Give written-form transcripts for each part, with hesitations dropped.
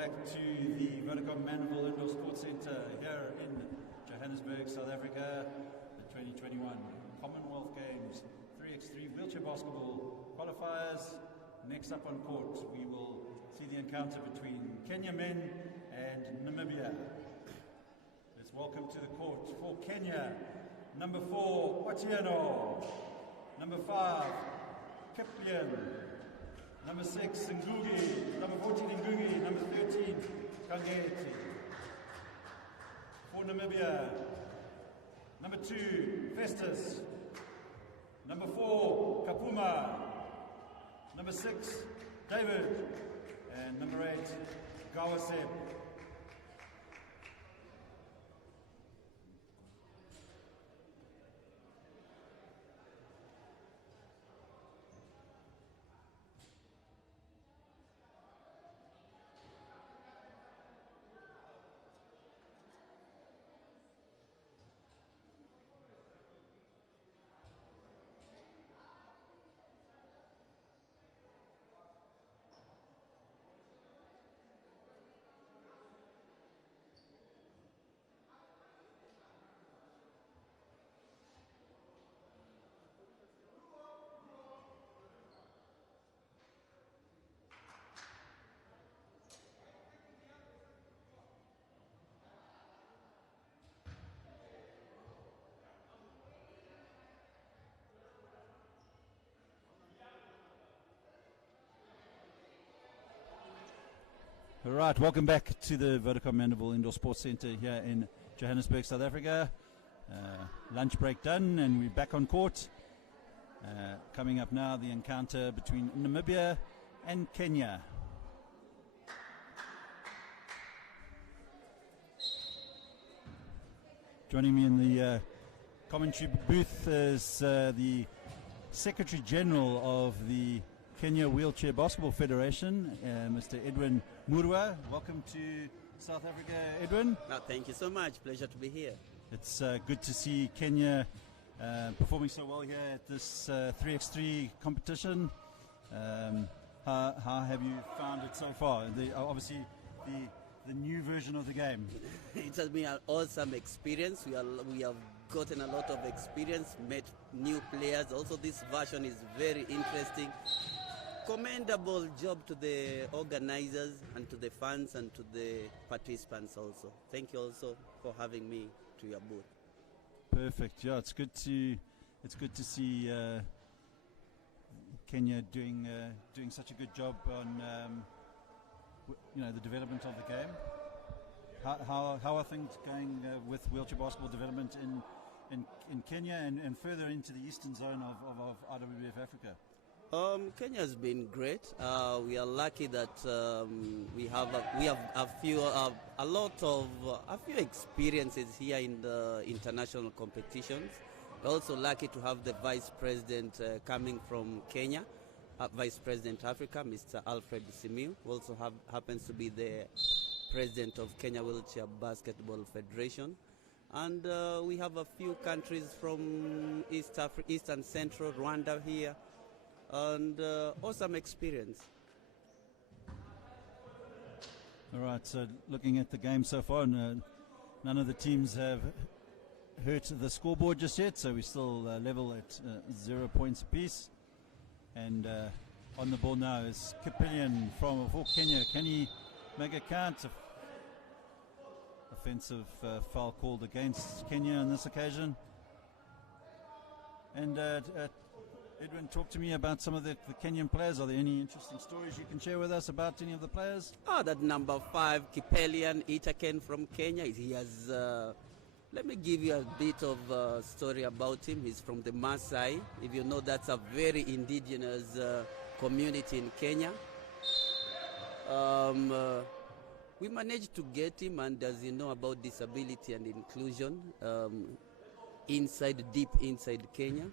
back to the Vodacom Mandeville Indoor Sports Centre here in Johannesburg, South Africa. The 2021 Commonwealth Games 3x3 wheelchair basketball qualifiers. Next up on court, we will see the encounter between Kenya men and Namibia. Let's welcome to the court for Kenya, number 4, Watiano, number 5, Kiplian, number 6, Ngugi, number 14, Ngugi, number 13, Kangeti. For Namibia, number 2, Festus, number 4, Kapuma, number 6, David, and number 8, Gawaseb. All right, welcome back to the Vodacom Mandeville Indoor Sports Centre here in Johannesburg, South Africa. Lunch break done and we're back on court. Coming up now, the encounter between Namibia and Kenya. Joining me in the commentary booth is the Secretary General of the Kenya Wheelchair Basketball Federation, Mr. Edwin Murwa. Welcome to South Africa, Edwin. Thank you so much. Pleasure to be here. It's good to see Kenya performing so well here at this 3x3 competition. How have you found it so far? Obviously, the new version of the game. It has been an awesome experience. We have gotten a lot of experience, met new players. Also, this version is very interesting. Commendable job to the organizers and to the fans and to the participants also. Thank you also for having me to your booth. Perfect. Yeah, it's good to see Kenya doing such a good job on the development of the game. How are things going with wheelchair basketball development in Kenya and further into the eastern zone of IWBF Africa? Kenya has been great. We are lucky that we have a few experiences here in the international competitions. We're also lucky to have the Vice President coming from Kenya, Vice President Africa, Mr. Alfred Simiu, who also happens to be the President of Kenya Wheelchair Basketball Federation. And we have a few countries from East and Central, Rwanda here. And awesome experience. All right, so looking at the game so far, none of the teams have hurt the scoreboard just yet, so we're still level at 0 points apiece. And on the ball now is Kipilian for Kenya. Can he make a count? Offensive foul called against Kenya on this occasion. And Edwin, talk to me about some of the Kenyan players. Are there any interesting stories you can share with us about any of the players? That number 5, Kipelian Itaken from Kenya. He has, let me give you a bit of story about him. He's from the Maasai. If you know, that's a very indigenous community in Kenya. We managed to get him, and as you know about disability and inclusion, deep inside Kenya.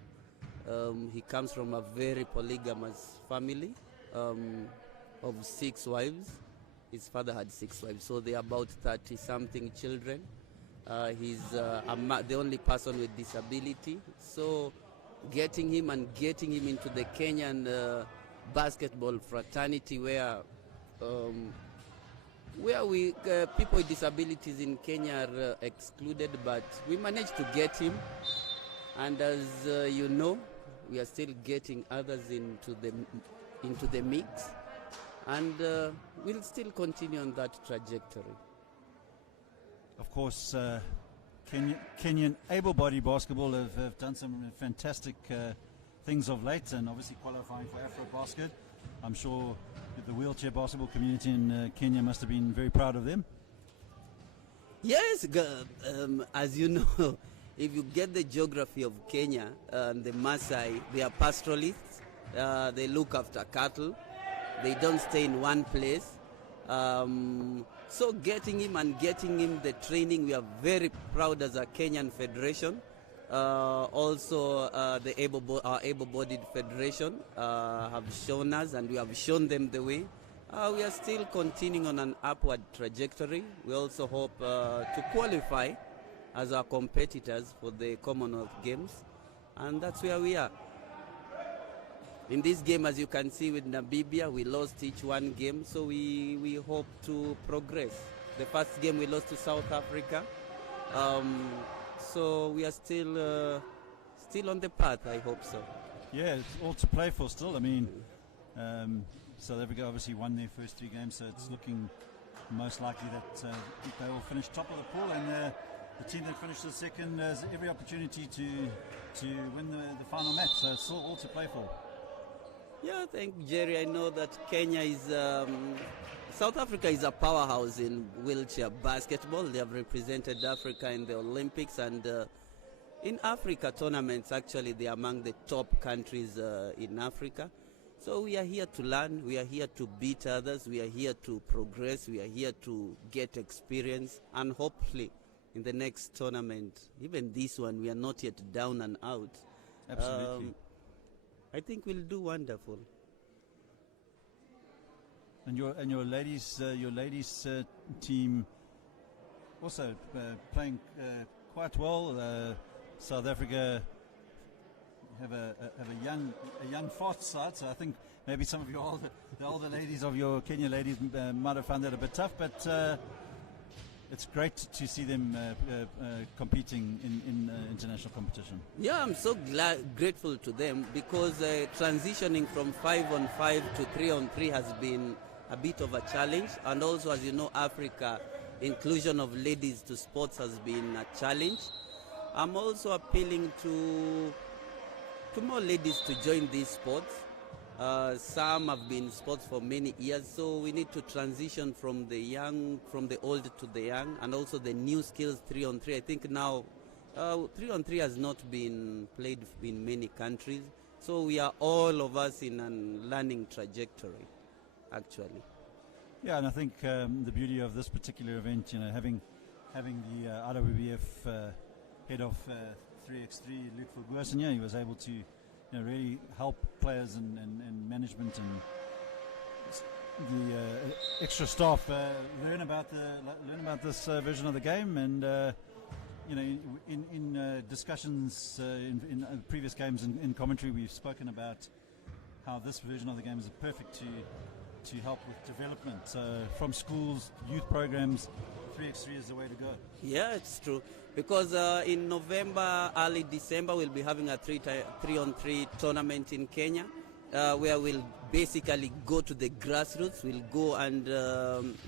He comes from a very polygamous family of 6 wives. His father had 6 wives, so they are about 30-something children. He's the only person with disability. So getting him into the Kenyan basketball fraternity, where where people with disabilities in Kenya are excluded, but we managed to get him. And as you know, we are still getting others into the mix, and we'll still continue on that trajectory. Of course, Kenyan able-bodied basketball have done some fantastic things of late, and obviously qualifying for AfroBasket. I'm sure the wheelchair basketball community in Kenya must have been very proud of them. Yes, as you know, if you get the geography of Kenya, the Maasai, they are pastoralists. They look after cattle. They don't stay in one place. So getting him the training, we are very proud as a Kenyan federation. Also, our able-bodied federation have shown us, and we have shown them the way. We are still continuing on an upward trajectory. We also hope to qualify as our competitors for the Commonwealth Games, and that's where we are. In this game, as you can see with Namibia, we lost each one game, so we hope to progress. The first game we lost to South Africa, so we are still on the path, I hope so. Yeah, it's all to play for still. I mean, South Africa obviously won their first 3 games, so it's looking most likely that they will finish top of the pool, and the team that finished the second has every opportunity to win the final match, so it's still all to play for. Yeah, thank you, Jerry. I know that Kenya is, South Africa is a powerhouse in wheelchair basketball. They have represented Africa in the Olympics, and in Africa tournaments, actually, they are among the top countries in Africa. So we are here to learn, we are here to beat others, we are here to progress, we are here to get experience, and hopefully in the next tournament, even this one, we are not yet down and out. Absolutely. I think we'll do wonderful. And your ladies team also playing quite well. South Africa have a young fast side, so I think maybe some of the older ladies of your Kenya ladies might have found that a bit tough, but it's great to see them competing in international competition. Yeah, I'm so grateful to them, because transitioning from 5-on-5 to 3-on-3 has been a bit of a challenge, and also, as you know, Africa, inclusion of ladies to sports has been a challenge. I'm also appealing to more ladies to join these sports. Some have been in sports for many years, so we need to transition from the old to the young, and also the new skills 3-on-3. I think now 3-on-3 has not been played in many countries, so we are all of us in a learning trajectory, actually. Yeah, and I think the beauty of this particular event, having the IWBF head of 3x3, Luke Ferguson, he was able to really help players and management and the extra staff learn about this version of the game, and in discussions in previous games in commentary, we've spoken about how this version of the game is perfect to help with development from schools, youth programs. 3x3 is the way to go. Yeah, it's true. Because in November, early December, we'll be having a 3-on-3 tournament in Kenya, where we'll basically go to the grassroots. We'll go and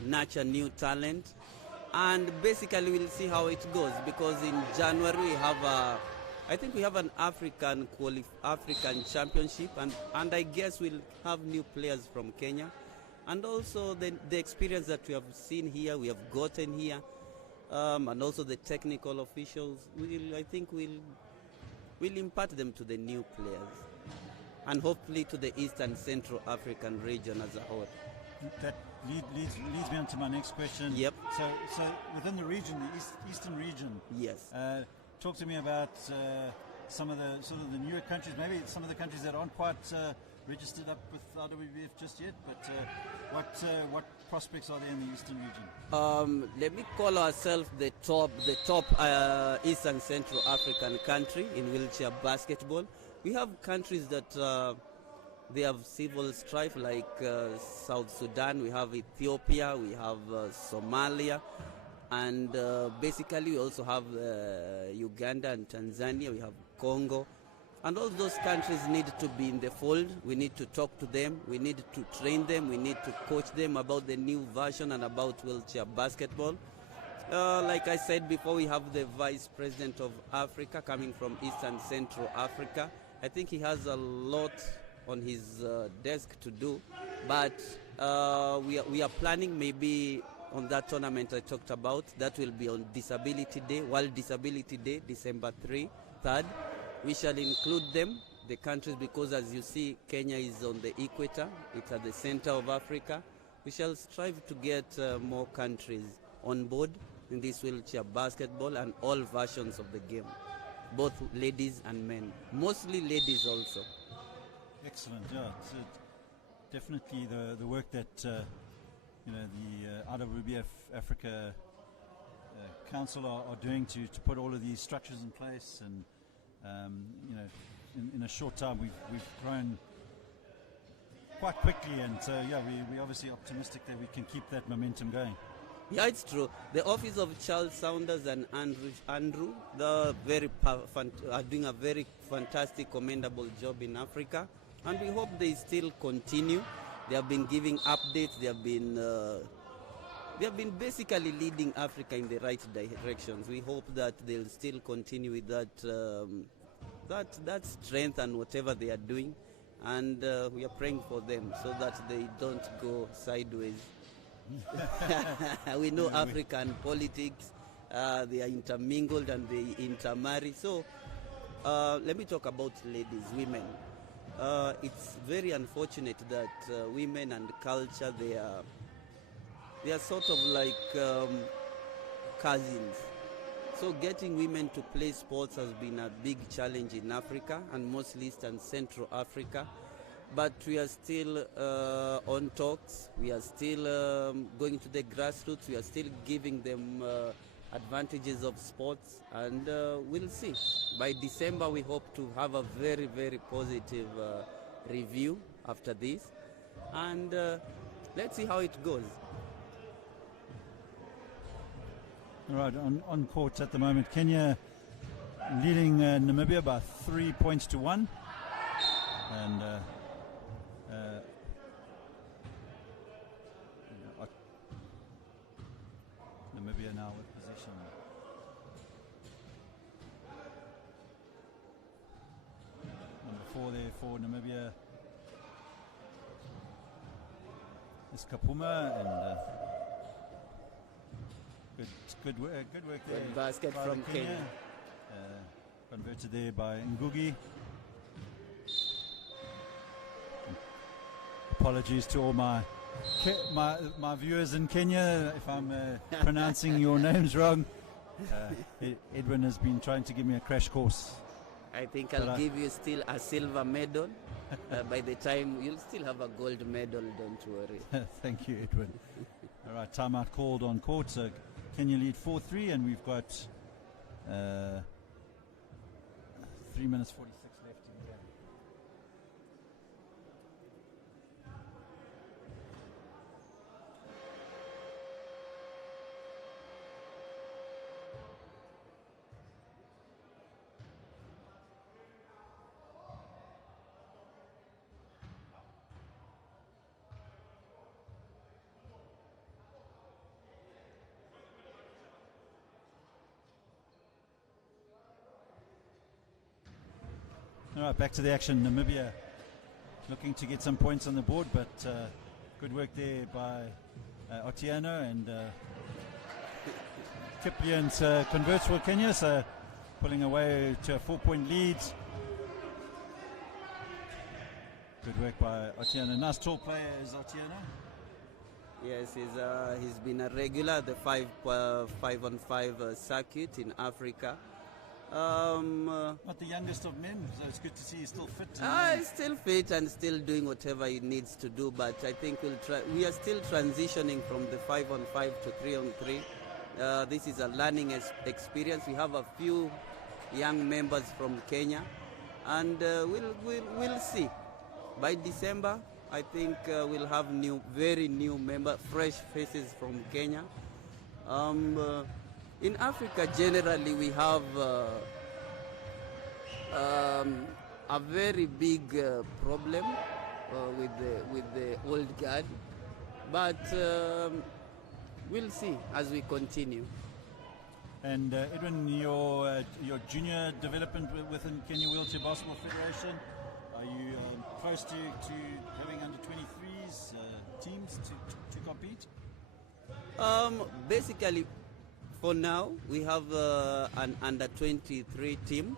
nurture new talent, and basically we'll see how it goes. Because in January we have I think we have an African championship, and I guess we'll have new players from Kenya, and also the experience that we have seen here, we have gotten here. And also the technical officials, I think we'll impart them to the new players, and hopefully to the East and Central African region as a whole. That leads me on to my next question. Yep. So within the region, the Eastern region. Yes. Talk to me about some of the newer countries, maybe some of the countries that aren't quite registered up with IWBF just yet, but what prospects are there in the Eastern region? Let me call ourselves the top East and Central African country in wheelchair basketball. We have countries that they have civil strife like South Sudan, we have Ethiopia, we have Somalia, and basically we also have Uganda and Tanzania, we have Congo. And all those countries need to be in the fold. We need to talk to them, we need to train them, we need to coach them about the new version and about wheelchair basketball. Like I said before, we have the Vice President of Africa coming from East and Central Africa. I think he has a lot on his desk to do, but we are planning maybe on that tournament I talked about. That will be on Disability Day, World Disability Day, December 3rd. We shall include them, the countries, because as you see, Kenya is on the equator. It's at the center of Africa. We shall strive to get more countries on board in this wheelchair basketball and all versions of the game, both ladies and men, mostly ladies also. Excellent, yeah. It's definitely the work that the IWBF Africa Council are doing to put all of these structures in place, and in a short time we've grown quite quickly, and so we're obviously optimistic that we can keep that momentum going. Yeah, it's true. The office of Charles Saunders and Andrew, they're are doing a very fantastic, commendable job in Africa, and we hope they still continue. They have been giving updates. They have been basically leading Africa in the right directions. We hope that they'll still continue with that strength and whatever they are doing, and we are praying for them so that they don't go sideways. We know African politics, they are intermingled and they intermarry. So let me talk about ladies, women. It's very unfortunate that women and culture, they are sort of like cousins. So getting women to play sports has been a big challenge in Africa, and mostly East and Central Africa. But we are still on talks. We are still going to the grassroots. We are still giving them advantages of sports, and we'll see. By December, we hope to have a very, very positive review after this, and let's see how it goes. All right, on court at the moment, Kenya leading Namibia by 3 points to 1, and Namibia now with possession. Number 4 there for Namibia is Kapuma, and good work there. Good basket from Kenya. Converted there by Ngugi. Apologies to all my viewers in Kenya if I'm pronouncing your names wrong. Edwin has been trying to give me a crash course. I think I'll give you still a silver medal. By the time you'll still have a gold medal, don't worry. Thank you, Edwin. All right, timeout called on court. So Kenya lead 4-3, and we've got 3 minutes 46 left in the game. All right, back to the action. Namibia looking to get some points on the board, but good work there by Otieno, and Kiplians converts for Kenya, so pulling away to a 4-point lead. Good work by Otieno. Nice tall player is Otieno. Yes, he's been a regular at the 5-on-5 circuit in Africa. Not the youngest of men, so it's good to see he's still fit. He's still fit and still doing whatever he needs to do, but I think we are still transitioning from the 5-on-5 to 3-on-3. This is a learning experience. We have a few young members from Kenya, and we'll see. by December, I think we'll have very new fresh faces from Kenya. In Africa, generally, we have a very big problem with the old guard, but we'll see as we continue. And Edwin, your junior development within Kenya Wheelchair Basketball Federation, are you close to having under 23s teams to compete? Basically, for now, we have an under 23 team,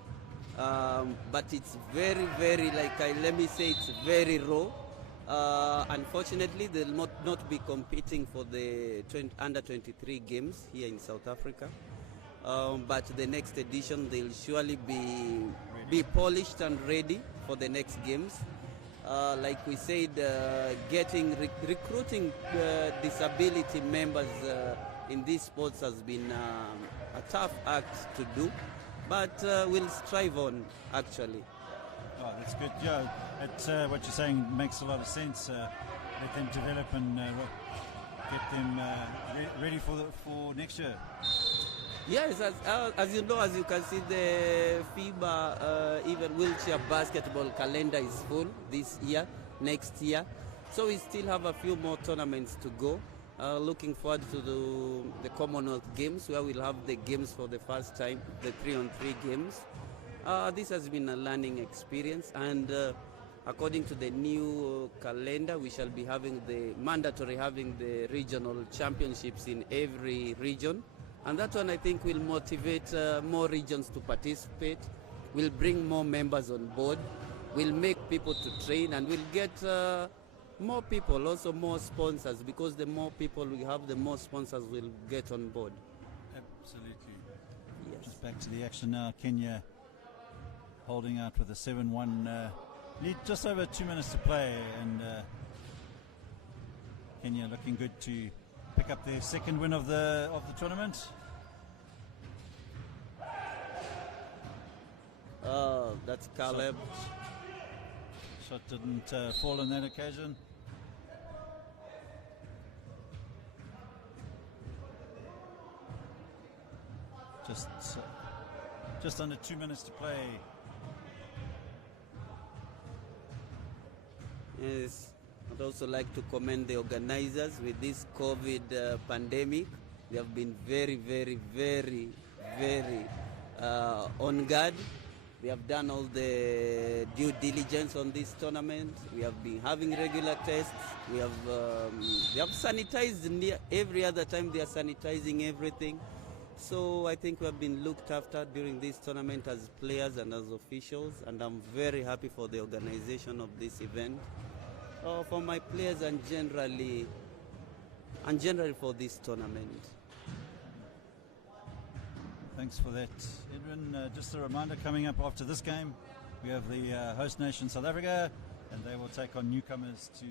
but it's very, let me say, it's very raw. Unfortunately, they'll not be competing for the under 23 games here in South Africa. But the next edition, they'll surely be polished and ready for the next games. Like we said, recruiting disability members in these sports has been a tough act to do, but we'll strive on, actually. Oh, that's good. Yeah, what you're saying makes a lot of sense. Let them develop and get them ready for next year. Yes, as you know, as you can see, the FIBA even wheelchair basketball calendar is full this year, next year. So we still have a few more tournaments to go. Looking forward to the Commonwealth Games, where we'll have the games for the first time, the 3-on-3 games. This has been a learning experience, and according to the new calendar, we shall be having the regional championships in every region. And that one, I think, will motivate more regions to participate, will bring more members on board, will make people to train, and will get more people, also more sponsors, because the more people we have, the more sponsors will get on board. Absolutely. Yes. Just back to the action now. Kenya holding out with a 7-1 lead, just over 2 minutes to play, and Kenya looking good to pick up their second win of the tournament. That's Caleb. Shot didn't fall on that occasion. Just under 2 minutes to play. Yes. I'd also like to commend the organizers with this COVID pandemic. They have been very, very, very, very on guard. We have done all the due diligence on this tournament. We have been having regular tests. We have sanitized every other time. They are sanitizing everything. So I think we have been looked after during this tournament as players and as officials, and I'm very happy for the organization of this event. For my players and generally for this tournament. Thanks for that, Edwin. Just a reminder, coming up after this game, we have the host nation South Africa, and they will take on newcomers to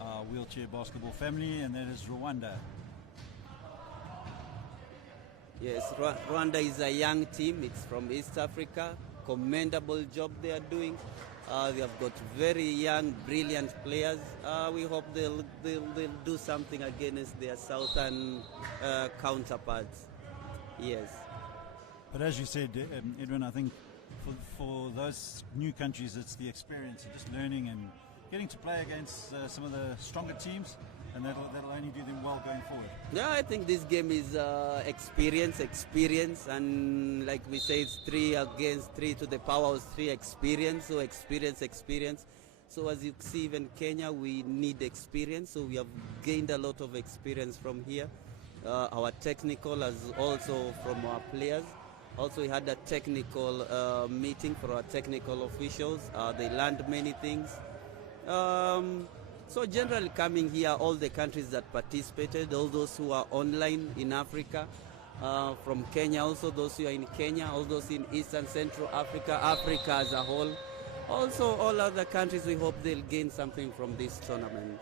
our wheelchair basketball family, and that is Rwanda. Yes, Rwanda is a young team. It's from East Africa. Commendable job they are doing. They have got very young, brilliant players. We hope they'll do something against their southern counterparts. Yes. But as you said, Edwin, I think for those new countries, it's the experience of just learning and getting to play against some of the stronger teams, and that'll only do them well going forward. Yeah, I think this game is experience, and like we say, it's 3 against 3 to the power of 3 experience. So experience. So as you see, even Kenya, we need experience. So we have gained a lot of experience from here. Our technical, as also from our players. Also, we had a technical meeting for our technical officials. They learned many things. So generally coming here, all the countries that participated, all those who are online in Africa, from Kenya also, those who are in Kenya, all those in Eastern Central Africa, Africa as a whole. Also all other countries, we hope they'll gain something from this tournament.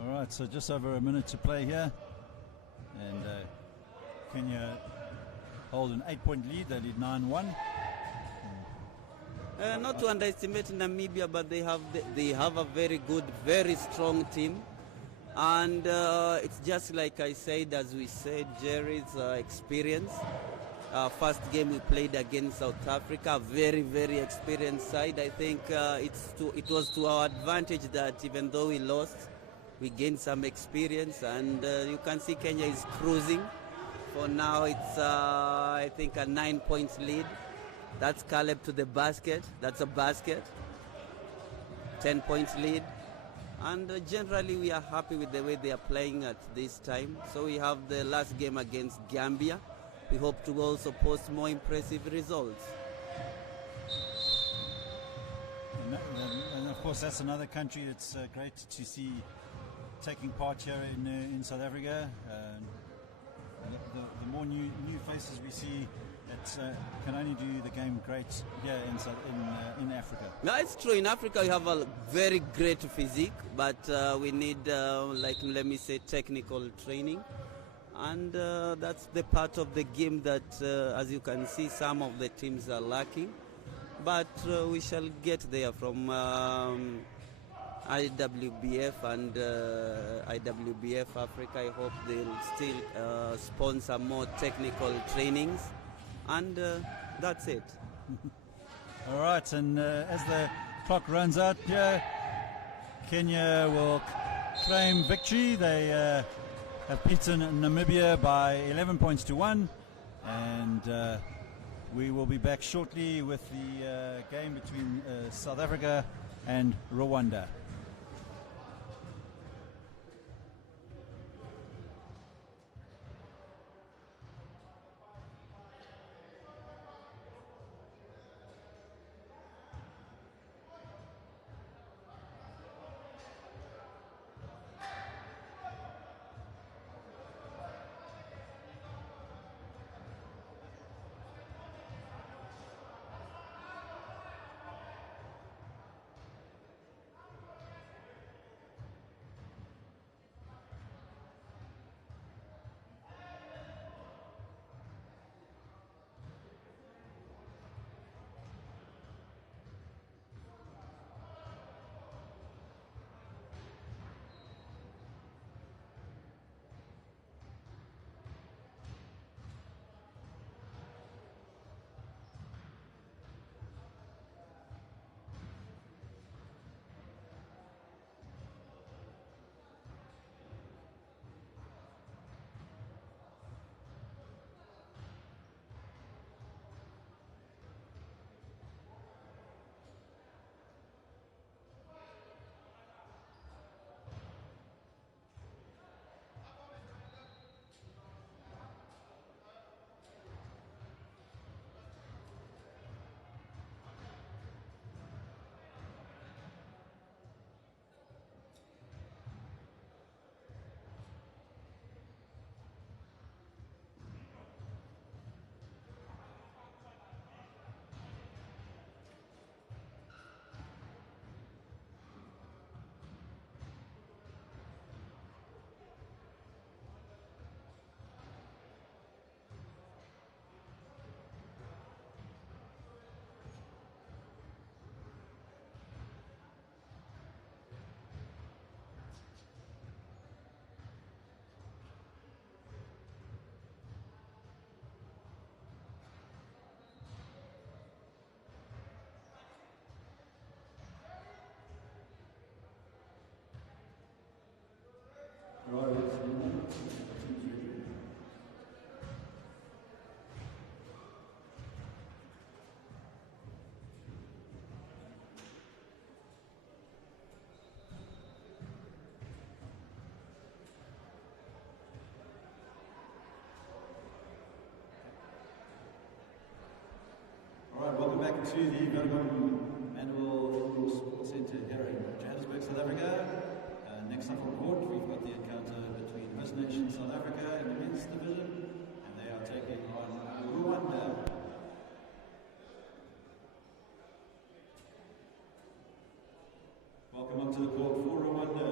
All right, so just over a minute to play here. And Kenya hold an 8-point lead. They lead 9-1. Not to underestimate Namibia, but they have a very good, very strong team. And it's just like I said, as we said, Jerry's experience. First game we played against South Africa, very, very experienced side. I think it was to our advantage that even though we lost, we gained some experience. And you can see Kenya is cruising. For now, it's, I think, a 9 points lead. That's Caleb to the basket. That's a basket. 10 points lead. And generally, we are happy with the way they are playing at this time. So we have the last game against Gambia. We hope to also post more impressive results. And of course, that's another country that's great to see taking part here in South Africa. The more new faces we see, it can only do the game great here in Africa. No, it's true. In Africa, we have a very great physique, but we need, let me say, technical training. And that's the part of the game that, as you can see, some of the teams are lacking. But we shall get there from IWBF and IWBF Africa. I hope they'll still sponsor more technical trainings. And that's it. All right, and as the clock runs out here, Kenya will claim victory. They have beaten Namibia by 11 points to 1, and we will be back shortly with the game between South Africa and Rwanda. Welcome back to the Birmingham Annual Sports Centre here in Johannesburg, South Africa. Next up on court, we've got the encounter between Host Nation South Africa in the men's division, and they are taking on Rwanda. Welcome up to the court for Rwanda.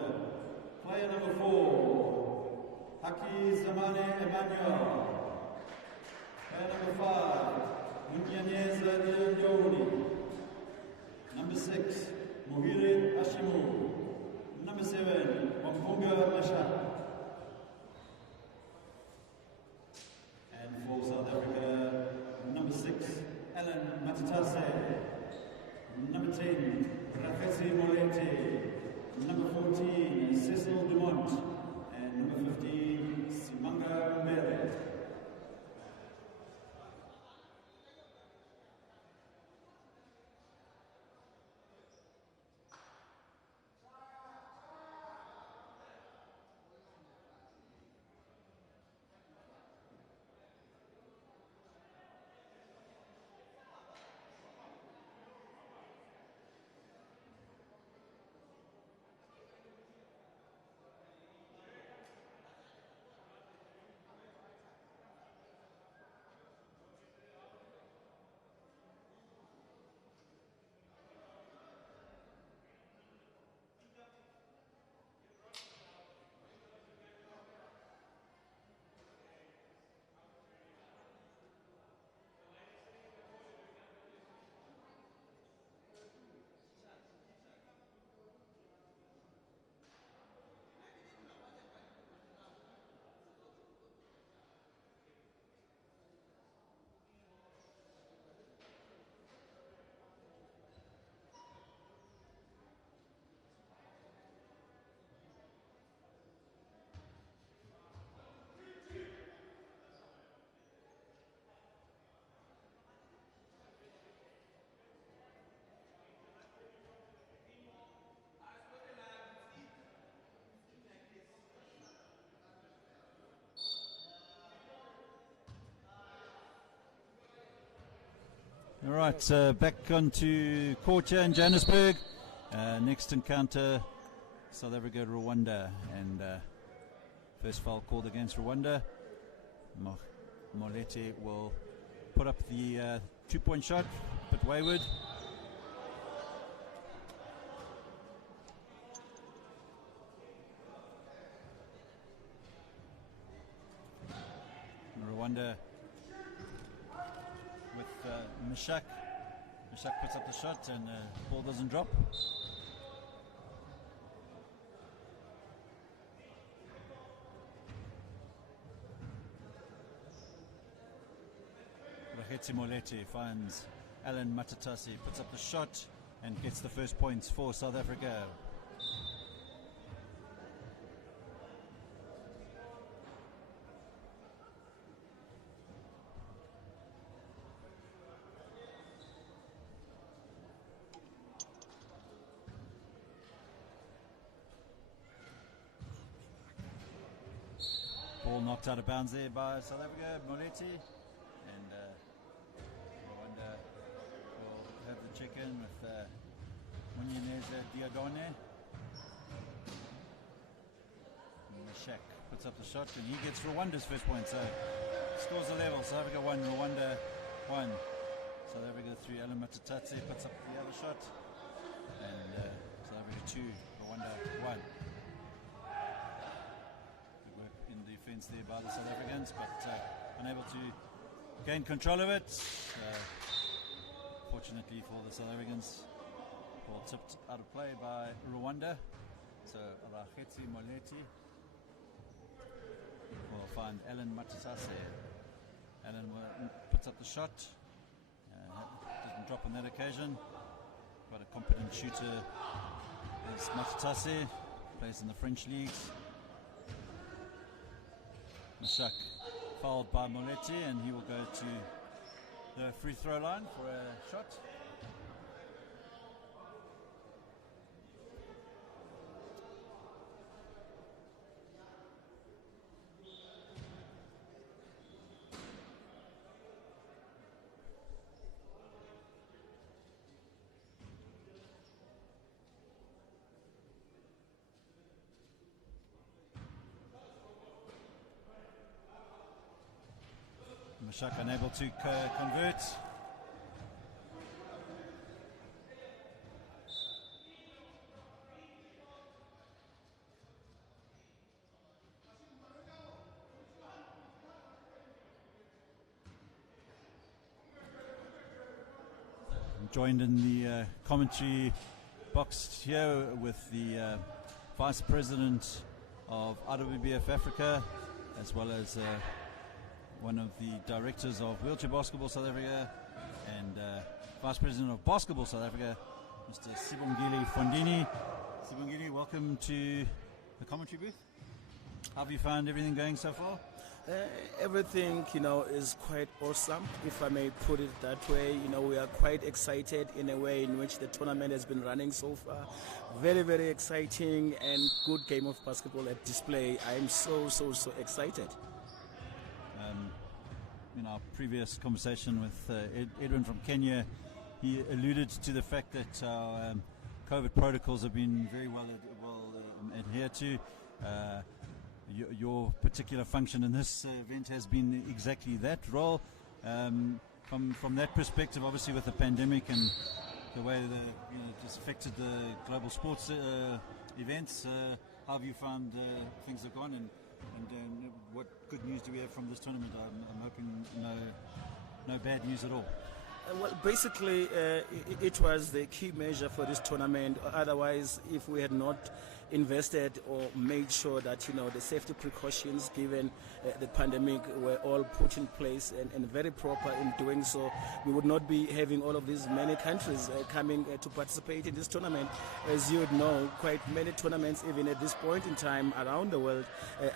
Player number 4, Haki Zamane Emmanuel. Player number 5, Munyaneza Dionyoni. Number 6, Mohire Ashimu. Number 7, Wampunga Masha. And for South Africa, number 6, Alan Matatase. Number 10, Rafesi Molete. Number 14, Cecil Dumont. And number 15, Simanga Mbele. All right, back onto court here in Johannesburg. Next encounter, South Africa, Rwanda, and first foul called against Rwanda. Molete will put up the 2-point shot, but wayward. Rwanda with Mishak. Mishak puts up the shot and the ball doesn't drop. Raheti Molete finds Alan Matatasi, puts up the shot and gets the first points for South Africa. Ball knocked out of bounds there by South Africa, Molete, and Rwanda will have the check-in with Munyeneza Diadone. Mashak puts up the shot and he gets Rwanda's first point, so scores a level. South Africa 1, Rwanda 1. South Africa 3, Alan Matatatse puts up the other shot, and South Africa 2, Rwanda 1. Defense there by the South Africans, but unable to gain control of it. Fortunately for the South Africans, ball tipped out of play by Rwanda. So Raheti Molete will find Alan Matatase. Alan puts up the shot, doesn't drop on that occasion. Quite a competent shooter is Matatase, plays in the French leagues. Mashak fouled by Molete, and he will go to the free throw line for a shot. Mashak unable to convert. joined in the commentary box here with the Vice President of IWBF Africa, as well as one of the directors of Wheelchair Basketball South Africa and Vice President of Basketball South Africa, Mr. Sibongile Fondini. Sibongile, welcome to the commentary booth. How have you found everything going so far? Everything, is quite awesome, if I may put it that way. We are quite excited in a way in which the tournament has been running so far. Very, very exciting and good game of basketball at display. I am so excited. In our previous conversation with Edwin from Kenya, he alluded to the fact that our COVID protocols have been very well adhered to. Your particular function in this event has been exactly that role. From that perspective, obviously with the pandemic and the way that just affected the global sports events, how have you found things have gone, and what good news do we have from this tournament? I'm hoping no bad news at all. Well, basically, it was the key measure for this tournament. Otherwise, if we had not invested or made sure that the safety precautions given the pandemic were all put in place and very proper in doing so, we would not be having all of these many countries coming to participate in this tournament. As you would know, quite many tournaments even at this point in time around the world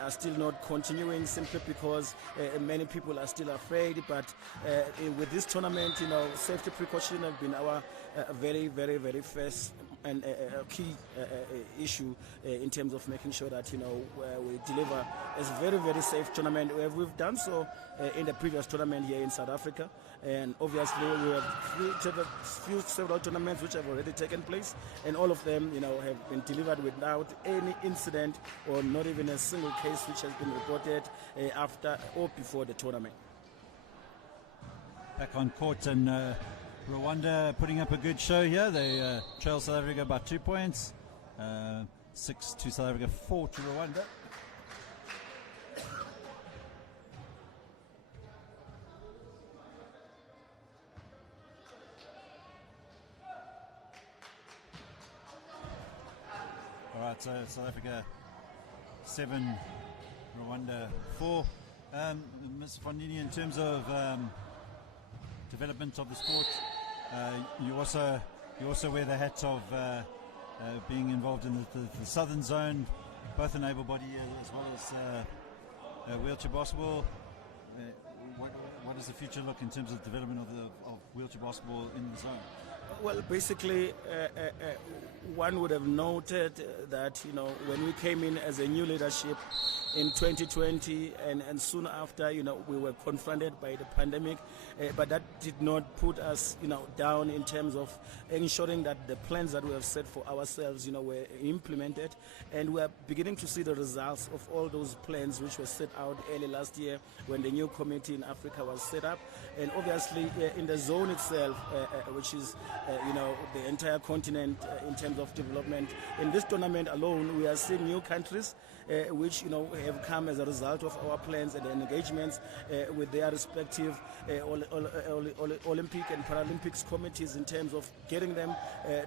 are still not continuing, simply because many people are still afraid. But with this tournament, safety precautions have been our very, very, very first and a key issue in terms of making sure that we deliver a very, very safe tournament. We've done so in the previous tournament here in South Africa, and obviously we have several tournaments which have already taken place, and all of them have been delivered without any incident or not even a single case which has been reported after or before the tournament. Back on court, and Rwanda putting up a good show here. They trail South Africa by 2 points. 6 to South Africa, 4 to Rwanda. All right, so South Africa 7, Rwanda 4. Mr. Fondini, in terms of development of the sport, you also wear the hat of being involved in the southern zone, both in able body as well as wheelchair basketball. What does the future look in terms of development of wheelchair basketball in the zone? Well, basically, one would have noted that when we came in as a new leadership in 2020, and soon after, we were confronted by the pandemic, but that did not put us, down in terms of ensuring that the plans that we have set for ourselves, were implemented, and we are beginning to see the results of all those plans which were set out early last year when the new committee in Africa was set up, and obviously in the zone itself, which is, the entire continent in terms of development. In this tournament alone, we are seeing new countries which have come as a result of our plans and engagements with their respective Olympic and Paralympics committees in terms of getting them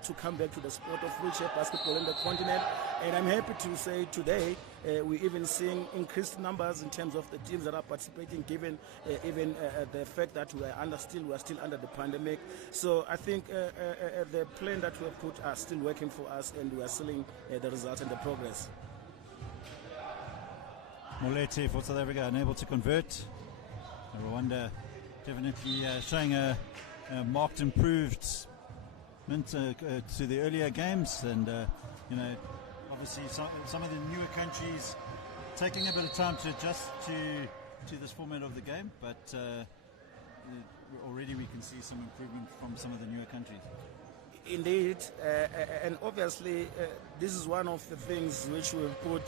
to come back to the sport of wheelchair basketball in the continent. And I'm happy to say today we're even seeing increased numbers in terms of the teams that are participating, given even the fact that we are still under the pandemic. So I think the plan that we have put are still working for us, and we are seeing the results and the progress. Molete for South Africa, unable to convert. Rwanda definitely showing a marked improvement to the earlier games, and obviously some of the newer countries taking a bit of time to adjust to this format of the game, but already we can see some improvement from some of the newer countries. Indeed, and obviously this is one of the things which we've put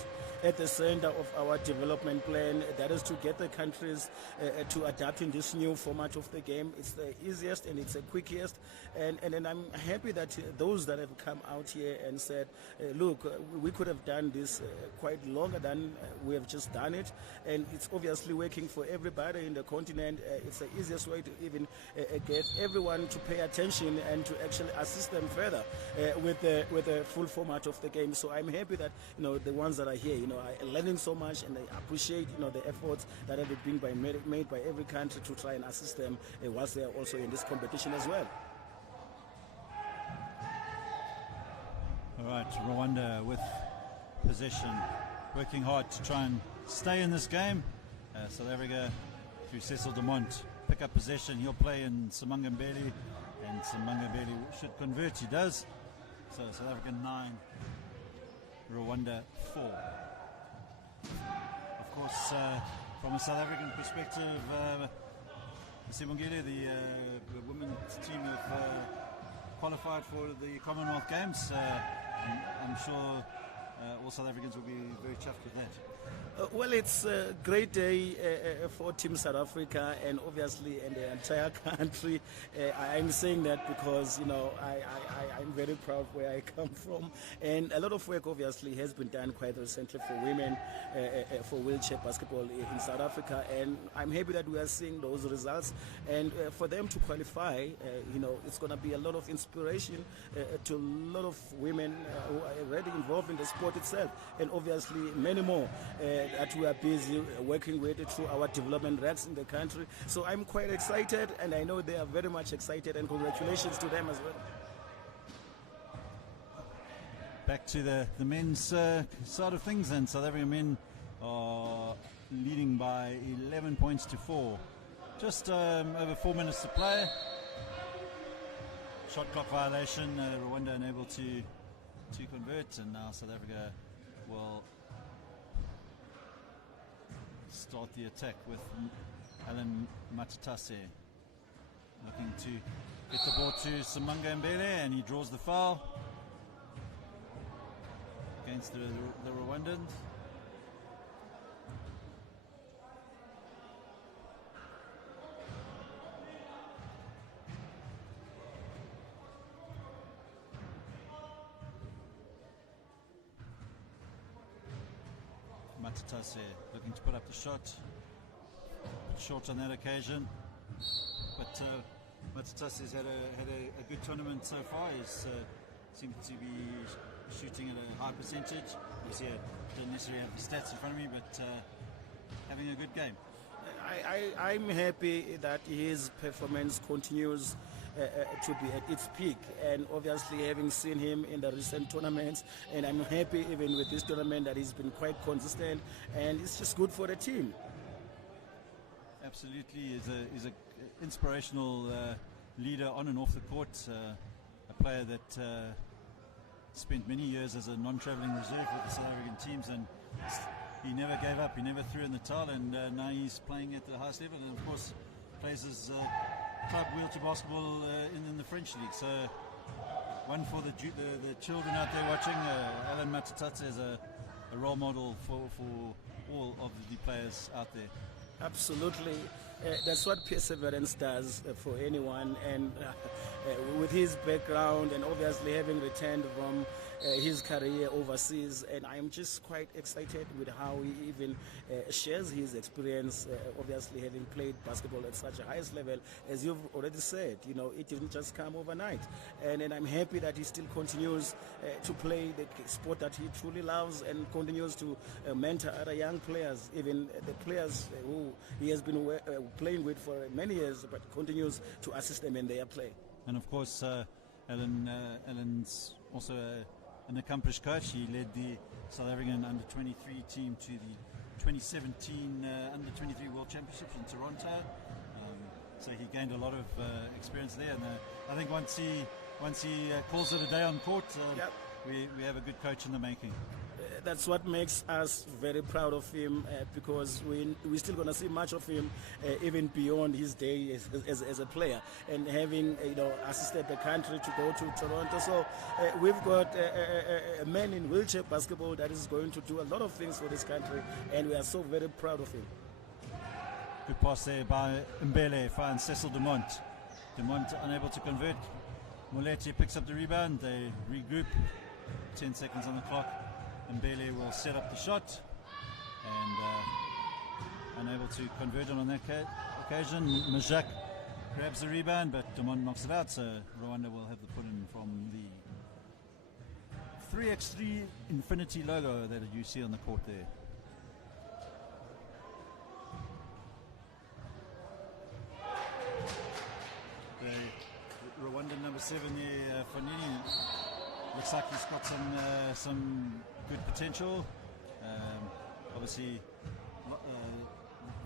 at the center of our development plan. That is to get the countries to adapt in this new format of the game. It's the easiest and it's the quickest. And I'm happy that those that have come out here and said, look, we could have done this quite longer than we have just done it. And it's obviously working for everybody in the continent. It's the easiest way to even get everyone to pay attention and to actually assist them further with the full format of the game. So I'm happy that the ones that are here are learning so much, and I appreciate the efforts that have been made by every country to try and assist them whilst they are also in this competition as well. All right, Rwanda with possession, working hard to try and stay in this game. South Africa through Cecil Demont pick up possession. He'll play in Simangambeli, and Simangambeli should convert. He does. So South Africa 9, Rwanda 4. Of course, from a South African perspective, Simangambeli, the women's team have qualified for the Commonwealth Games. I'm sure all South Africans will be very chuffed with that. Well, it's a great day for Team South Africa and obviously in the entire country. I'm saying that because, I'm very proud where I come from. And a lot of work obviously has been done quite recently for women, for wheelchair basketball in South Africa. And I'm happy that we are seeing those results. And for them to qualify, it's going to be a lot of inspiration to a lot of women who are already involved in the sport itself. And obviously many more that we are busy working with through our development ranks in the country. So I'm quite excited, and I know they are very much excited, and congratulations to them as well. Back to the men's side of things, and South African men are leading by 11 points to 4. Just over 4 minutes to play. Shot clock violation, Rwanda unable to convert, and now South Africa will start the attack with Alan Matatase looking to get the ball to Simangambeli, and he draws the foul against the Rwandans. Matatase looking to put up the shot, short on that occasion, but Matatase has had a good tournament so far. He's seemed to be shooting at a high percentage. Obviously, I don't necessarily have the stats in front of me, but having a good game. I'm happy that his performance continues to be at its peak, and obviously having seen him in the recent tournaments, and I'm happy even with this tournament that he's been quite consistent, and it's just good for the team. Absolutely, he's an inspirational leader on and off the court, a player that spent many years as a non-travelling reserve with the South African teams, and he never gave up, he never threw in the towel, and now he's playing at the highest level, and of course plays his club wheelchair basketball in the French league. So one for the children out there watching. Alan Matatase is a role model for all of the players out there. Absolutely. That's what perseverance does for anyone, and with his background and obviously having returned from his career overseas, and I'm just quite excited with how he even shares his experience, obviously having played basketball at such a highest level. As you've already said, it didn't just come overnight, and I'm happy that he still continues to play the sport that he truly loves, and continues to mentor other young players, even the players who he has been playing with for many years, but continues to assist them in their play. And of course, Alan's also an accomplished coach. He led the South African under-23 team to the 2017 under-23 World Championships in Toronto. So he gained a lot of experience there. And I think once he calls it a day on court, we have a good coach in the making. that's what makes us very proud of him, because we're still going to see much of him even beyond his day as a player, and having assisted the country to go to Toronto. So we've got a man in wheelchair basketball that is going to do a lot of things for this country, and we are so very proud of him. Good pass there by Mbele, finds Cecil Dumont. Dumont unable to convert. Moletti picks up the rebound. They regroup. 10 seconds on the clock. Mbele will set up the shot, and unable to convert on that occasion. Majak grabs the rebound, but Dumont knocks it out. So Rwanda will have the put-in from the 3x3 Infinity logo that you see on the court there. The Rwandan number 7 there, Fonini, looks like he's got some good potential. Obviously,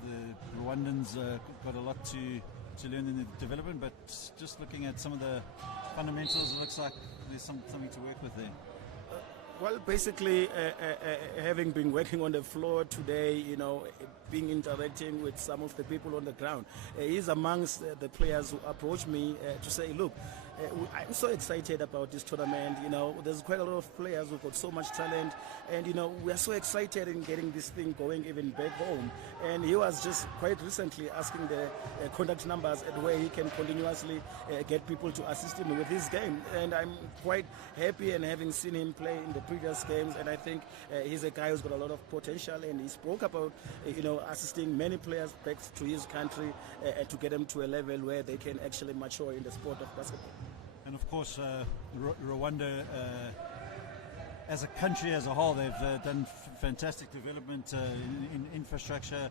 the Rwandans got a lot to learn in the development, but just looking at some of the fundamentals, it looks like there's something to work with there. Well, basically, having been working on the floor today, being interacting with some of the people on the ground, he's amongst the players who approached me to say, look, I'm so excited about this tournament. There's quite a lot of players who've got so much talent, and we are so excited in getting this thing going even back home. And he was just quite recently asking the contact numbers at where he can continuously get people to assist him with his game. And I'm quite happy, and having seen him play in the previous games, and I think he's a guy who's got a lot of potential, and he spoke about assisting many players back to his country to get them to a level where they can actually mature in the sport of basketball. And of course, Rwanda, as a country as a whole, they've done fantastic development in infrastructure.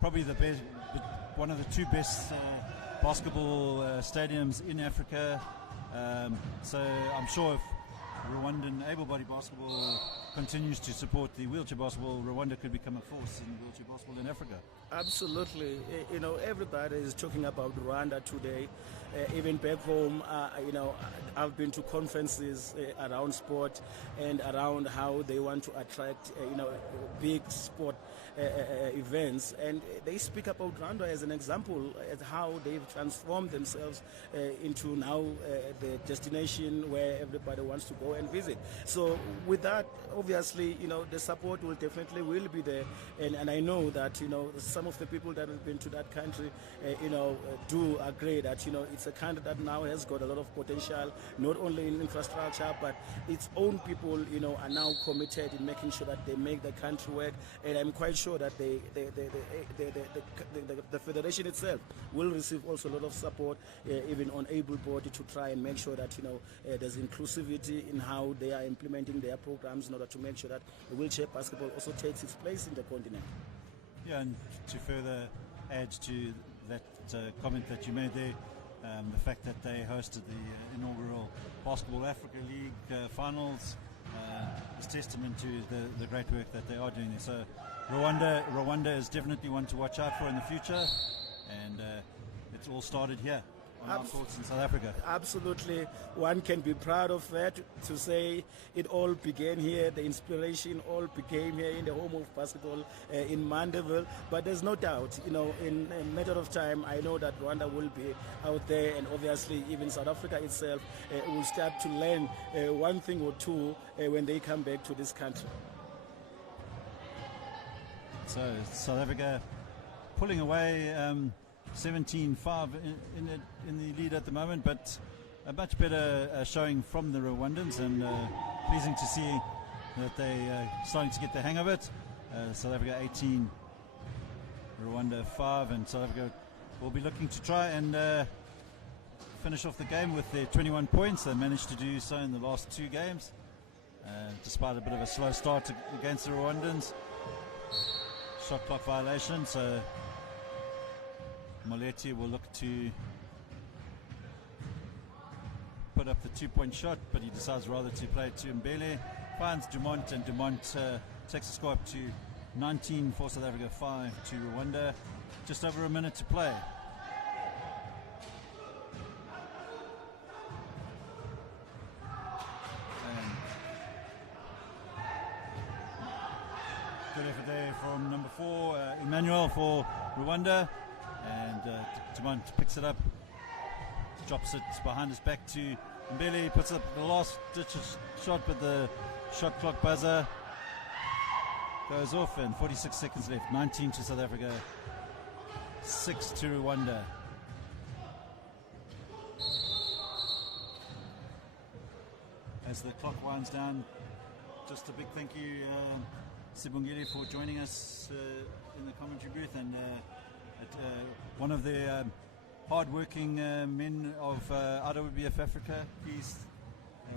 Probably the best, one of the two best basketball stadiums in Africa. So I'm sure if Rwandan able-bodied basketball continues to support the wheelchair basketball, Rwanda could become a force in wheelchair basketball in Africa. Absolutely. Everybody is talking about Rwanda today. Even back home, I've been to conferences around sport and around how they want to attract, big sport events, and they speak about Rwanda as an example as how they've transformed themselves into now the destination where everybody wants to go and visit. So with that, obviously, the support will be there, and I know that some of the people that have been to that country, do agree that it's a country that now has got a lot of potential, not only in infrastructure, but its own people, are now committed in making sure that they make the country work, and I'm quite sure that the federation itself will receive also a lot of support, even on able-bodied, to try and make sure that there's inclusivity in how they are implementing their programs in order to make sure that the wheelchair basketball also takes its place in the continent. Yeah, and to further add to that comment that you made there, the fact that they hosted the inaugural Basketball Africa League finals is testament to the great work that they are doing there. So Rwanda is definitely one to watch out for in the future, and it's all started here on our courts in South Africa. Absolutely. One can be proud of that, to say it all began here, the inspiration all began here in the home of basketball in Mandeville. But there's no doubt, in a matter of time, I know that Rwanda will be out there, and obviously even South Africa itself will start to learn one thing or two when they come back to this country. So South Africa pulling away 17-5 in the lead at the moment, but a much better showing from the Rwandans, and pleasing to see that they starting to get the hang of it. South Africa 18, Rwanda 5, and South Africa will be looking to try and finish off the game with their 21 points. They managed to do so in the last two games, despite a bit of a slow start against the Rwandans. Shot clock violation, so Moletti will look to put up the 2-point shot, but he decides rather to play it to Mbele. Finds Dumont, and Dumont takes the score up to 19 for South Africa, 5 to Rwanda. Just over a minute to play. good effort there from number 4, Emmanuel for Rwanda. And Timon picks it up, drops it behind his back to Mbele, puts up the last ditch shot, but the shot clock buzzer goes off, and 46 seconds left. 19 to South Africa, 6 to Rwanda. As the clock winds down, just a big thank you, Sibongile, for joining us in the commentary booth, and one of the hard-working men of IWBF Africa. Please,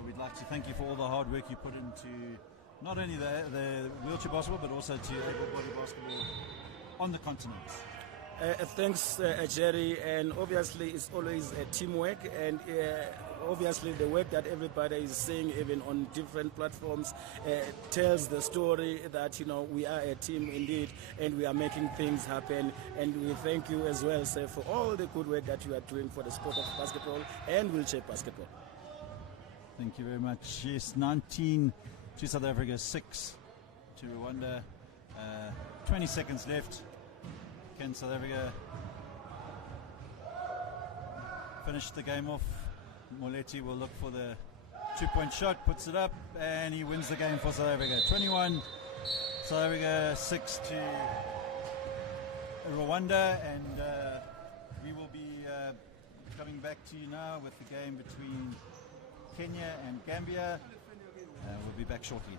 we'd like to thank you for all the hard work you put into not only the wheelchair basketball, but also to able-bodied basketball on the continent. Thanks, Jerry, and obviously it's always teamwork, and obviously the work that everybody is saying, even on different platforms, tells the story that, you know, we are a team indeed, and we are making things happen. And we thank you as well, sir, for all the good work that you are doing for the sport of basketball and wheelchair basketball. Thank you very much. Yes, 19 to South Africa, 6 to Rwanda. 20 seconds left. Can South Africa finish the game off? Moletti will look for the 2-point shot, puts it up, and he wins the game for South Africa. 21, South Africa, 6 to Rwanda, and we will be coming back to you now with the game between Kenya and Gambia. We'll be back shortly.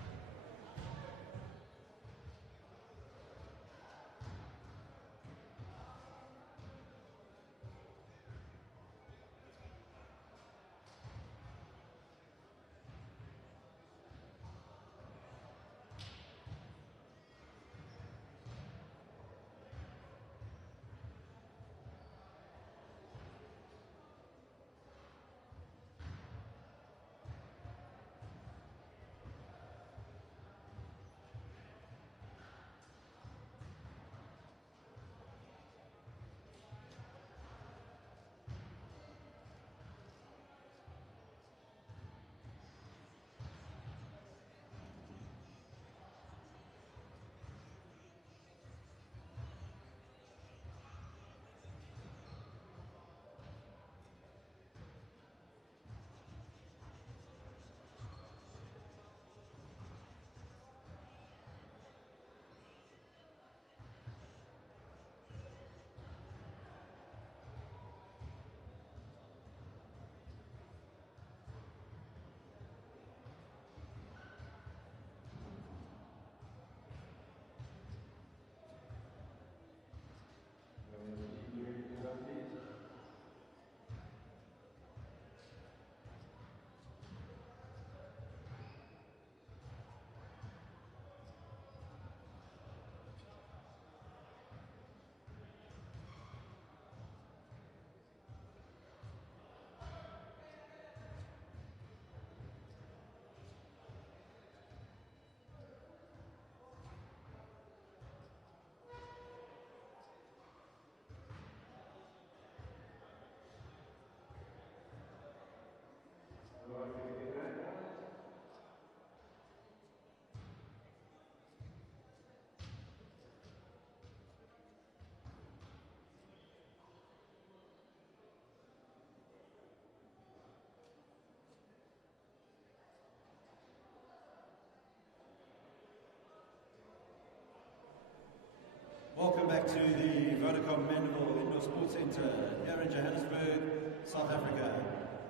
Welcome back to the Vodacom Mandeville Indoor Sports Centre here in Johannesburg, South Africa.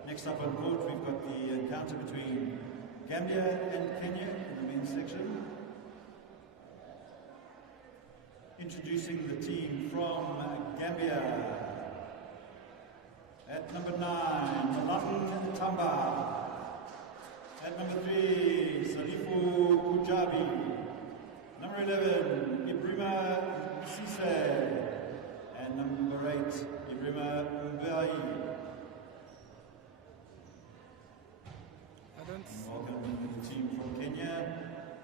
Next up on court, we've got the encounter between Gambia and Kenya in the men's section. Introducing the team from Gambia. At number 9, Malan Tamba. At number 3, Salifu Kujabi. Number 11, Ibrima Sise, and number 8, Ibrima Mbai. Welcome to the team from Kenya.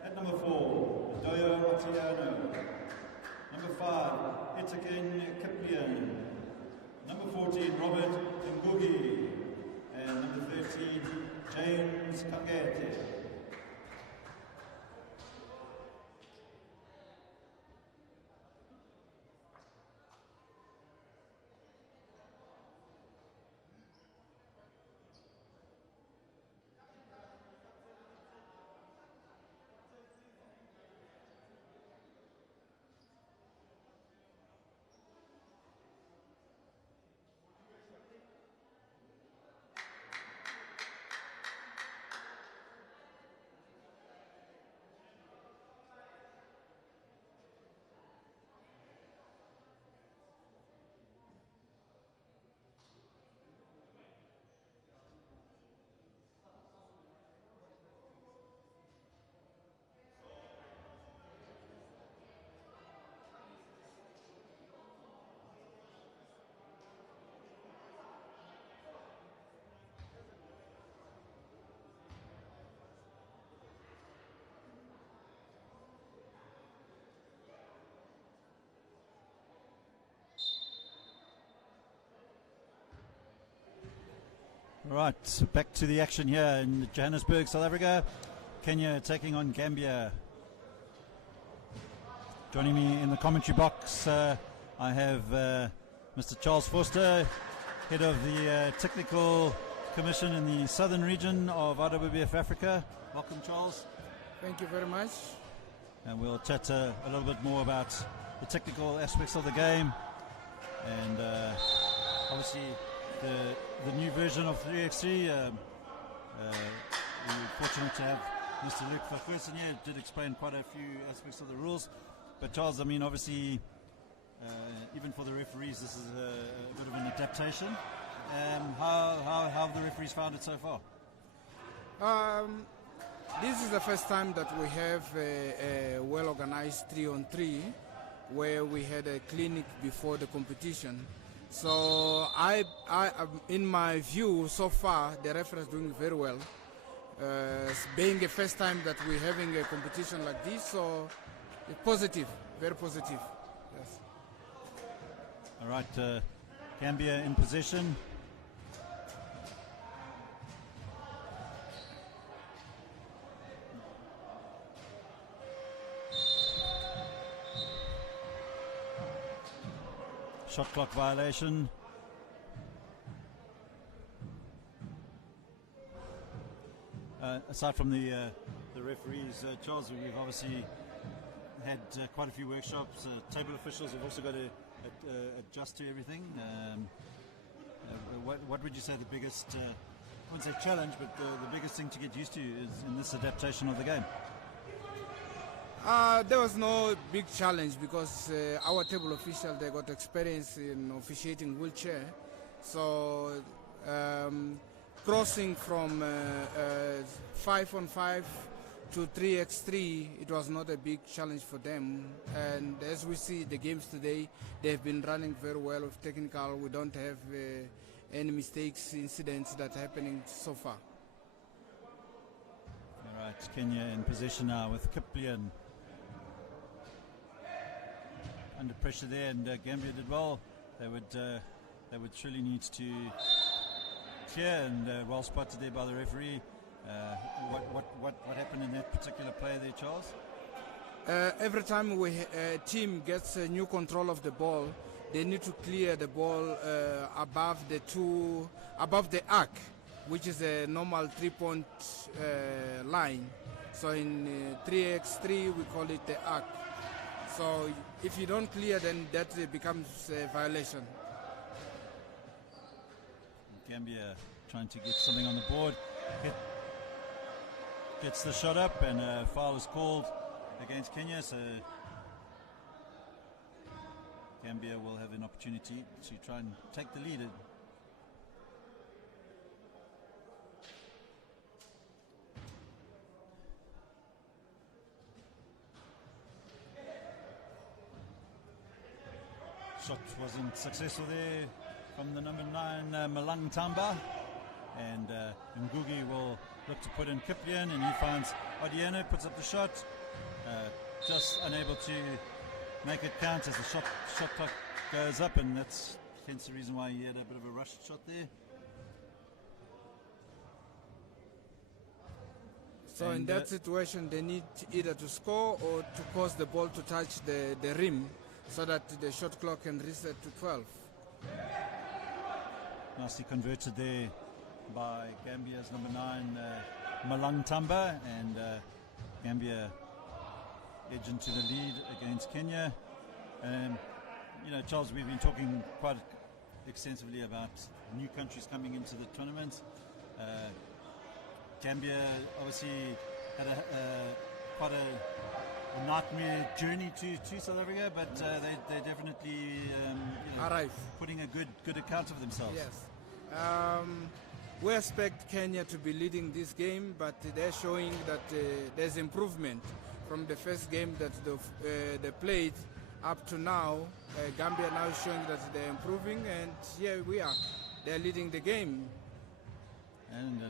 At number 4, Doyo Otiano. Number 5, Itaken Kiplian. Number 14, Robert Ngugi. And number 13, James Kangete. Right, back to the action here in Johannesburg, South Africa. Kenya taking on Gambia. Joining me in the commentary box, I have Mr. Charles Forster, head of the Technical Commission in the Southern region of IWBF Africa. Welcome, Charles. Thank you very much. And we'll chat a little bit more about the technical aspects of the game, and obviously the new version of 3x3. We're fortunate to have Mr. Luke Vergoesen here, did explain quite a few aspects of the rules. But Charles, I mean, obviously, even for the referees, this is a bit of an adaptation. How have the referees found it so far? This is the first time that we have a well-organized 3-on-3, where we had a clinic before the competition. So in my view, so far, the referee is doing very well. Being the first time that we're having a competition like this, so it's positive, very positive. Yes. All right, Gambia in possession. Shot clock violation. Aside from the referees, Charles, we've obviously had quite a few workshops. Table officials have also got to adjust to everything. What would you say the biggest, I wouldn't say challenge, but the biggest thing to get used to is in this adaptation of the game? There was no big challenge because our table official, they got experience in officiating wheelchair. So crossing from 5-on-5 to 3x3, it was not a big challenge for them. And as we see the games today, they've been running very well with technical. We don't have any mistakes, incidents that are happening so far. All right, Kenya in possession now with Kiplian. Under pressure there, and Gambia did well. They would surely need to clear, and well spotted there by the referee. What happened in that particular play there, Charles? Every time a team gets a new control of the ball, they need to clear the ball above the arc, which is a normal 3-point line. So in 3x3 we call it the arc. So if you don't clear, then that becomes a violation. Gambia trying to get something on the board. Gets the shot up, and a foul is called against Kenya. So Gambia will have an opportunity to try and take the lead. Shot wasn't successful there from the number 9, Malang Tamba, and Ngugi will look to put in Kiplian, and he finds Odiano, puts up the shot, just unable to make it count as the shot clock goes up, and that's hence the reason why he had a bit of a rushed shot there. So in that situation, they need either to score or to cause the ball to touch the rim, so that the shot clock can reset to 12. Nicely converted there by Gambia's number 9, Malang Tamba, and Gambia edge into the lead against Kenya. You know, Charles, we've been talking quite extensively about new countries coming into the tournament. Gambia obviously had quite a nightmare journey to South Africa, but they definitely arrive, putting a good account of themselves. Yes. We expect Kenya to be leading this game, but they're showing that there's improvement from the first game that they played up to now. Gambia now is showing that they're improving, and here we are. They're leading the game. And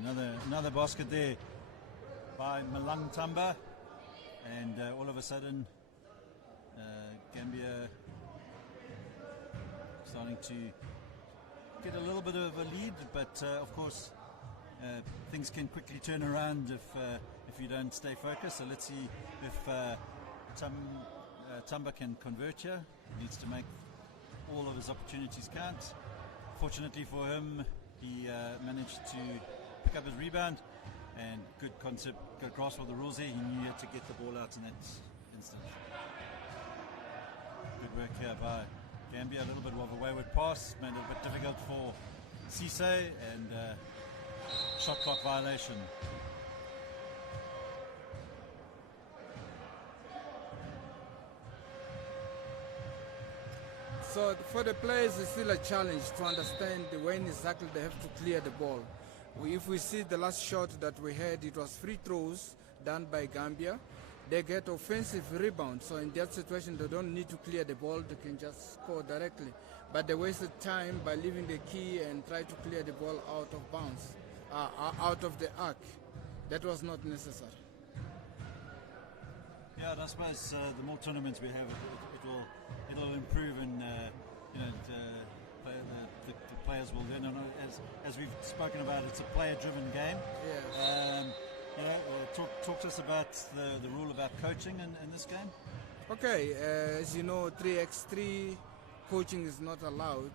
another basket there by Malang Tamba. And all of a sudden, Gambia starting to get a little bit of a lead, but of course things can quickly turn around if you don't stay focused. So let's see if Tamba can convert here. He needs to make all of his opportunities count. Fortunately for him, he managed to pick up his rebound, and good concept, good grasp of the rules here. He knew to get the ball out in that instant. Good work here by Gambia. A little bit of a wayward pass, made it a bit difficult for Cisse, and shot clock violation. So for the players, it's still a challenge to understand when exactly they have to clear the ball. If we see the last shot that we had, it was free throws done by Gambia. They get offensive rebounds, so in that situation they don't need to clear the ball, they can just score directly. But they wasted time by leaving the key and try to clear the ball out of bounds, out of the arc. That was not necessary. Yeah, and I suppose the more tournaments we have, it'll improve, and the players will learn. And as we've spoken about, it's a player-driven game. Yes. Talk to us about the rule about coaching in this game. Okay, as you know, 3x3 coaching is not allowed.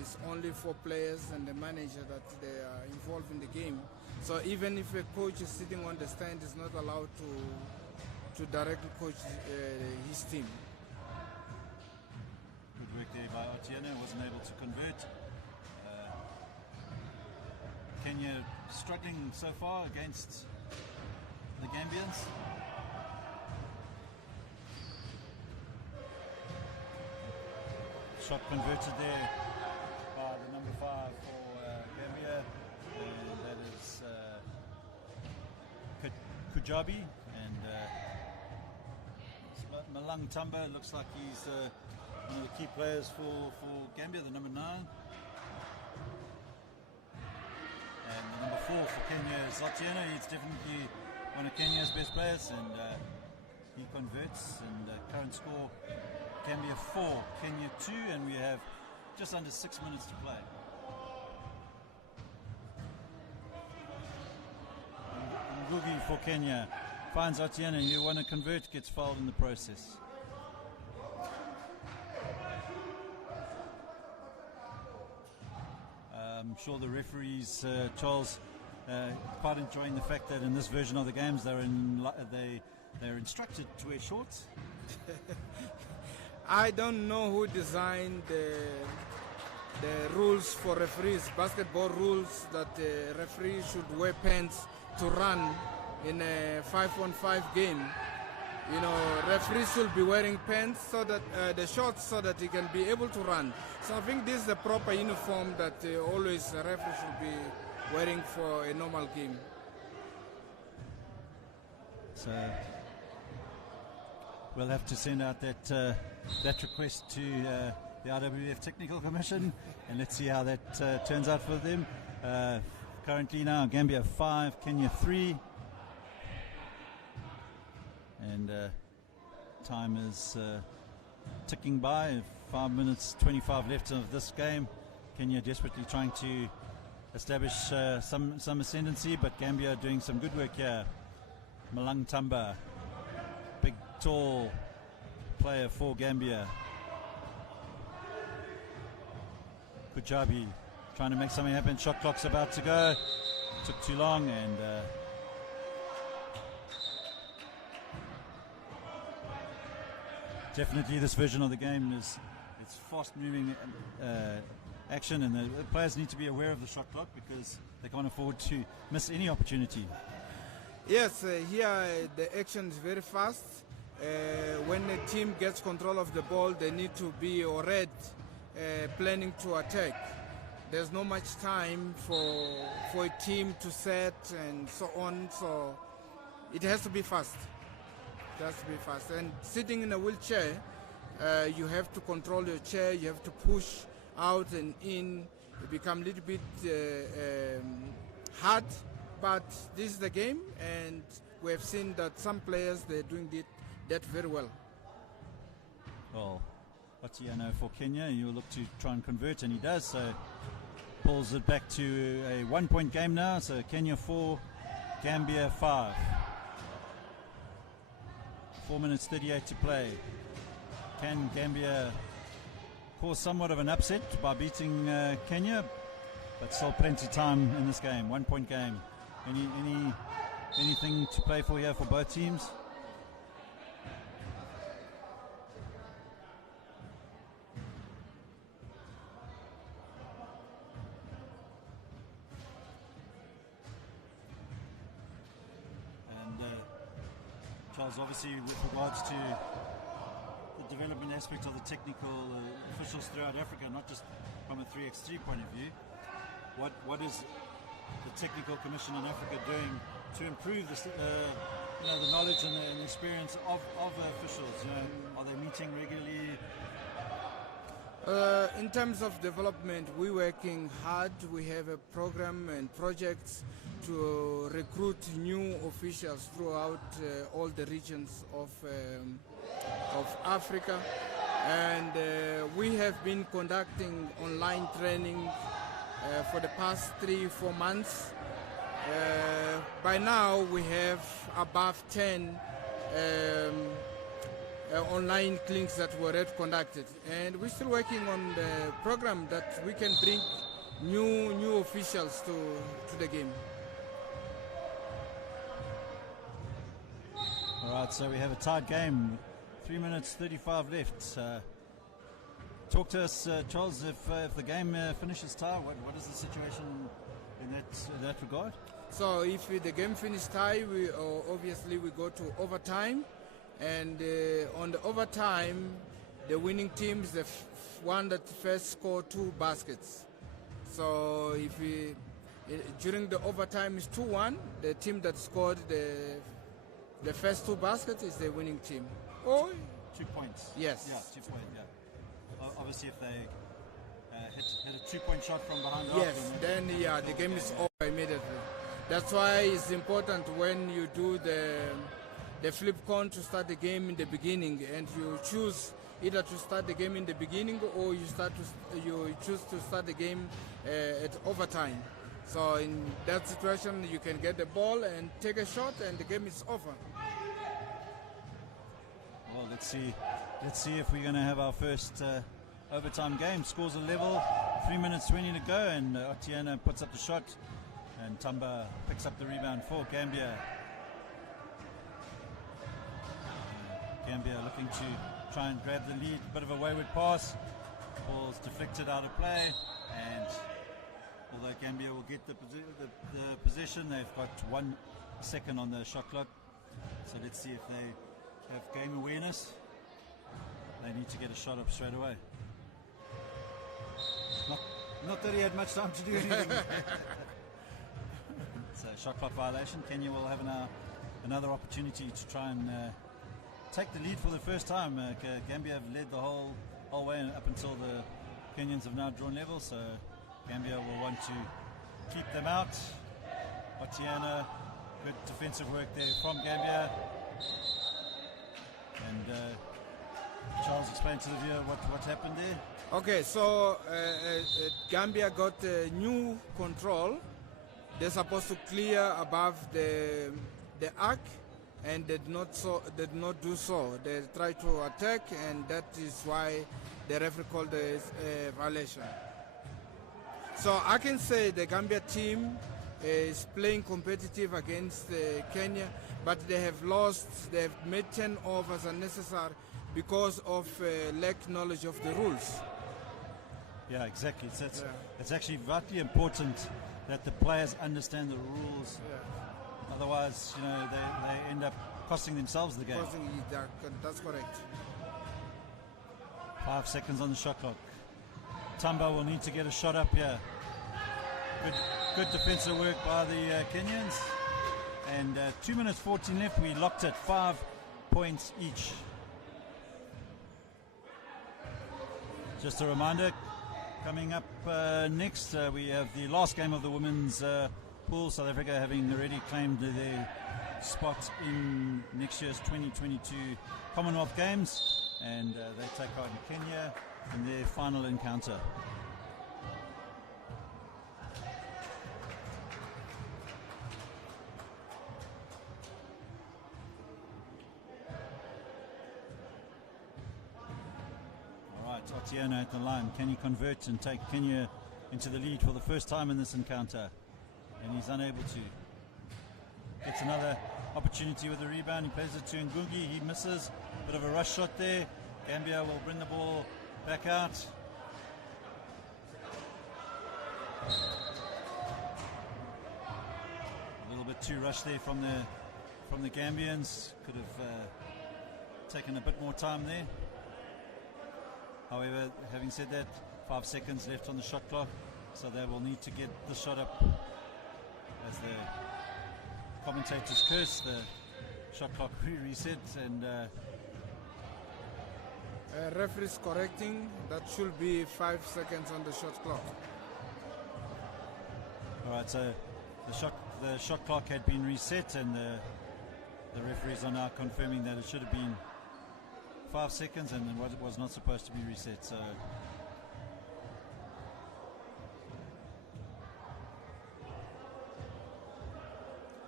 It's only for players and the manager that they are involved in the game. So even if a coach is sitting on the stand, is not allowed to directly coach his team. Good work there by Otieno, wasn't able to convert. Kenya struggling so far against the Gambians. Shot converted there by the number 5 for Gambia, and that is Kujabi, and Malang Tamba looks like he's one of the key players for Gambia, the number 9. And the number 4 for Kenya is Otieno. He's definitely one of Kenya's best players, and he converts. And current score, Gambia 4, Kenya 2, and we have just under 6 minutes to play. Ngugi for Kenya finds Otieno. You want to convert, gets fouled in the process. I'm sure the referees, Charles, quite enjoying the fact that in this version of the games they're instructed to wear shorts. I don't know who designed the rules for referees, basketball rules, that the referee should wear pants to run in a 5-on-5 game. You know, referees should be wearing pants so that the shorts, so that he can be able to run. So I think this is the proper uniform that always a referee should be wearing for a normal game. So we'll have to send out that request to the IWBF Technical Commission, and let's see how that turns out for them. Currently now, Gambia 5, Kenya 3. And time is ticking by. 5 minutes 25 left of this game. Kenya desperately trying to establish some ascendancy, but Gambia doing some good work here. Malang Tamba, big tall player for Gambia. Kujabi trying to make something happen. Shot clock's about to go. Took too long, and definitely this version of the game is fast moving action, and the players need to be aware of the shot clock because they can't afford to miss any opportunity. Yes, here the action is very fast. When a team gets control of the ball, they need to be already planning to attack. There's not much time for a team to set and so on, so it has to be fast. It has to be fast. And sitting in a wheelchair, you have to control your chair, you have to push out and in. It becomes a little bit hard, but this is the game, and we have seen that some players, they're doing that very well. Well, Otieno for Kenya, you look to try and convert, and he does, so pulls it back to a 1-point game now. So Kenya 4, Gambia 5. 4 minutes 38 to play. Can Gambia cause somewhat of an upset by beating Kenya? But still plenty of time in this game. 1-point game. Anything to play for here for both teams? Charles, obviously with regards to the development aspect of the technical officials throughout Africa, not just from a 3x3 point of view, what is the Technical Commission in Africa doing to improve the knowledge and the experience of officials? Are they meeting regularly? In terms of development, we're working hard. We have a program and projects to recruit new officials throughout all the regions of Africa, and we have been conducting online training for the past 3-4 months. By now we have above 10 online clinics that were conducted, and we're still working on the program that we can bring new officials to the game. All right, so we have a tied game, 3 minutes 35 left. Talk to us, Charles, if the game finishes tie, what is the situation in that regard? So if the game finishes tie, we obviously we go to overtime, and on the overtime, the winning team is the one that first scored 2 baskets. So if during the overtime is 2-1, the team that scored the first 2 baskets is the winning team. Oh, 2 points. Yes. Yeah, 2 points. Yeah. Obviously, if they hit a 2-point shot from behind. Yes, then the game is over immediately. That's why it's important when you do the flip coin to start the game in the beginning, and you choose either to start the game in the beginning or you choose to start the game at overtime. So in that situation, you can get the ball and take a shot, and the game is over. Well, let's see if we're going to have our first overtime game. Scores are level, 3 minutes 20 to go, and Otieno puts up the shot, and Tamba picks up the rebound for Gambia. Gambia looking to try and grab the lead. Bit of a wayward pass. Ball's deflected out of play, and although Gambia will get the possession, they've got 1 second on the shot clock. So let's see if they have game awareness. They need to get a shot up straight away. Not that he had much time to do anything. It's a shot clock violation. Kenya will have another opportunity to try and take the lead for the first time. Gambia have led the whole way up until the Kenyans have now drawn level, so Gambia will want to keep them out. Otieno, good defensive work there from Gambia. And Charles, explain to the viewer what happened there. Okay, so Gambia got a new control. They're supposed to clear above the arc, and did not do so. They tried to attack, and that is why the referee called the violation. So I can say the Gambia team is playing competitive against Kenya, but they have lost. They have made 10 overs unnecessary because of lack knowledge of the rules. Yeah, exactly. It's actually vitally important that the players understand the rules. Yeah. Otherwise, they end up costing themselves the game. That's correct. 5 seconds on the shot clock. Tamba will need to get a shot up here. Good defensive work by the Kenyans. And 2 minutes 14 left. We locked at 5 points each. Just a reminder, coming up next, we have the last game of the women's pool. South Africa having already claimed their spot in next year's 2022 Commonwealth Games. And they take on Kenya in their final encounter. Otieno at the line. Can he convert and take Kenya into the lead for the first time in this encounter? And he's unable to. Gets another opportunity with the rebound. He plays it to Ngugi. He misses. Bit of a rush shot there. Gambia will bring the ball back out. A little bit too rushed there from the Gambians. Could have taken a bit more time there. However, having said that, 5 seconds left on the shot clock, so they will need to get the shot up. As the commentators curse, the shot clock resets, and referee's correcting. That should be 5 seconds on the shot clock. all right. So the shot clock had been reset, and the referees are now confirming that it should have been 5 seconds, and it was not supposed to be reset. So.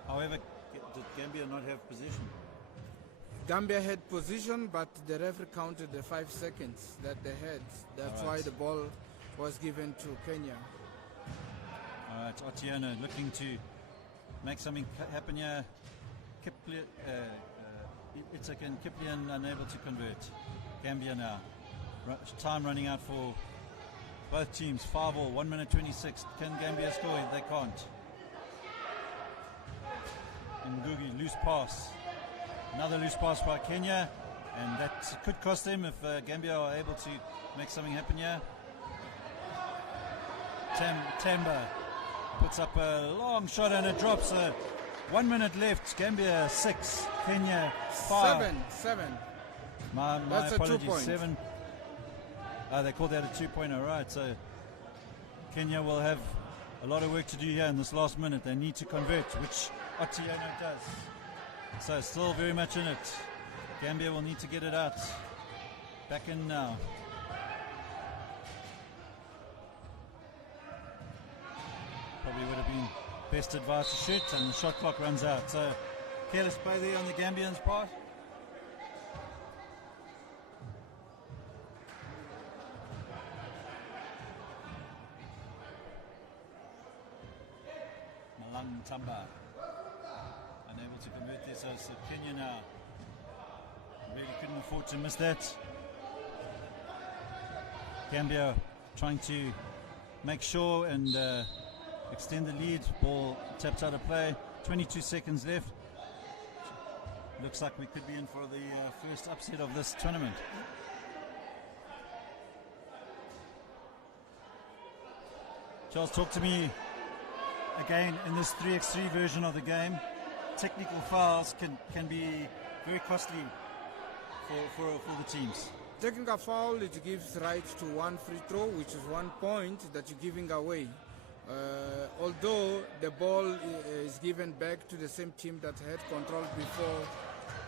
However, did Gambia not have position? Gambia had position, but the referee counted the 5 seconds that they had. That's why the ball was given to Kenya. All right, Otieno looking to make something happen here. Itzak and Kiplian unable to convert. Gambia now. Time running out for both teams. 5-all, 1 minute 26. Can Gambia score? They can't. Ngugi, loose pass. Another loose pass by Kenya, and that could cost them if Gambia are able to make something happen here. Tamba puts up a long shot and it drops. 1 minute left. Gambia 6, Kenya 5. 7. My That's apologies. a 2 point. 7. They called that a 2-point. All right, so Kenya will have a lot of work to do here in this last minute. They need to convert, which Otieno does. So still very much in it. Gambia will need to get it out. Back in now. Probably would have been best advice to shoot, and the shot clock runs out. So careless play there on the Gambians' part. Malang Tamba unable to convert this. So Kenya now really couldn't afford to miss that. Gambia trying to make sure and extend the lead. Ball tapped out of play. 22 seconds left. Looks like we could be in for the first upset of this tournament. Charles, talk to me again in this 3x3 version of the game. Technical fouls can be very costly for the teams. Technical foul, it gives right to 1 free throw, which is 1 point that you're giving away. Although the ball is given back to the same team that had control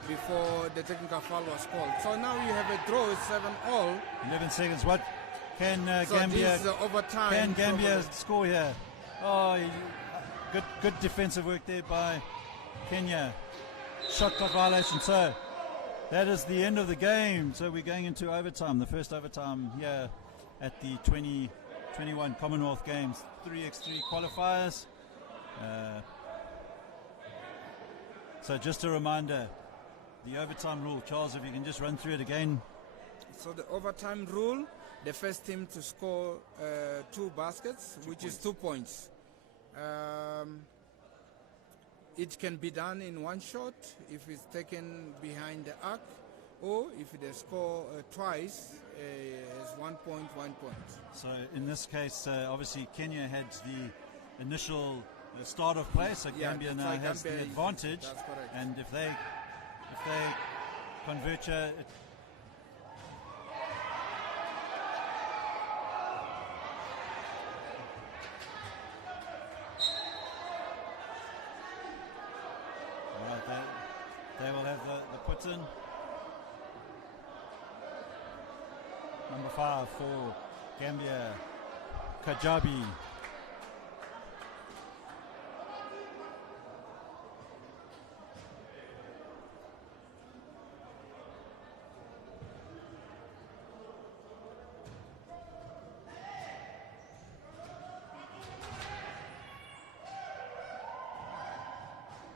before the technical foul was called. So now you have a draw, 7-all. 11 seconds. What can So Gambia? this is overtime. Can Gambia score here? Oh, good defensive work there by Kenya. Shot clock violation. So that is the end of the game. So we're going into overtime, the first overtime here at the 2021 Commonwealth Games 3x3 qualifiers. So just a reminder, the overtime rule. Charles, if you can just run through it again. So the overtime rule, the first team to score 2 baskets, which is 2 points. It can be done in 1 shot if it's taken behind the arc, or if they score twice, it's 1 point, 1 point. So in this case, obviously Kenya had the initial start of play, so Yeah, Gambia that's now right, has Gambia the is- advantage. that's correct. And if they convert here, they will have the put in. Number 5 for Gambia, Kajabi.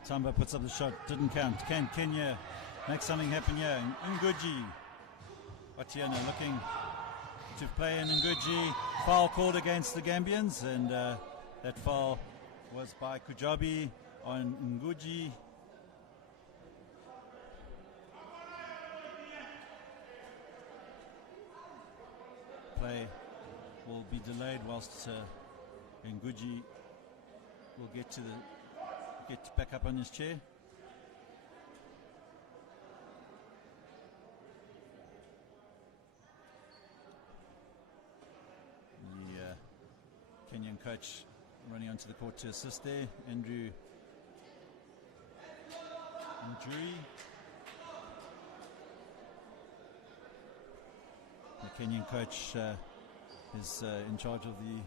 Tamba puts up the shot, didn't count. Can Kenya make something happen here? Nguji. Otieno looking to play in Nguji. Foul called against the Gambians, and that foul was by Kujabi on Nguji. Play will be delayed whilst Nguji will get back up on his chair. The Kenyan coach running onto the court to assist there, Andrew Njuri. The Kenyan coach is in charge of the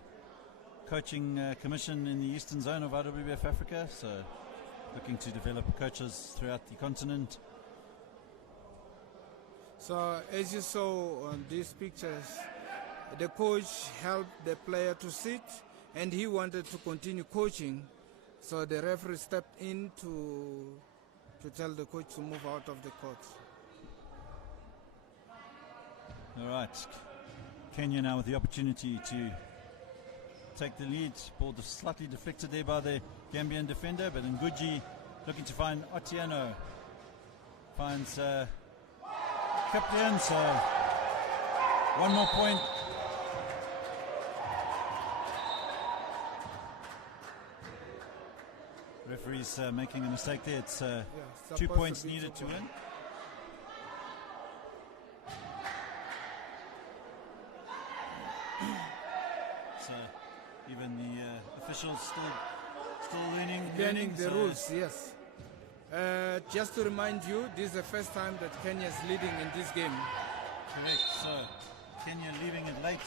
coaching commission in the eastern zone of IWBF Africa, so looking to develop coaches throughout the continent. So as you saw on these pictures, the coach helped the player to sit, and he wanted to continue coaching, so the referee stepped in to tell the coach to move out of the court. All right, Kenya now with the opportunity to take the lead. Ball slightly deflected there by the Gambian defender, but Nguji looking to find Otieno. Finds Kiplian, so one more point. Referee's making a mistake there. It's 2 points needed to win. So even the officials still learning the rules. Yes. Just to remind you, this is the first time that Kenya is leading in this game. Correct. So Kenya leaving it late.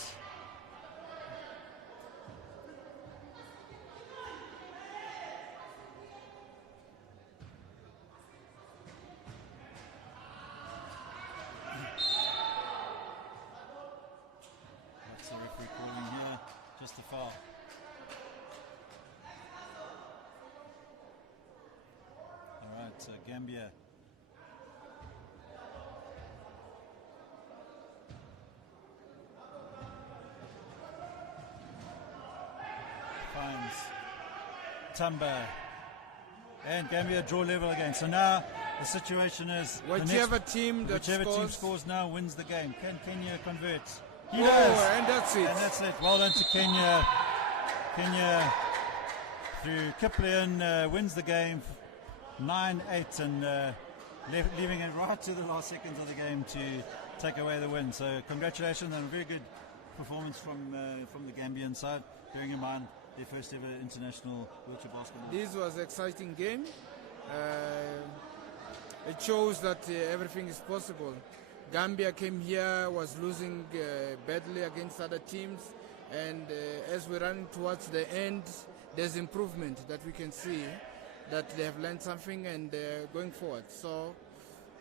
What's the referee calling here? Just a foul. All right, Gambia. Finds Tamba, and Gambia draw level again. So now the situation is whichever team scores now wins the game. Can Kenya convert? He does, and that's it. And that's it. Well done to Kenya. Kenya through Kiplian wins the game 9-8, and leaving it right to the last seconds of the game to take away the win. So congratulations on a very good performance from the Gambian side, bearing in mind their first ever international wheelchair basketball. This was an exciting game. It shows that everything is possible. Gambia came here, was losing badly against other teams, and as we're running towards the end, there's improvement that we can see, that they have learned something and going forward. So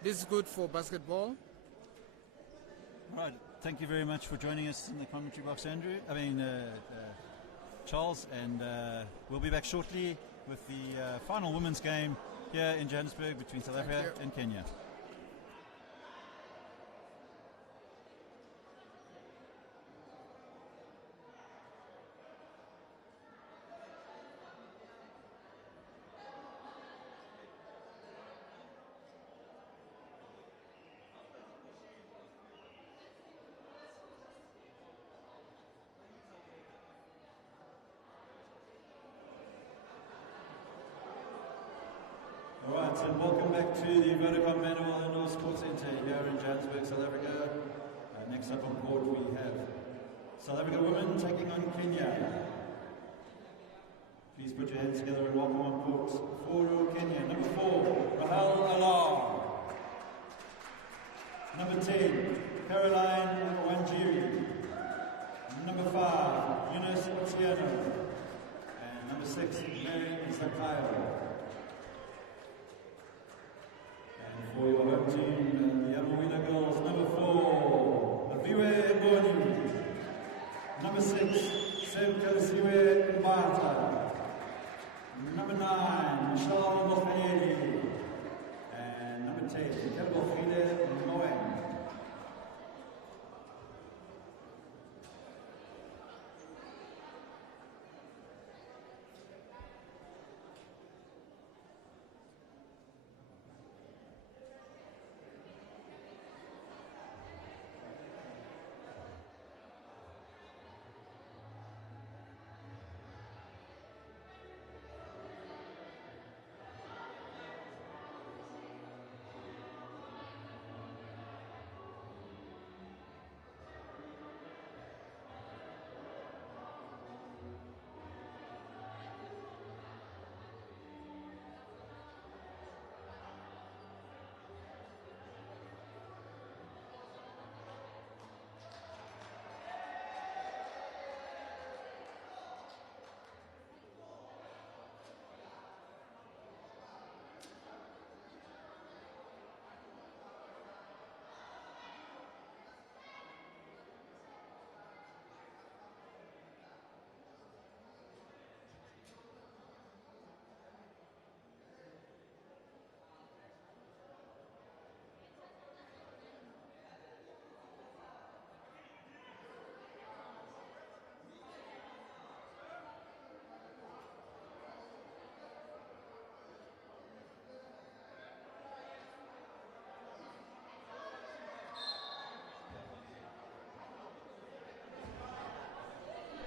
this is good for basketball. All right, thank you very much for joining us in the commentary box, Charles, and we'll be back shortly with the final women's game here in Johannesburg between South Africa and Kenya. Alright, and welcome back to the Vodacom Manual Indoor Sports Centre here in Johannesburg, South Africa. Next up on court we have South Africa women taking on Kenya. Please put your hands together and welcome on court for Kenya. Number 4, Rahel Alar. Number 10, Caroline Wanjiri. Number 5, Eunice Otieno. And number 6, Mary Zakayo. For your home team, the Yamawina girls, number 4, Aviwe Eboni. Number 6, Sem Kalisiwe Mbata. Number 9, Michelle Mofayeli. And number 10, Kelbofile Moen.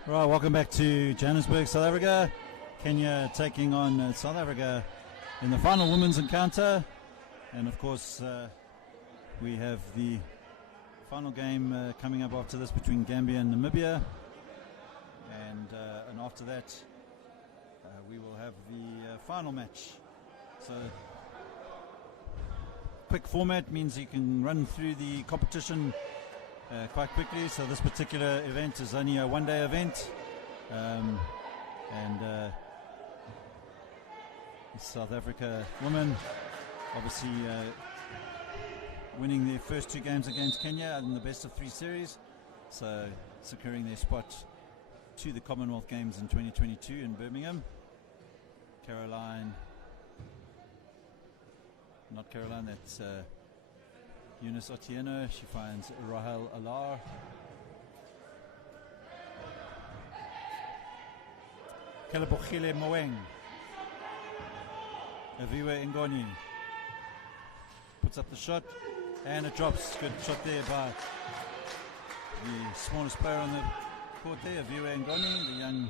Right, welcome back to Johannesburg, South Africa. Kenya taking on South Africa in the final women's encounter. And of course, we have the final game coming up after this between Gambia and Namibia. And after that, we will have the final match. So, quick format means you can run through the competition quite quickly. So this particular event is only a one-day event, and South Africa women obviously winning their first two games against Kenya in the best of three series, so securing their spot to the Commonwealth Games in 2022 in Birmingham. That's Eunice Otieno. She finds Rahel Alar. Kelebochile Moeng. Aviwe Ngoni puts up the shot and it drops. Good shot there by the smallest player on the court there, Aviwe Ngoni, the young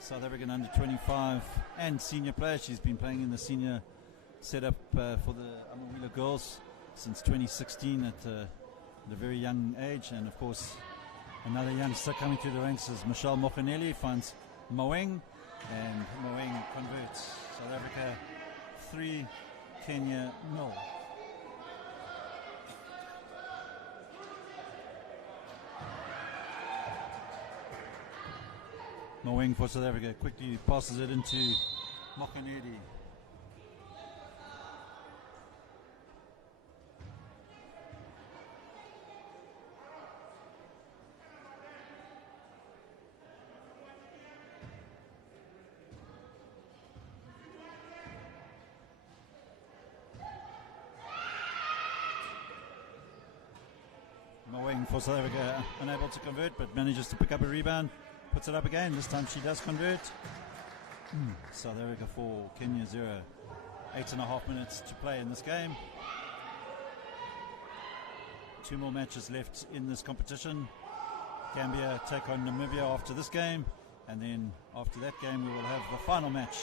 South African under 25 and senior player. She's been playing in the senior setup for the Amawila girls since 2016 at a very young age. And of course, another youngster coming through the ranks is Michelle Mokaneli, finds Moeng, and Moeng converts. South Africa 3, Kenya 0. Moeng for South Africa quickly passes it into Mokaneli. For South Africa, unable to convert, but manages to pick up a rebound, puts it up again. This time she does convert. South Africa 4, Kenya 0. 8.5 minutes to play in this game. 2 more matches left in this competition. Gambia take on Namibia after this game, and then after that game we will have the final match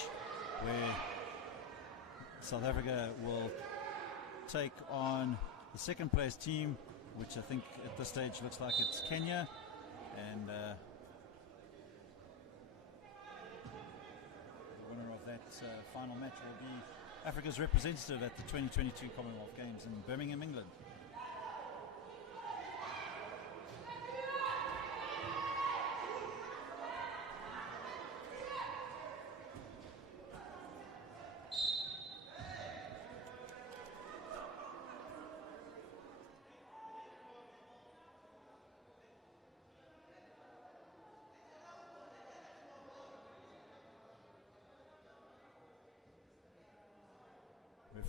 where South Africa will take on the second place team, which I think at this stage looks like it's Kenya, and the winner of that final match will be Africa's representative at the 2022 Commonwealth Games in Birmingham, England.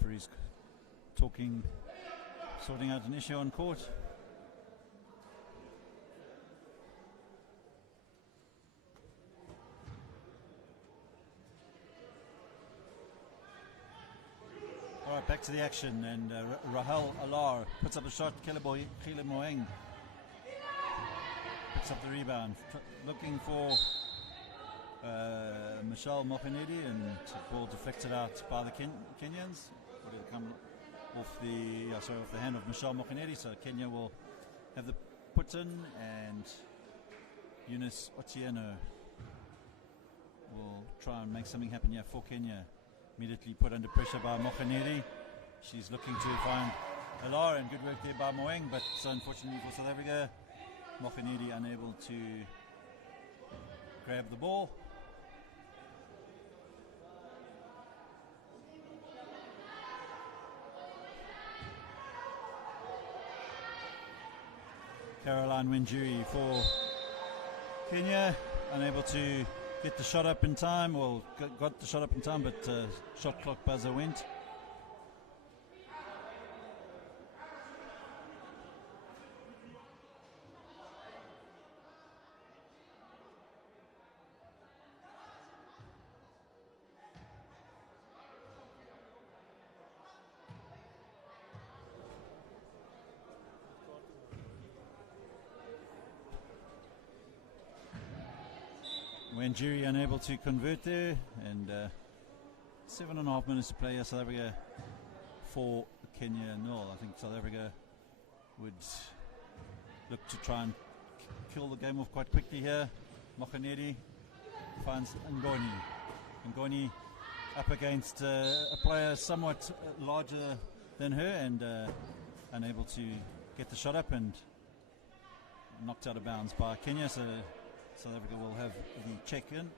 Referees talking, sorting out an issue on court. All right, back to the action, and Rahel Alar puts up a shot. Khile Moeng picks up the rebound, looking for Michelle Mokinedi, and the ball deflected out by the Kenyans. It will come off the hand of Michelle Mokinedi, so Kenya will have the put in, and Eunice Otieno will try and make something happen here for Kenya. Immediately put under pressure by Mokinedi. She's looking to find Alar, and good work there by Moeng, but unfortunately for South Africa, Mokinedi unable to grab the ball. Caroline Wenjuri for Kenya, unable to get the shot up in time. Well, got the shot up in time, but shot clock buzzer went. Wenjuri unable to convert there, and 7.5 minutes to play. South Africa 4, Kenya 0. I think South Africa would look to try and kill the game off quite quickly here. Mokinedi finds Ngoni. Ngoni up against a player somewhat larger than her, and unable to get the shot up, and knocked out of bounds by Kenya. So South Africa will have the check-in.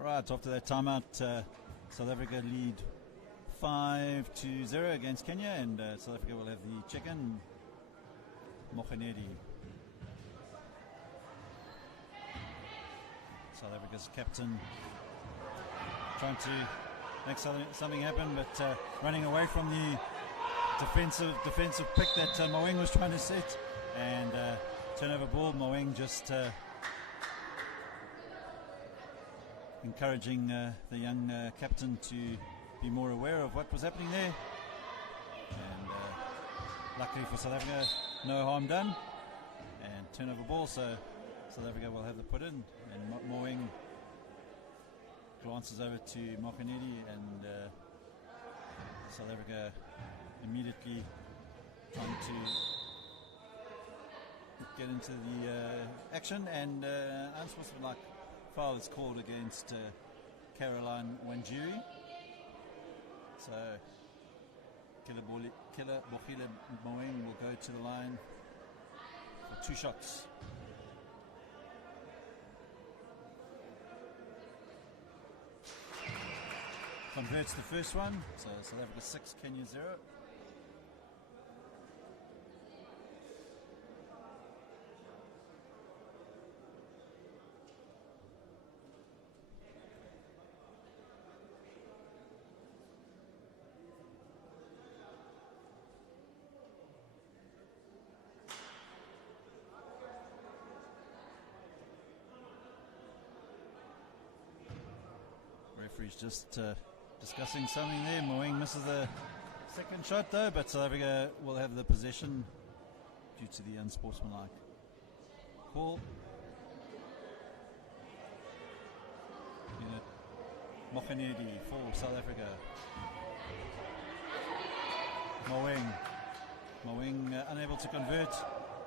Right, after that timeout, South Africa lead 5-0 against Kenya, and South Africa will have the check-in. Mokinedi, South Africa's captain, trying to make something happen, but running away from the defensive pick that Moeng was trying to set, and turnover ball. Moeng just encouraging the young captain to be more aware of what was happening there, and luckily for South Africa, no harm done, and turnover ball, so South Africa will have the put in, and Moeng glances over to Mokinedi, and South Africa immediately trying to get into the action, and unsportsmanlike foul is called against Caroline Wenjuri. So Killer Bokhile Moeng will go to the line for 2 shots. converts the first one. So South Africa 6, Kenya 0. Referee's just discussing something there. Moeng misses the second shot though, but South Africa will have the possession due to the unsportsmanlike call. Mohanedi for South Africa. Moeng unable to convert,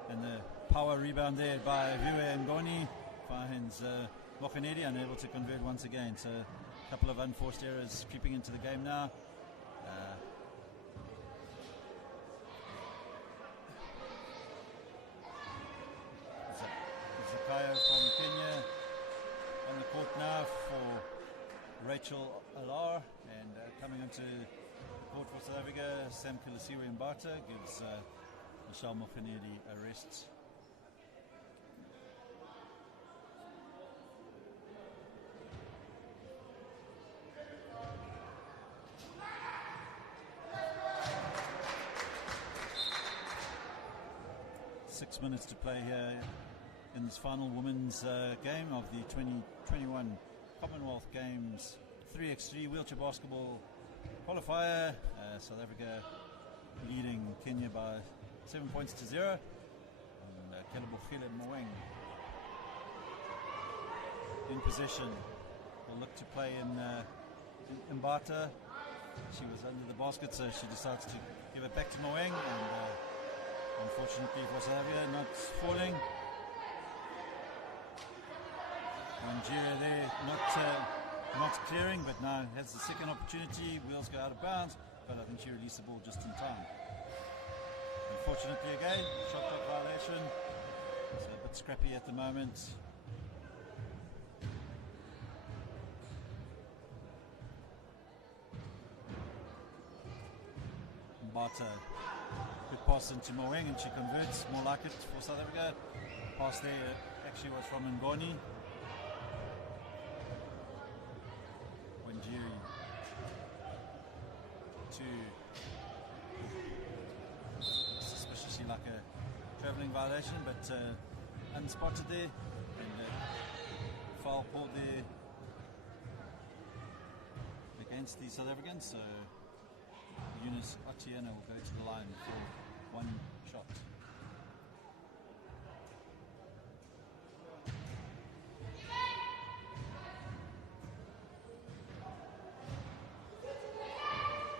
and the power rebound there by Viwe Ngoni finds Mohanedi unable to convert once again. So a couple of unforced errors creeping into the game now. Zakayo from Kenya on the court now for Rachel Alar, and coming onto the court for South Africa, Sam Kilisiwe Mbata gives Michelle Mohanedi a rest. Minutes to play here in this final women's game of the 2021 Commonwealth Games 3x3 wheelchair basketball qualifier. South Africa leading Kenya by 7 points to 0. And Kelebohile Moeng in possession. Will look to play in Mbata. She was under the basket, so she decides to give it back to Moeng, and unfortunately for South Africa, not falling. Nigeria there not clearing, but now has the second opportunity. Wheels go out of bounds, but I think she released the ball just in time. Unfortunately again, shot clock violation. So a bit scrappy at the moment. Mbata. Good pass into Moeng, and she converts, more like it for South Africa. Pass there actually was from Ngoni. Wanjiri to suspiciously like a travelling violation, but unspotted there, and foul called there against the South Africans. So Eunice Otieno will go to the line for one shot.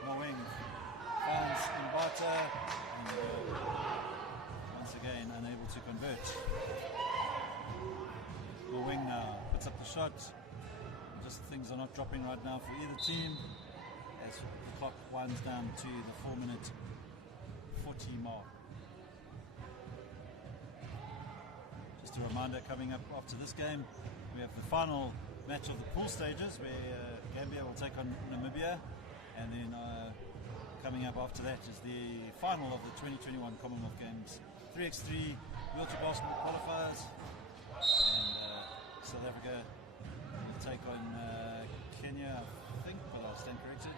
Moeng finds Mbata, and once again unable to convert. Moeng now puts up the shot. Just things are not dropping right now for either team, as the clock winds down to the 4-minute 40 mark. Just a reminder, coming up after this game, we have the final match of the pool stages, where Gambia will take on Namibia, and then coming up after that is the final of the 2021 Commonwealth Games 3x3 wheelchair basketball qualifiers, and South Africa will take on Kenya, I think, but I'll stand corrected.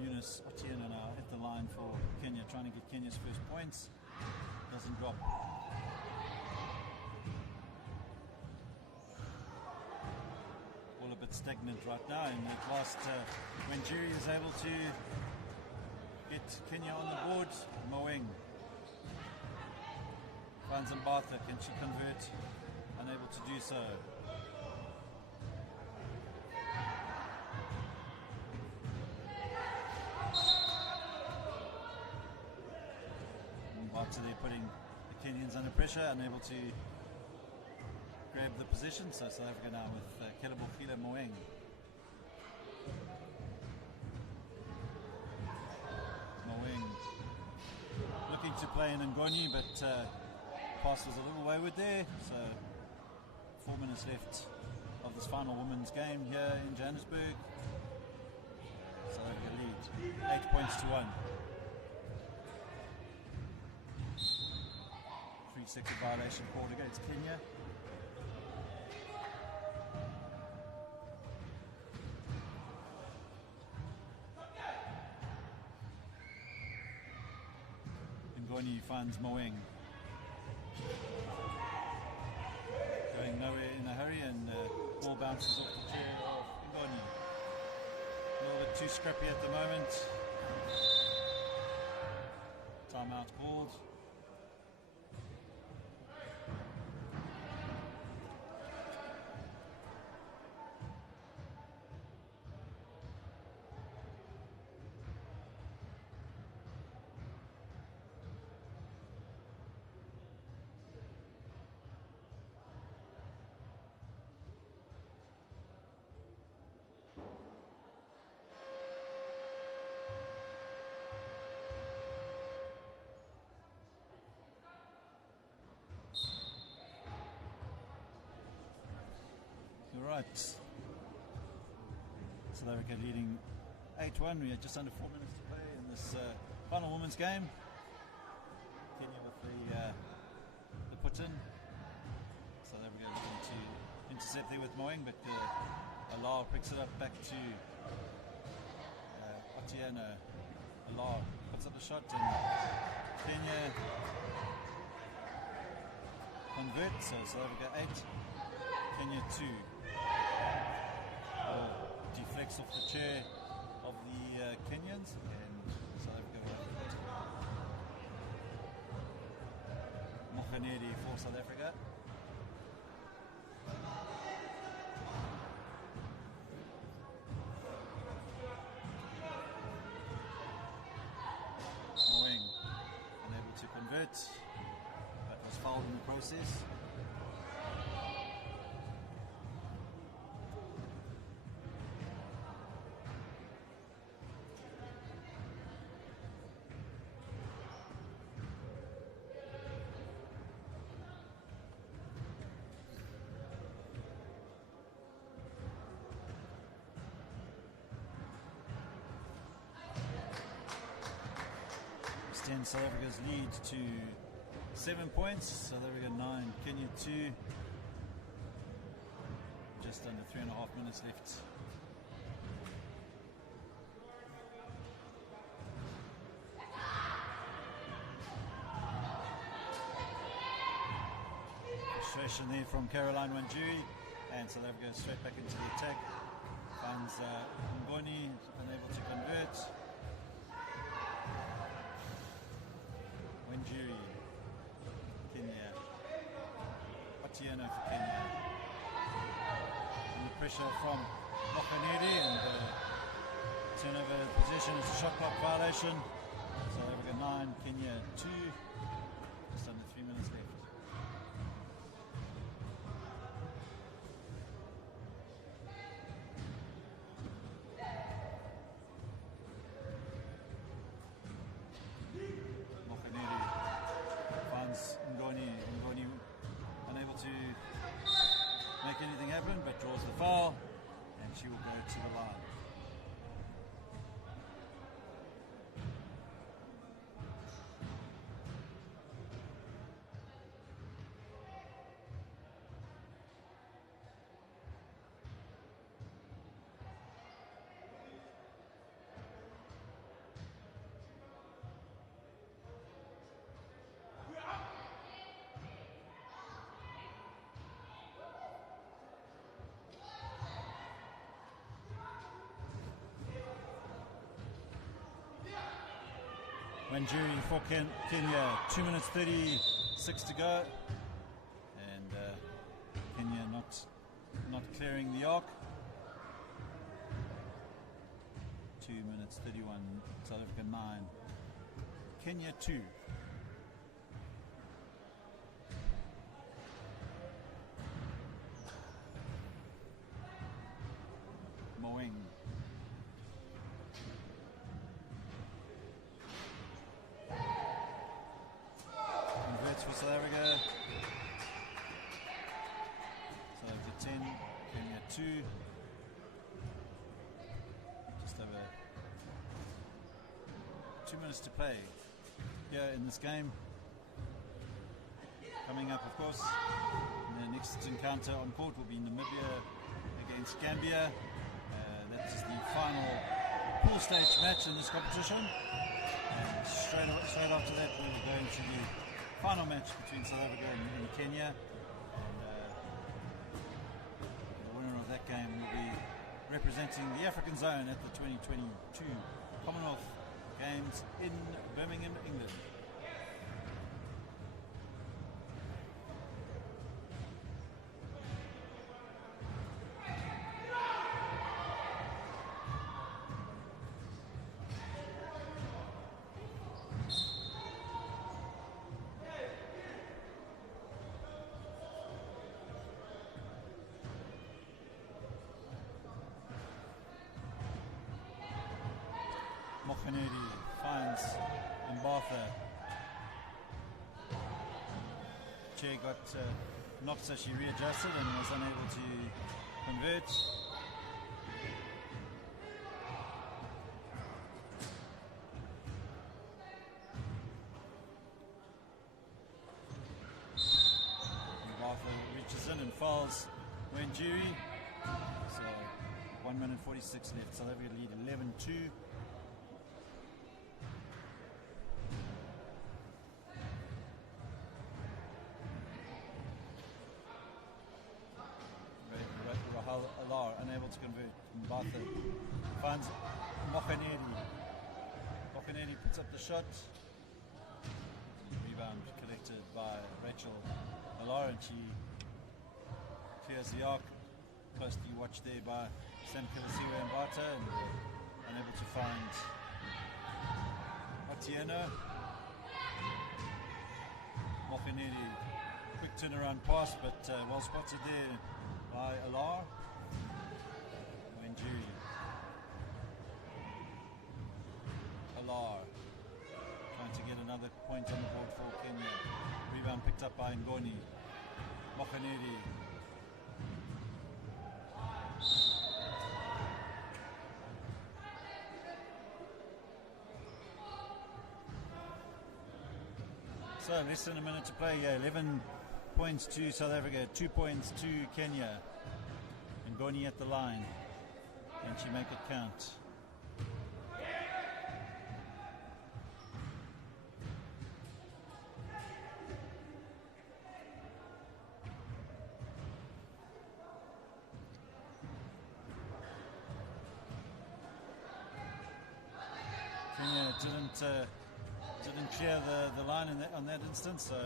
Eunice Otieno now at the line for Kenya, trying to get Kenya's first points. Doesn't drop. All a bit stagnant right now, and at last Wanjiri is able to get Kenya on the board. Moeng finds Mbata. Can she convert? Unable to do so. So they're putting the Kenyans under pressure, unable to grab the position. So South Africa now with Kelebohile Moeng. to play in Ngoni, but pass was a little wayward there. So 4 minutes left of this final women's game here in Johannesburg. South Africa lead 8 points to 1. 3-second violation called against Kenya. Ngoni finds Moeng. Going nowhere in a hurry, and ball bounces off the chair of Ngoni. A little bit too scrappy at the moment. Timeout called. Right. South Africa leading 8-1. We had just under 4 minutes to play in this final women's game. Kenya with the put-in. South Africa looking to intercept there with Moeng, but Alar picks it up back to Otieno. Alar puts up the shot, and Kenya converts. So South Africa 8, Kenya 2. Deflects off the chair of the Kenyans, and South Africa will have it. Mohanedi for South Africa. Moeng unable to convert, but was fouled in the process. South Africa's lead to 7 points. South Africa 9, Kenya 2. Just under 3.5 minutes left. Frustration there from Caroline Wanjiri, and South Africa straight back into the attack. Finds Ngoni, unable to convert. Wanjiri, Kenya, Otieno for Kenya. And the pressure from Mohanedi, and turnover possession is a shot clock violation. South Africa 9, Kenya 2. Just under 3 minutes left. Anything happen, but draws the foul, and she will go to the line. Wanjiri for Kenya, 2 minutes 36 to go, and Kenya not clearing the arc. 2 minutes 31, South Africa 9, Kenya 2. Moeng. 10, Kenya 2. Just over 2 minutes to play here in this game. Coming up, of course, the next encounter on court will be Namibia against Gambia. That is the final pool stage match in this competition. And straight after that, we will go into the final match between South Africa and Kenya. And the winner of that game will be representing the African zone at the 2022 Commonwealth Games in Birmingham, England. Finds Mbatha. Chair got knocked, so she readjusted and was unable to convert. Mbatha reaches in and fouls Wenjiri. So 1 minute 46 left. South Africa lead 11-2. Unable to convert. Mbatha finds Mokhaneri. Mokhaneri puts up the shot. Rebound collected by Rachel Alar, and she clears the arc. Closely watched there by Sam Kilisiwe Mbatha, and unable to find Otieno. Mokhaneri, quick turnaround pass, but well spotted there by Alar. Alar trying to get another point on the board for Kenya. Rebound picked up by Ngoni. Mokhaneri. So less than a minute to play. 11 points to South Africa, 2 points to Kenya. Ngoni at the line. Can she make it count? Kenya didn't clear the line on that instance, so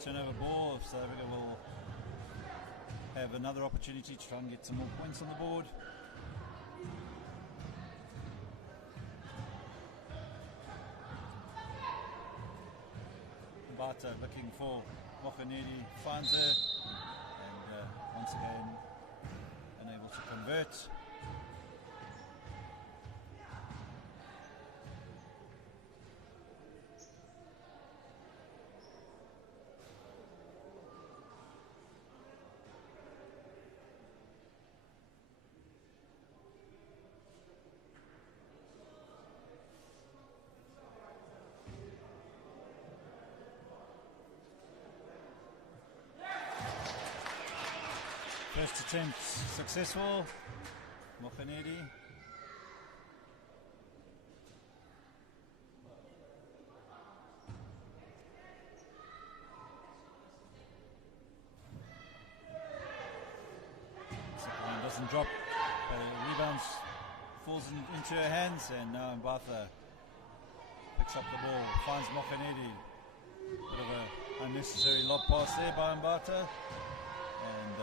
turnover ball. South Africa will have another opportunity to try and get some more points on the board. Mbatha looking for Mokhaneri, finds her, and once again unable to convert. First attempt successful. Mokhaneri. Second one doesn't drop. Rebounds falls into her hands, and now Mbatha picks up the ball, finds Mokhaneri. Bit of an unnecessary lob pass there by Mbatha. And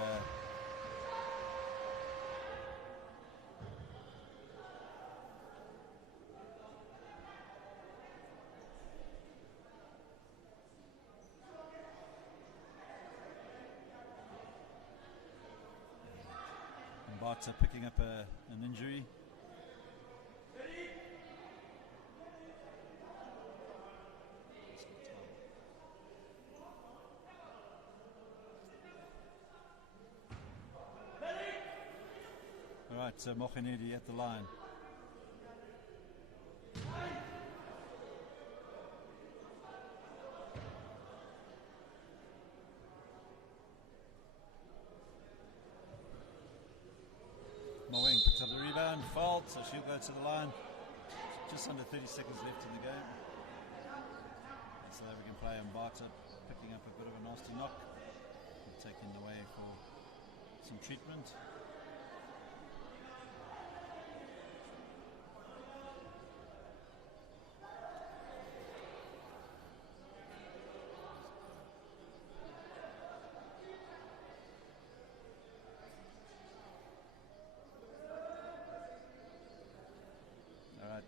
Mbatha picking up an injury. right, Mohenedi at the line. Moeng picks up the rebound, fouled, so she'll go to the line. Just under 30 seconds left in the game. South African player Mbata picking up a bit of a nasty knock, taken away for some treatment.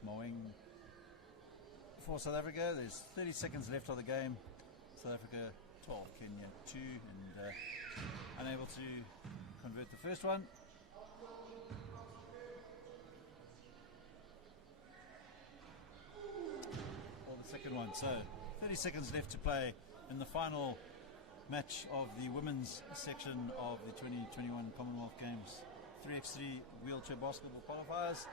Moeng for South Africa. There's 30 seconds left of the game. South Africa 12, Kenya 2, and unable to convert the first one. Or the second one. So 30 seconds left to play in the final match of the women's section of the 2021 Commonwealth Games 3x3 wheelchair basketball qualifiers.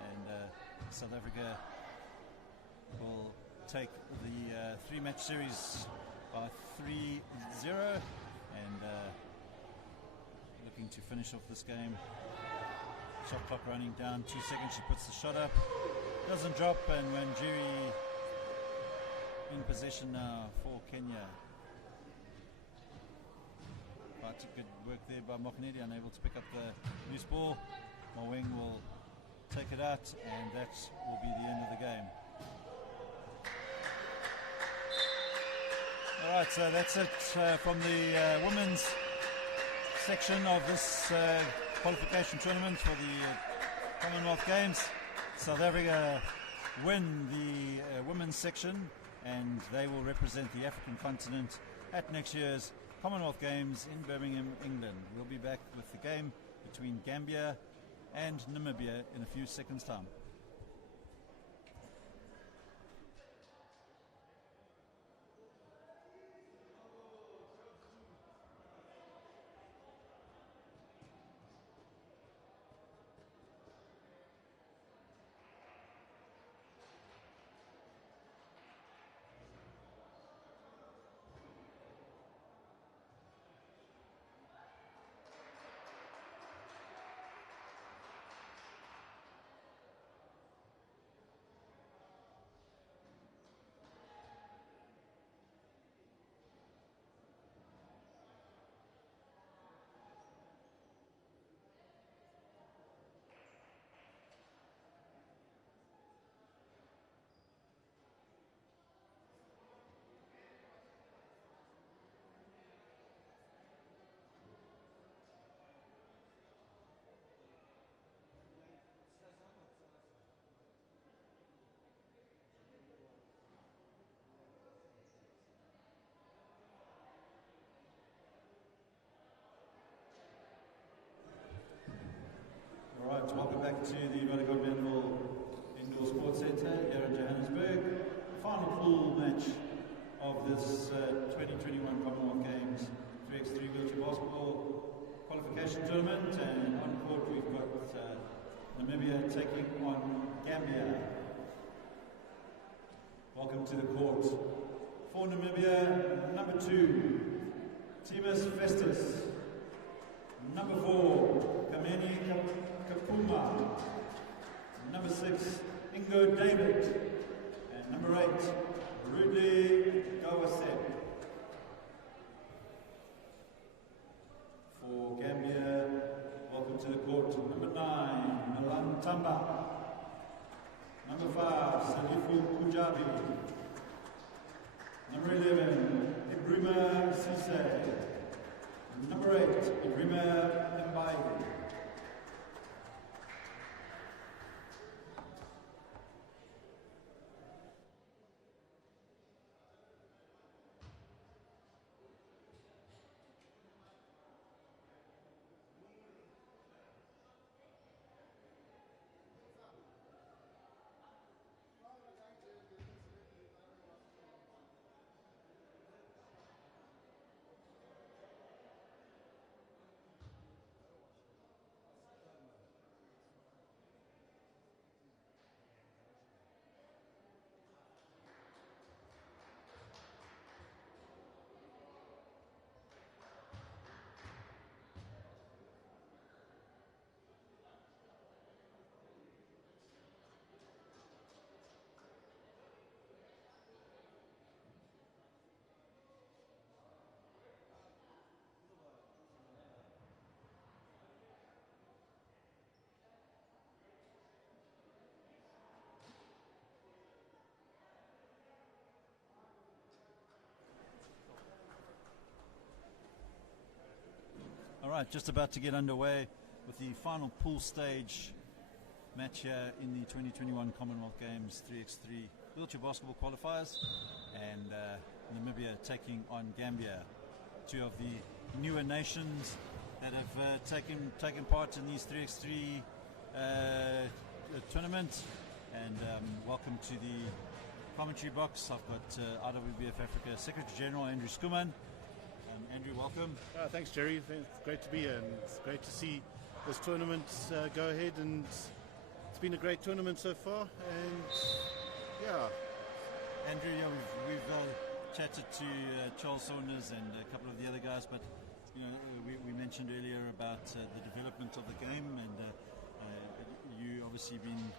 And South Africa will take the three-match series by 3-0 and looking to finish off this game. Shot clock running down, 2 seconds, she puts the shot up, doesn't drop, and Wanjiri in possession now for Kenya. But good work there by Mohenedi, unable to pick up the loose ball. Moeng will take it out, and that will be the end of the game. Alright, so that's it from the women's section of this qualification tournament for the Commonwealth Games. South Africa win the women's section, and they will represent the African continent at next year's Commonwealth Games in Birmingham, England. We'll be back with the game between Gambia and Namibia in a few seconds' time. Alright, welcome back to the Birmingham Indoor Sports Centre here in Johannesburg. The final pool match of this 2021 Commonwealth Games 3x3 wheelchair basketball qualification tournament, and on court we've got Namibia taking on Gambia. Welcome to the court. For Namibia, number 2, Timus Festus. Number 4, Kameni Kapuma. Number 6, Ingo David. And number 8, Rudy Gawasep. For Gambia, welcome to the court. Number 9, Milan Tamba. Number 5, Salifu Kujabi. Number 11, Ibrima Sise. Number 8, Ibrima Mbai. Right, just about to get underway with the final pool stage match here in the 2021 Commonwealth Games 3x3 wheelchair basketball qualifiers, and Namibia taking on Gambia, two of the newer nations that have taken part in these 3x3 tournament. And welcome to the commentary box. I've got IWBF Africa Secretary General Andrew Skuman. Andrew, welcome. Thanks, Jerry. It's great to be here, and it's great to see this tournament go ahead. And it's been a great tournament so far. And yeah, Andrew, we've chatted to Charles Saunders and a couple of the other guys, but we mentioned earlier about the development of the game, and you obviously been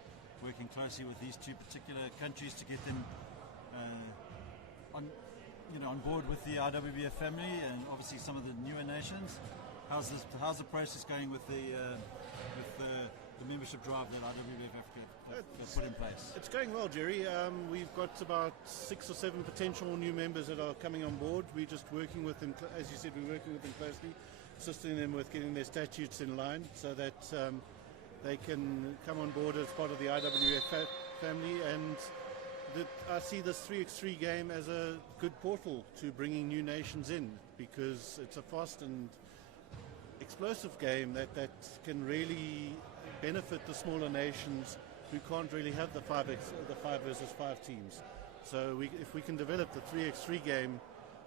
working closely with these two particular countries to get them on board with the IWBF family, and obviously some of the newer nations. How's the process going with the membership drive that IWBF Africa have put in place? It's going well, Jerry. We've got about 6 or 7 potential new members that are coming on board. We're just working with them, as you said, we're working with them closely, assisting them with getting their statutes in line so that they can come on board as part of the IWBF family. And I see this 3x3 game as a good portal to bringing new nations in, because it's a fast and explosive game that can really benefit the smaller nations who can't really have the 5 versus 5 teams. So if we can develop the 3x3 game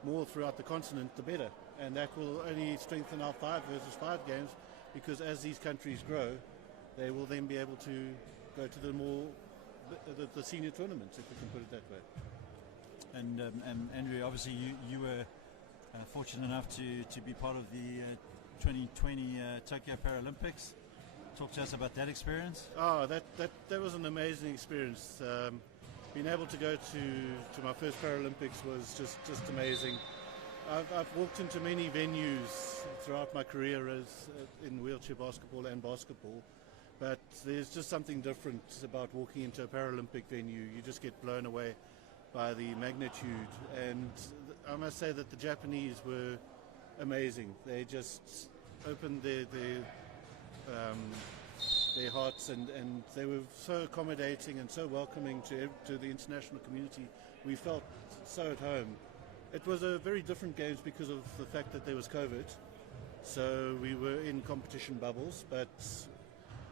more throughout the continent, the better. And that will only strengthen our 5 versus 5 games, because as these countries grow, they will then be able to go to the senior tournaments, if we can put it that way. And Andrew, obviously you were fortunate enough to be part of the 2020 Tokyo Paralympics. Talk to us about that experience. Oh, that was an amazing experience. Being able to go to my first Paralympics was just amazing. I've walked into many venues throughout my career in wheelchair basketball and basketball, but there's just something different about walking into a Paralympic venue. You just get blown away by the magnitude, and I must say that the Japanese were amazing. They just opened their hearts, and they were so accommodating and so welcoming to the international community. We felt so at home. It was a very different games because of the fact that there was COVID, so we were in competition bubbles, but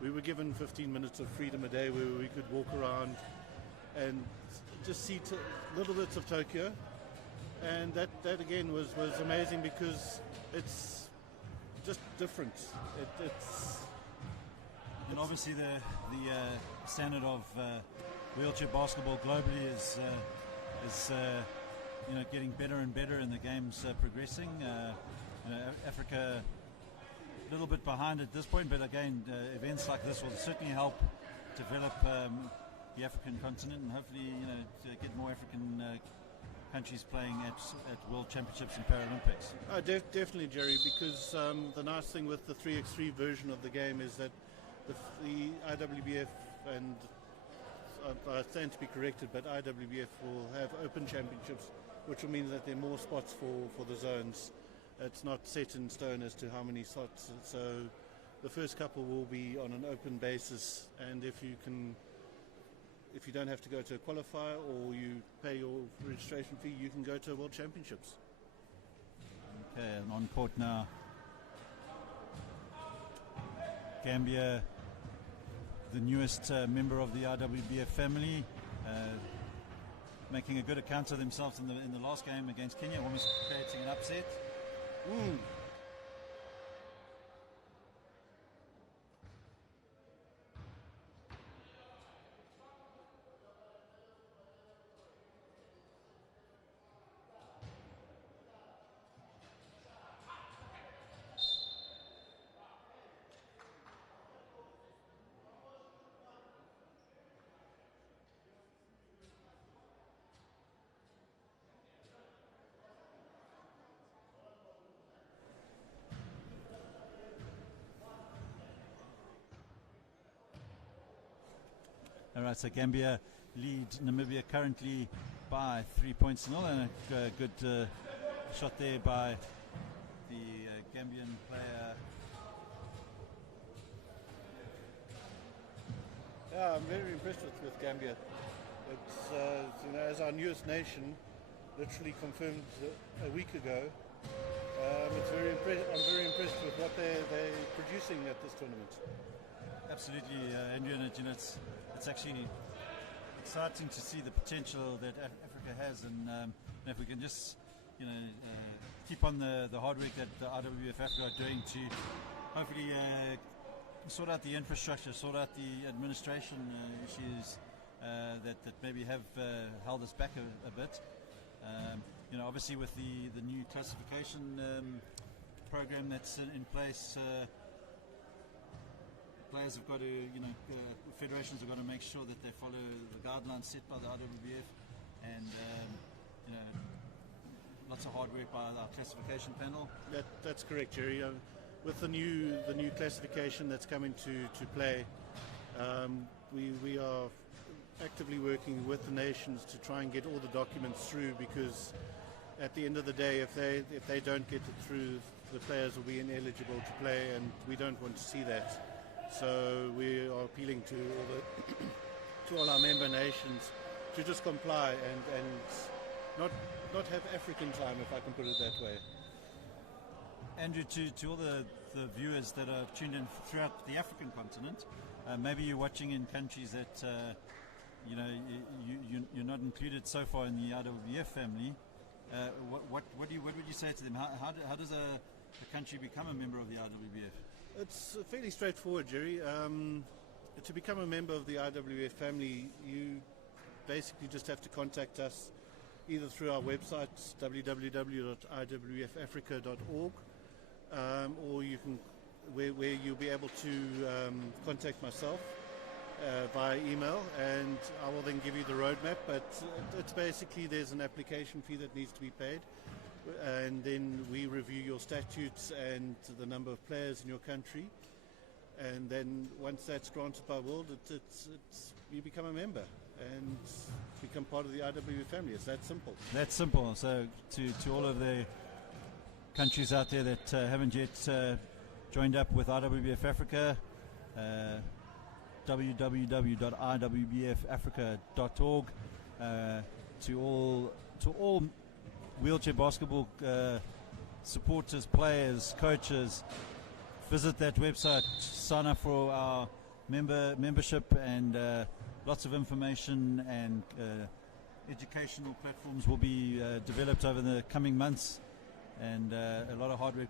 we were given 15 minutes of freedom a day where we could walk around and just see little bits of Tokyo. And that again was amazing, because it's just different. And obviously the standard of wheelchair basketball globally is getting better and better, and the game's progressing. Africa a little bit behind at this point, but again, events like this will certainly help develop the African continent, and hopefully get more African countries playing at World Championships and Paralympics. Definitely, Jerry, because the nice thing with the 3x3 version of the game is that the IWBF, and I stand to be corrected, but IWBF will have open championships, which will mean that there are more spots for the zones. It's not set in stone as to how many slots, so the first couple will be on an open basis, and if you don't have to go to a qualifier or you pay your registration fee, you can go to World Championships. Okay, and on court now, Gambia, the newest member of the IWBF family, making a good account of themselves in the last game against Kenya, almost creating an upset. All right, so Gambia lead Namibia currently by 3 points to 0, and a good shot there by the Gambian player Yeah, I'm very impressed with Gambia. It's as our newest nation, literally confirmed a week ago. I'm very impressed with what they're producing at this tournament. Absolutely, Andrew, and it's actually exciting to see the potential that Africa has, and if we can just keep on the hard work that the IWBF Africa are doing to hopefully sort out the infrastructure, sort out the administration issues that maybe have held us back a bit. Obviously with the new classification program that's in place, players have got to, federations have got to make sure that they follow the guidelines set by the IWBF, and lots of hard work by our classification panel. That's correct, Jerry. With the new classification that's coming to play, we are actively working with the nations to try and get all the documents through, because at the end of the day, if they don't get it through, the players will be ineligible to play, and we don't want to see that. So we are appealing to all our member nations to just comply and not have African time, if I can put it that way. Andrew, to all the viewers that are tuned in throughout the African continent, maybe you're watching in countries that you're not included so far in the IWBF family. What would you say to them? How does a country become a member of the IWBF? It's fairly straightforward, Jerry. To become a member of the IWBF family, you basically just have to contact us either through our website, www.iwbfafrica.org, or you can, where you'll be able to contact myself via email, and I will then give you the roadmap. But it's basically, there's an application fee that needs to be paid, and then we review your statutes and the number of players in your country, and then once that's granted by World, you become a member and become part of the IWBF family. It's that simple. That's simple. So to all of the countries out there that haven't yet joined up with IWBF Africa, www.iwbfafrica.org, to all wheelchair basketball supporters, players, coaches, visit that website, sign up for our membership, and lots of information and educational platforms will be developed over the coming months, and a lot of hard work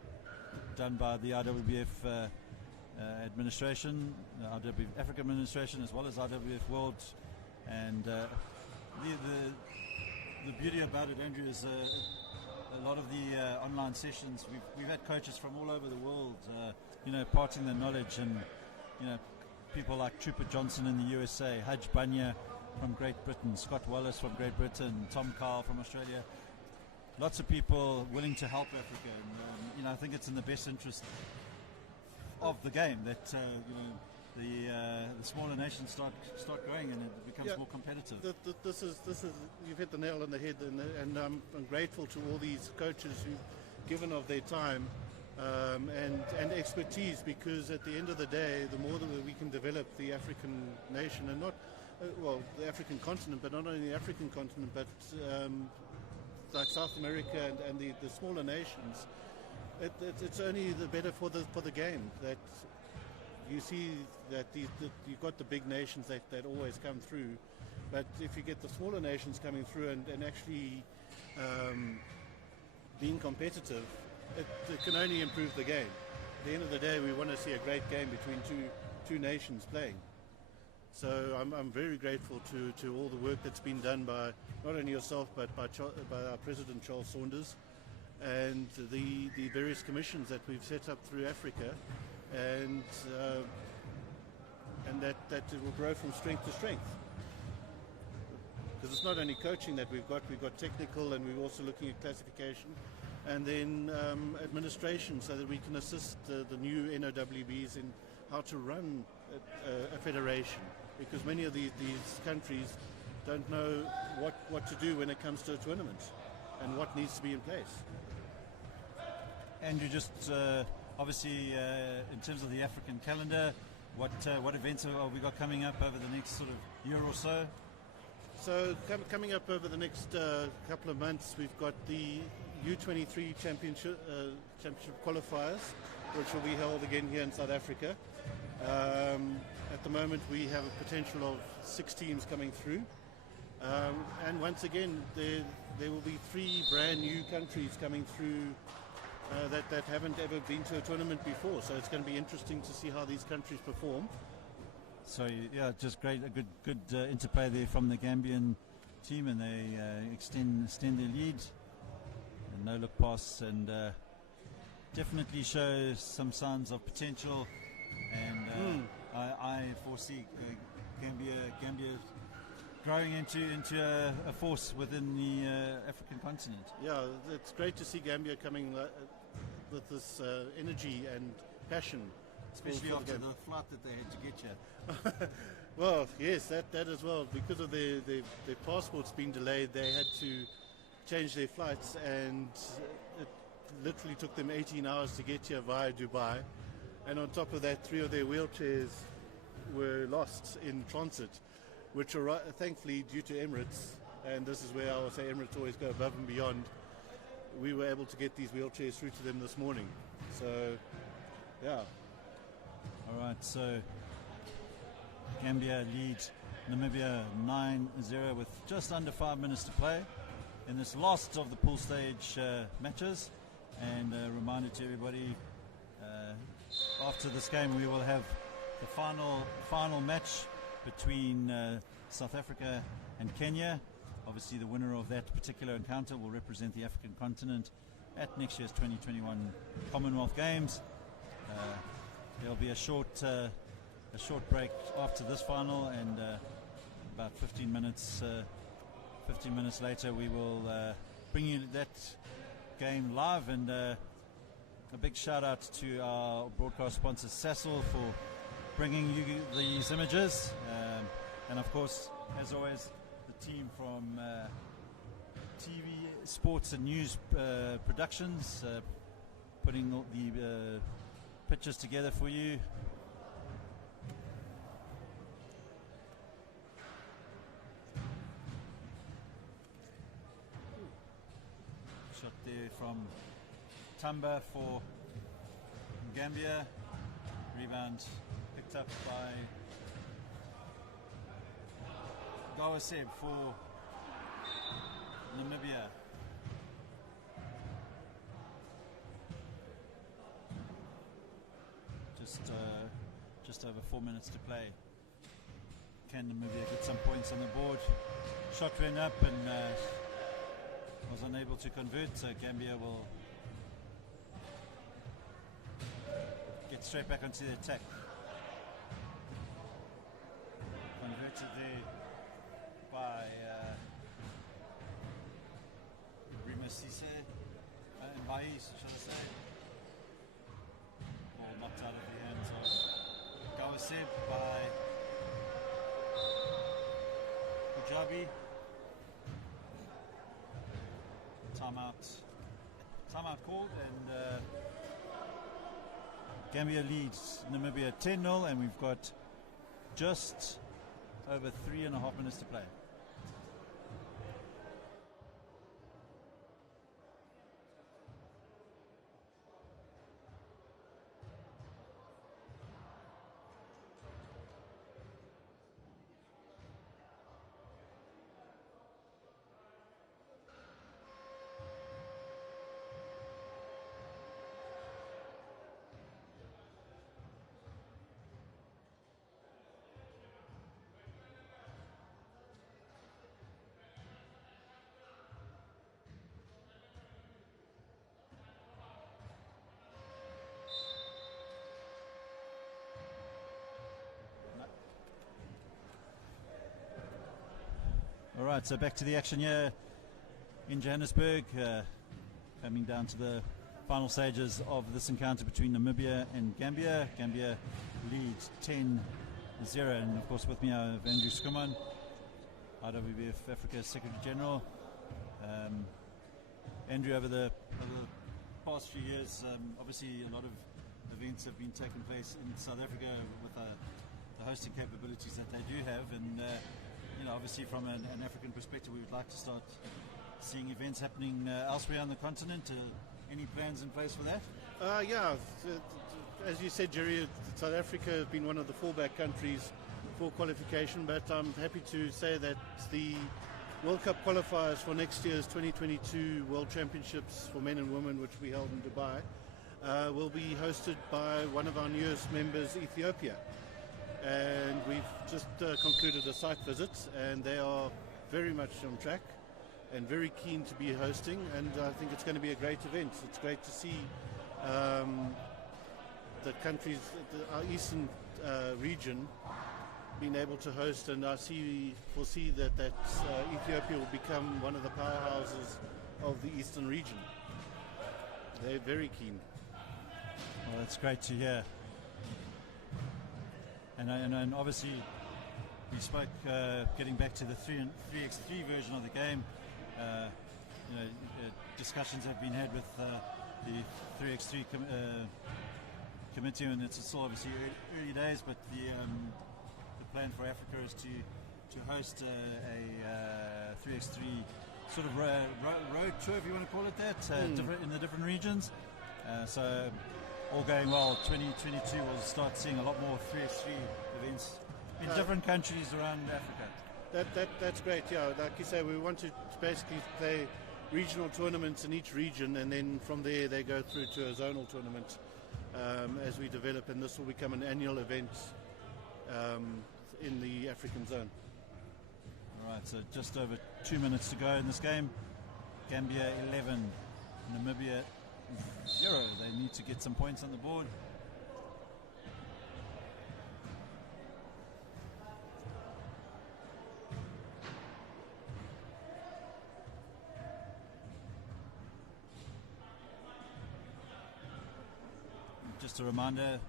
done by the IWBF administration, the IWBF Africa administration, as well as IWBF World. And the beauty about it, Andrew, is a lot of the online sessions, we've had coaches from all over the world, imparting their knowledge, and people like Trooper Johnson in the USA, Haj Banya from Great Britain, Scott Wallace from Great Britain, Tom Carl from Australia. Lots of people willing to help Africa, and I think it's in the best interest of the game that the smaller nations start growing and it becomes more competitive. This is you've hit the nail on the head, and I'm grateful to all these coaches who've given of their time and expertise, because at the end of the day, the more that we can develop the African nation, and not the African continent, but not only the African continent, but like South America and the smaller nations, it's only the better for the game. That you see that you've got the big nations that always come through, but if you get the smaller nations coming through and actually being competitive, it can only improve the game. At the end of the day, we want to see a great game between two nations playing. So I'm very grateful to all the work that's been done by not only yourself but by our President Charles Saunders, and the various commissions that we've set up through Africa, and that it will grow from strength to strength. Because it's not only coaching that we've got technical, and we're also looking at classification, and then administration, so that we can assist the new NOWBs in how to run a federation, because many of these countries don't know what to do when it comes to a tournament and what needs to be in place. Andrew, just obviously in terms of the African calendar, What events have we got coming up over the next sort of year or so? So coming up over the next couple of months, we've got the U23 championship qualifiers, which will be held again here in South Africa. At the moment, we have a potential of 6 teams coming through. And once again, there will be 3 brand new countries coming through that haven't ever been to a tournament before. So it's going to be interesting to see how these countries perform. So yeah, just great, a good interplay there from the Gambian team, and they extend their lead. And no look pass, and definitely show some signs of potential. And I foresee Gambia growing into a force within the African continent. Yeah, it's great to see Gambia coming with this energy and passion. Especially after the flight that they had to get here. Well, yes, that as well. Because of their passports being delayed, they had to change their flights, and it literally took them 18 hours to get here via Dubai. And on top of that, 3 of their wheelchairs were lost in transit, which are thankfully due to Emirates. And this is where I will say Emirates always go above and beyond. We were able to get these wheelchairs through to them this morning. So, yeah. All right, so Gambia leads Namibia 9-0 with just under 5 minutes to play in this last of the pool stage matches. And a reminder to everybody, after this game we will have the final match between South Africa and Kenya. Obviously the winner of that particular encounter will represent the African continent at next year's 2021 Commonwealth Games. There'll be a short break after this final, and about 15 minutes later we will bring you that game live. And a big shout out to our broadcast sponsor Sasol for bringing you these images, and of course, as always, the team from TV, Sports and News Productions, putting all the pictures together for you. Shot there from Tamba for Gambia. Rebound picked up by Gawaseb for Namibia. Just over 4 minutes to play. Can Namibia get some points on the board? Shot went up and was unable to convert, so Gambia will get straight back onto the attack. Converted there by Rimasise, Mbais, shall I say. Ball knocked out of the hands of Gawaseb by Pujabi. Timeout called, and Gambia leads Namibia 10-0, and we've got just over 3.5 minutes to play. All right, so back to the action here in Johannesburg, coming down to the final stages of this encounter between Namibia and Gambia. Gambia leads 10-0, and of course with me I have Andrew Skuman, IWBF Africa Secretary General. Andrew, over the past few years, obviously a lot of events have been taking place in South Africa with the hosting capabilities that they do have, and obviously from an African perspective, we would like to start seeing events happening elsewhere on the continent. Any plans in place for that? As you said, Jerry, South Africa has been one of the fallback countries for qualification, but I'm happy to say that the World Cup qualifiers for next year's 2022 World Championships for men and women, which we held in Dubai, will be hosted by one of our newest members, Ethiopia. And we've just concluded a site visit, and they are very much on track and very keen to be hosting, and I think it's going to be a great event. It's great to see the countries, our eastern region, being able to host, and I foresee that Ethiopia will become one of the powerhouses of the eastern region. They're very keen. Well, that's great to hear. And obviously, we spoke getting back to the 3x3 version of the game. Discussions have been had with the 3x3 committee, and it's still obviously early days, but the plan for Africa is to host a 3x3 sort of road tour, if you want to call it that, in the different regions. So all going well, 2022 we'll start seeing a lot more 3x3 events in different countries around Africa. That's great, yeah. Like you say, we want to basically play regional tournaments in each region, and then from there they go through to a zonal tournament as we develop, and this will become an annual event in the African zone. All right, so just over 2 minutes to go in this game. Gambia 11, Namibia 0. They need to get some points on the board. Just a reminder,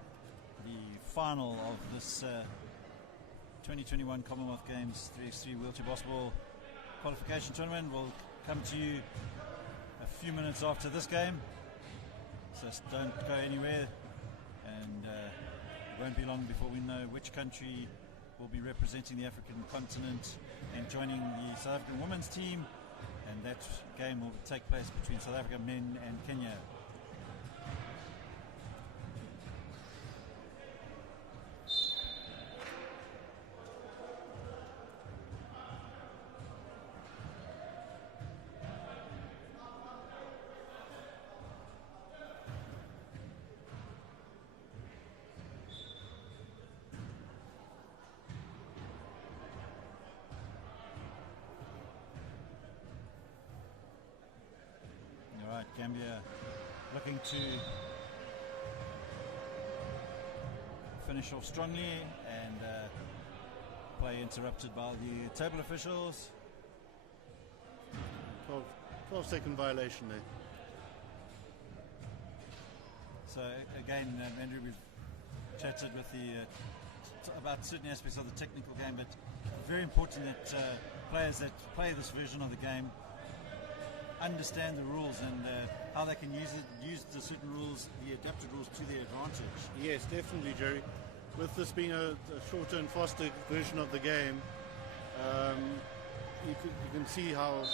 the final of this 2021 Commonwealth Games 3x3 wheelchair basketball qualification tournament will come to you a few minutes after this game, so don't go anywhere, and it won't be long before we know which country will be representing the African continent and joining the South African women's team, and that game will take place between South Africa men and Kenya. Gambia looking to finish off strongly, and play interrupted by the table officials. 12-second violation there. So again, Andrew, we've chatted with about certain aspects of the technical game, but very important that players that play this version of the game understand the rules and how they can use the certain rules, the adapted rules, to their advantage. Yes, definitely, Jerry. With this being a shorter and faster version of the game, you can see how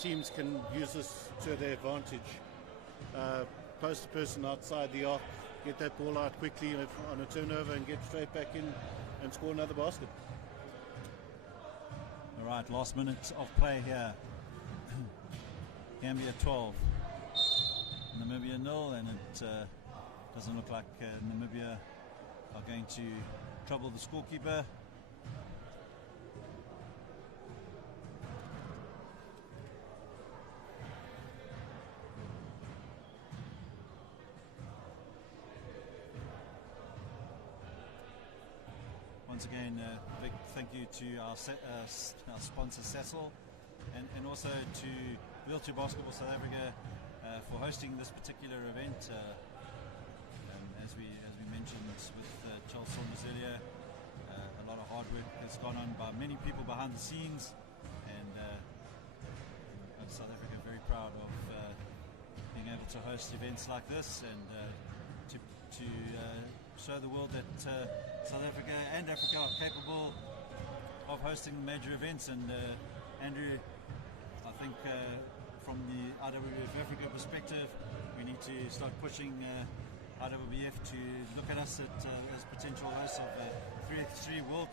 teams can use this to their advantage. Post a person outside the arc, get that ball out quickly on a turnover, and get straight back in and score another basket. All right, last minute of play here. Gambia 12, Namibia 0, and it doesn't look like Namibia are going to trouble the scorekeeper. Once again, a big thank you to our sponsor Cecil, and also to Wheelchair Basketball South Africa for hosting this particular event. As we mentioned with Charles Saunders earlier, a lot of hard work has gone on by many people behind the scenes, and South Africa very proud of being able to host events like this, and to to show the world that South Africa and Africa are capable of hosting major events. And Andrew, I think from the IWBF Africa perspective, we need to start pushing IWBF to look at us as potential hosts of the 3x3 World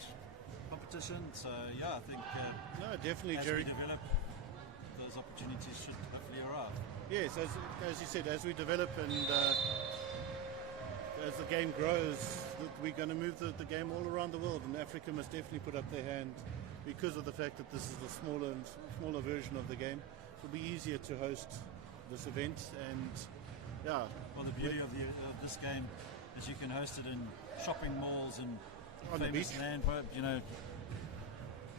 competition. So yeah, I think no, definitely, as Jerry. we develop, those opportunities should hopefully arrive. Yes, as you said, as we develop and as the game grows, we're going to move the game all around the world, and Africa must definitely put up their hand because of the fact that this is the smaller version of the game. It'll be easier to host this event, and yeah. Well, the beauty of this game is you can host it in shopping malls and on the famous beach, land,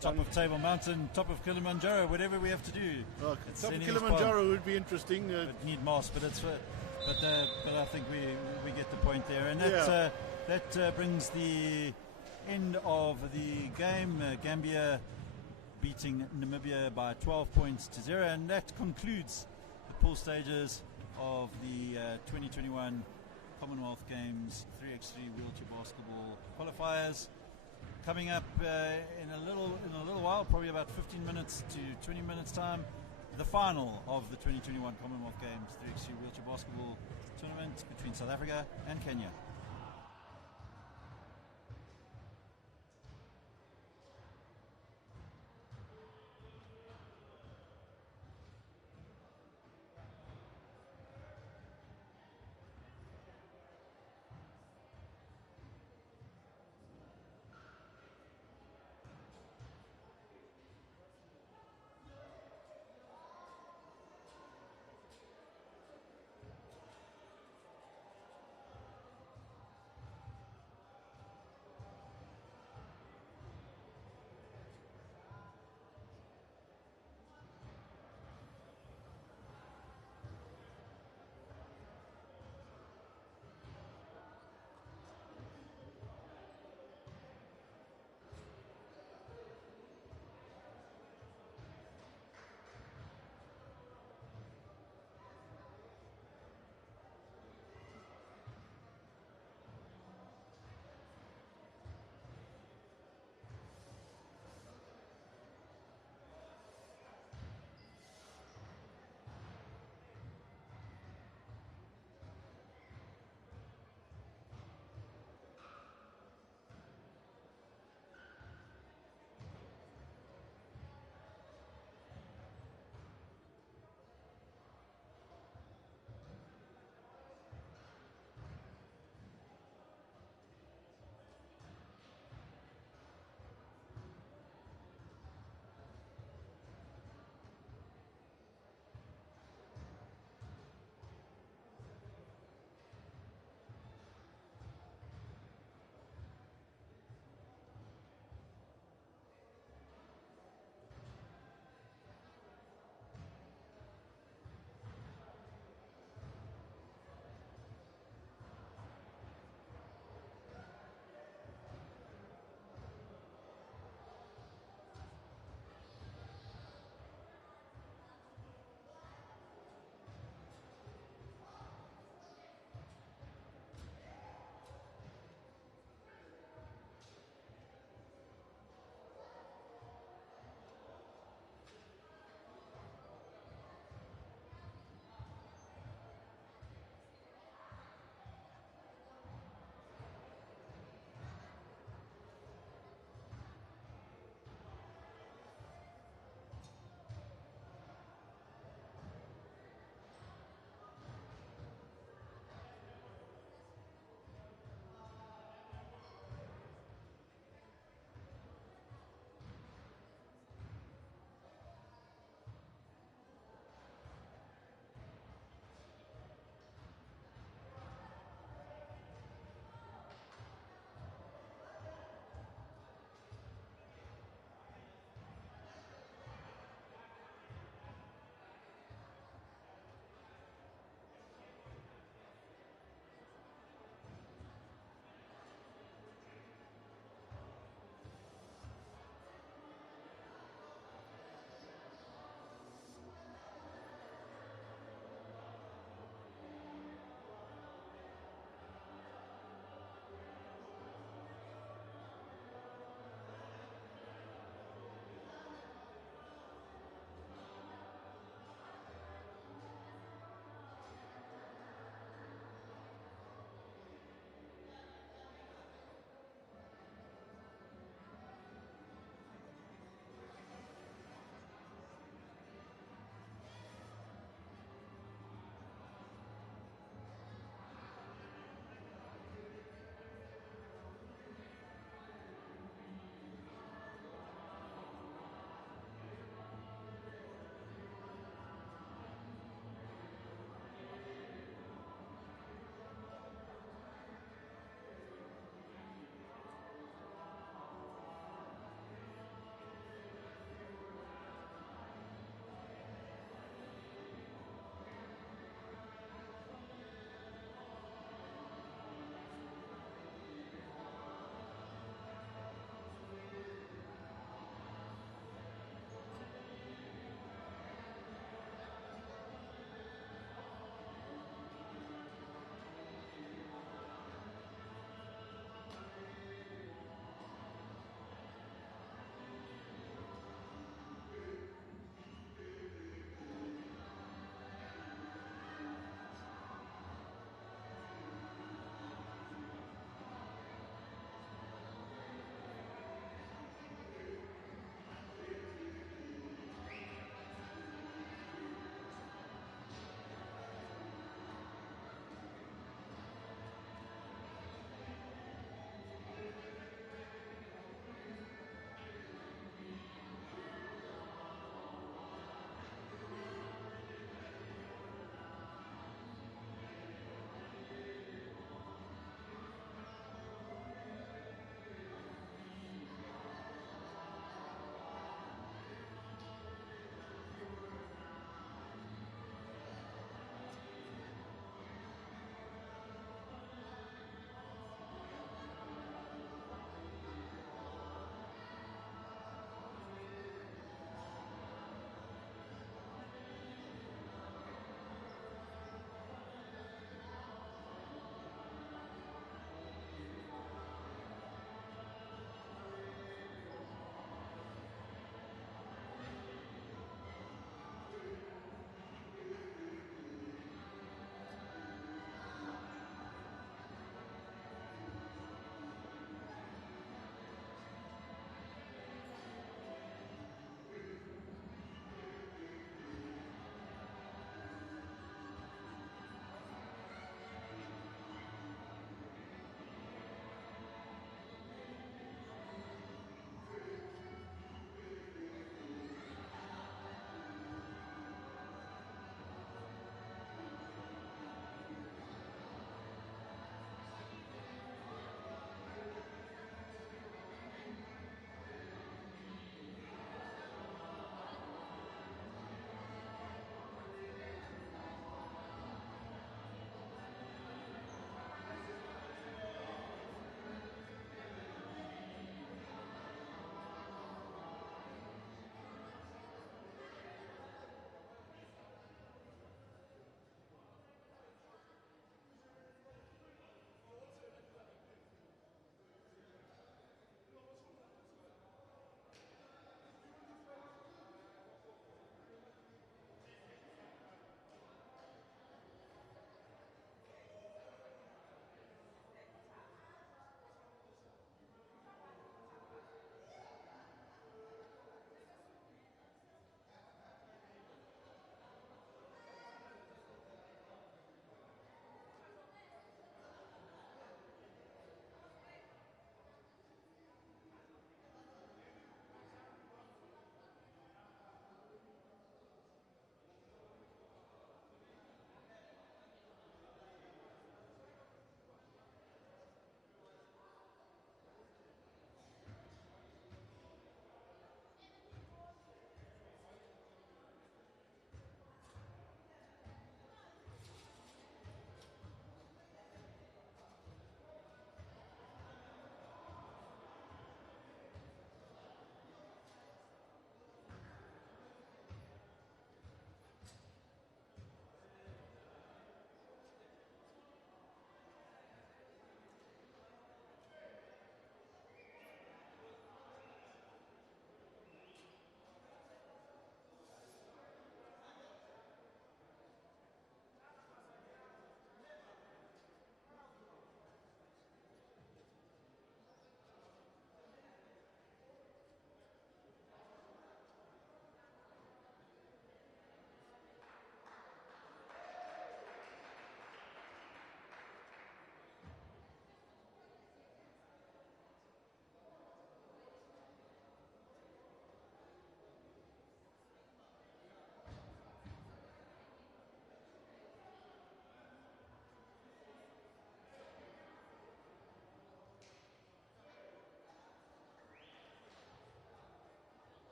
top of Table Mountain, top of Kilimanjaro, whatever we have to do. Well, top of Kilimanjaro would be interesting. Need masks, but I think we get the point there, and that brings the end of the game. Gambia beating Namibia by 12 points to 0, and that concludes the pool stages of the 2021 Commonwealth Games 3x3 wheelchair basketball qualifiers. Coming up in a little while, probably about 15 minutes to 20 minutes time, the final of the 2021 Commonwealth Games 3x3 wheelchair basketball tournament between South Africa and Kenya.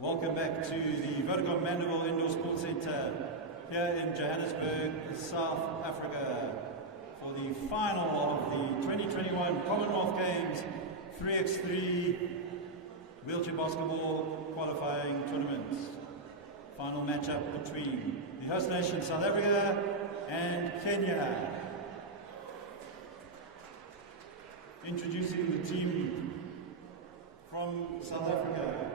Welcome back to the Vodacom Mandeville Indoor Sports Centre here in Johannesburg, South Africa, for the final of the 2021 Commonwealth Games 3x3 wheelchair basketball qualifying tournaments. Final matchup between the host nation South Africa and Kenya. Introducing the team from South Africa.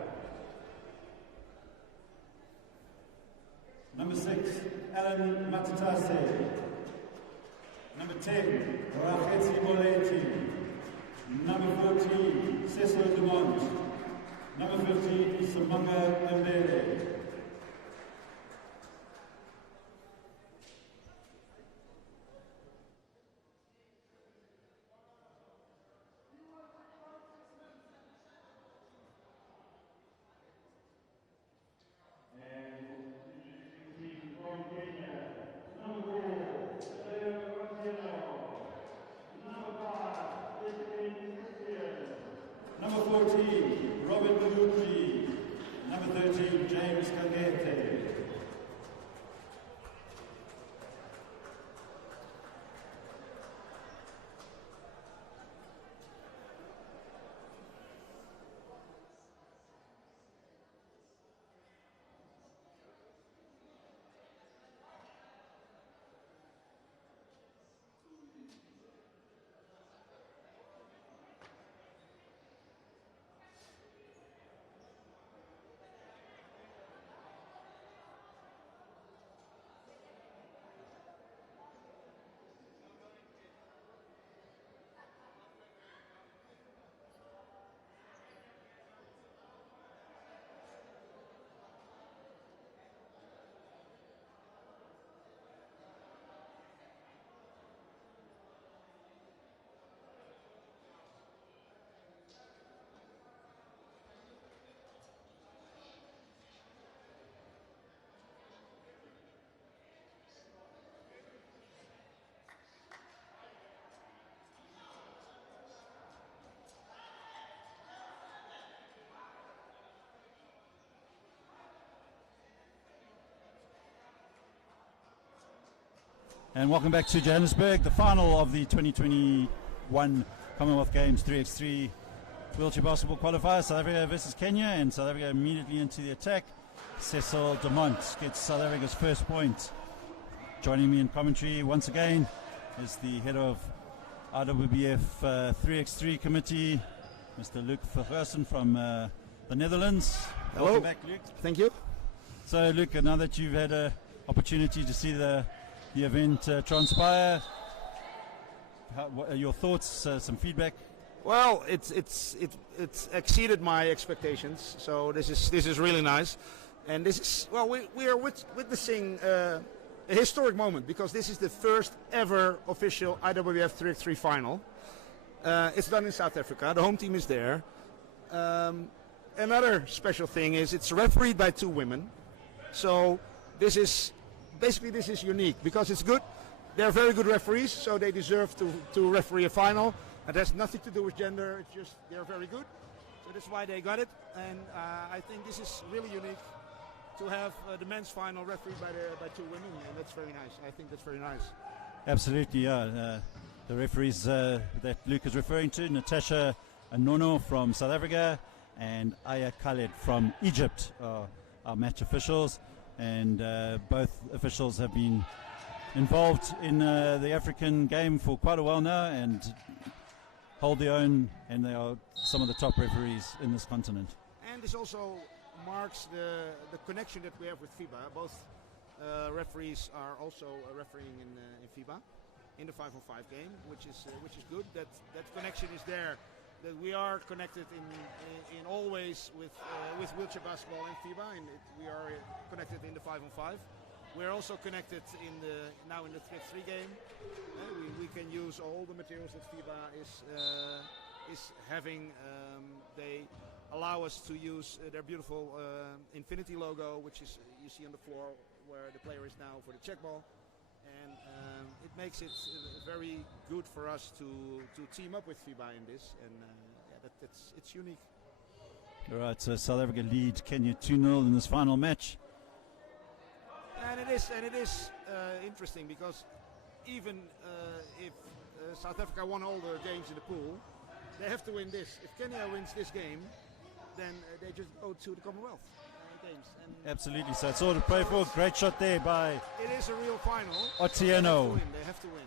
Number 6, Alan Matatase. Number 10, Rachetsi Moleti. Number 14, Cecil Dumont. Number 15, Samanga Mbele. Number 14, Robin Malucci. Number 13, James Kagete. And welcome back to Johannesburg, the final of the 2021 Commonwealth Games 3x3 wheelchair basketball qualifier. South Africa versus Kenya, and South Africa immediately into the attack. Cecil Dumont gets South Africa's first point. Joining me in commentary once again is the head of IWBF 3x3 committee, Mr. Luc Vergersen from the Netherlands. Hello. Welcome back, Luc. Thank you. So, Luc, now that you've had an opportunity to see the event transpire, what are your thoughts, some feedback? Well, it's exceeded my expectations. So this is really nice, and this is, well, we are witnessing a historic moment, because this is the first ever official IWBF 3x3 final. It's done in South Africa. The home team is there. Another special thing is it's refereed by 2 women. So this is unique because it's good. They're very good referees, so they deserve to referee a final. It has nothing to do with gender. It's just they're very good. So that's why they got it. And I think this is really unique to have the men's final refereed by 2 women, and that's very nice. I think that's very nice. Absolutely, yeah. The referees that Luke is referring to, Natasha Anono from South Africa and Aya Khaled from Egypt, are match officials. And both officials have been involved in the African game for quite a while now and hold their own, and they are some of the top referees in this continent. And this also marks the connection that we have with FIBA. Both referees are also refereeing in FIBA in the 5-on-5 game, which is good. That connection is there. That we are connected in always with wheelchair basketball in FIBA, and we are connected in the 5-on-5. We're also connected now in the 3x3 game. We can use all the materials that FIBA is having. They allow us to use their beautiful Infinity logo, which is you see on the floor where the player is now for the check ball. And it makes it very good for us to team up with FIBA in this, and it's unique. All right, so South Africa lead Kenya 2-0 in this final match. And it is interesting because even if South Africa won all their games in the pool, they have to win this. If Kenya wins this game, then they just go to the Commonwealth Games. And Absolutely, so it's all to pray for. Great shot there by it is a real final. Otieno. They have to win.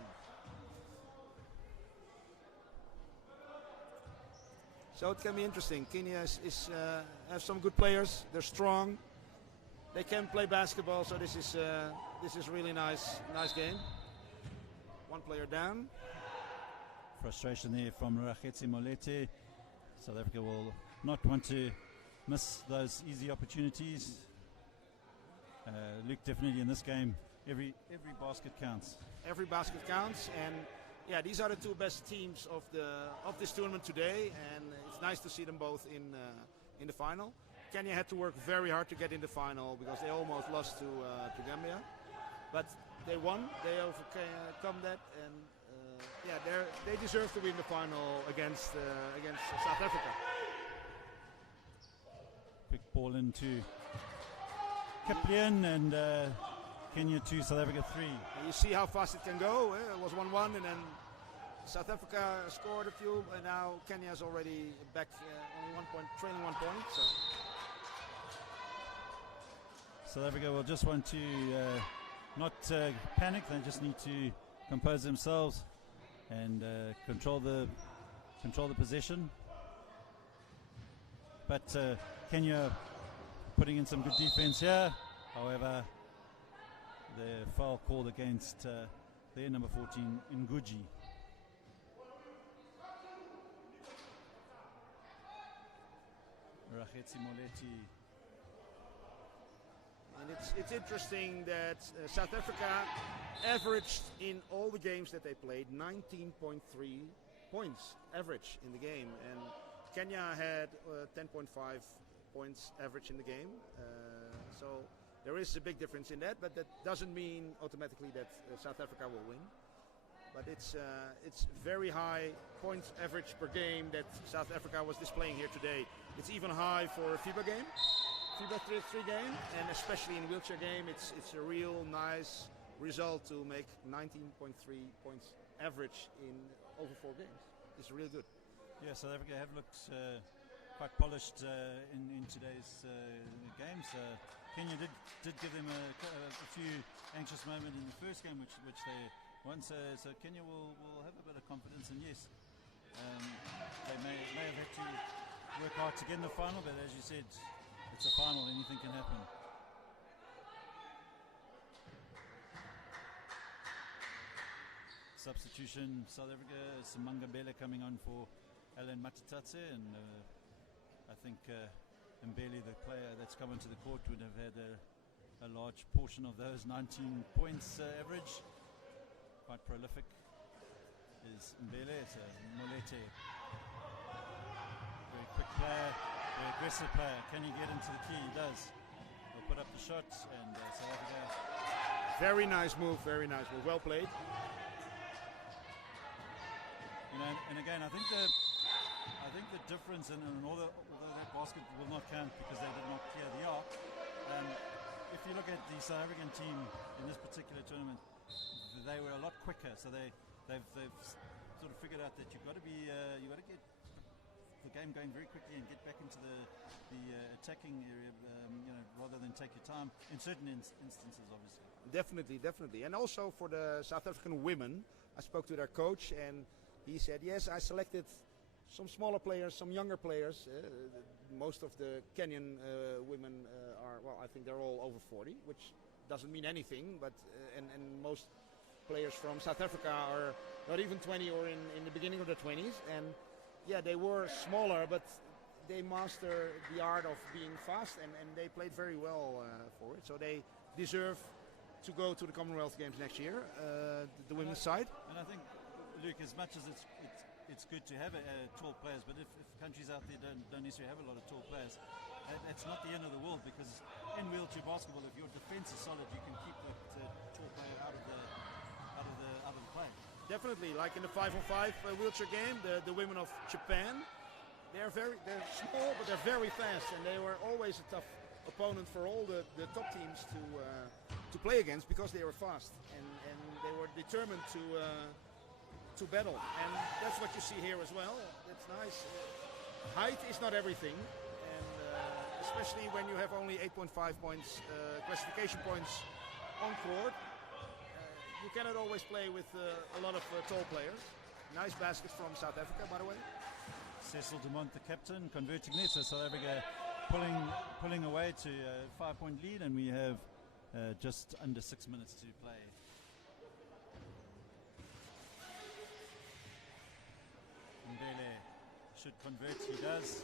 So it can be interesting. Kenya have some good players. They're strong. They can play basketball. So this is really nice game. One player down. Frustration there from Rakhetsi Molete. South Africa will not want to miss those easy opportunities. Luke, definitely in this game, every basket counts. Every basket counts, and yeah, these are the two best teams of this tournament today, and it's nice to see them both in the final. Kenya had to work very hard to get in the final because they almost lost to Gambia, but they won. They overcome that, and they deserve to win the final against South Africa. Quick ball into Kiplian, and Kenya 2, South Africa 3. And you see how fast it can go. It was 1-1, and then South Africa scored a few, and now Kenya's already back only 1 point, trailing 1 point. So South Africa will just want to not panic. They just need to compose themselves and control the possession. But Kenya putting in some good defense here. However, the foul called against their number 14, Nguji. Rakhetsi Moleti. And it's interesting that South Africa averaged in all the games that they played 19.3 points average in the game, and Kenya had 10.5 points average in the game. So there is a big difference in that, but that doesn't mean automatically that South Africa will win. But it's very high points average per game that South Africa was displaying here today. It's even high for a FIBA game. FIBA 3 game, and especially in wheelchair game, it's a real nice result to make 19.3 points average in over 4 games. It's really good. Yeah, South Africa have looked quite polished in today's games. Kenya did give them a few anxious moments in the first game, which they won. So Kenya will have a bit of confidence, and yes, they may have had to work hard to get in the final, but as you said, it's a final, anything can happen. Substitution, South Africa, Simanga Bele coming on for Alan Matatatse, and I think Mbele, the player that's come into the court, would have had a large portion of those 19 points average. Quite prolific is Mbele. It's a Molete. Very quick player, very aggressive player. Can he get into the key? He does. He'll put up the shots, and South Africa. Very nice move, well played. You know, and again, I think the difference, and although that basket will not count because they did not clear the arc, if you look at the South African team in this particular tournament, they were a lot quicker. So they've sort of figured out that you've got to get the game going very quickly and get back into the attacking area, rather than take your time in certain instances, obviously. Definitely, and also for the South African women, I spoke to their coach, and he said, yes, I selected some smaller players, some younger players. Most of the Kenyan women are, well, I think they're all over 40, which doesn't mean anything, but and most players from South Africa are not even 20 or in the beginning of their 20s, and yeah, they were smaller, but they master the art of being fast, and they played very well for it, so they deserve to go to the Commonwealth Games next year, the women's side. And I think, Luke, as much as it's good to have tall players, but if countries out there don't necessarily have a lot of tall players, that's not the end of the world, because in wheelchair basketball, if your defense is solid, you can keep the tall player out of the play. Definitely, like in the 5-on-5 wheelchair game, the women of Japan they're small, but they're very fast, and they were always a tough opponent for all the top teams to play against because they were fast and they were determined to battle. And that's what you see here as well. That's nice. Height is not everything, and especially when you have only 8.5 points classification points on court. You cannot always play with a lot of tall players. Nice baskets from South Africa, by the way. Cecil Dumont, the captain, converting there. So South Africa pulling away to a 5-point lead, and we have just under 6 minutes to play. Mbele should convert, he does.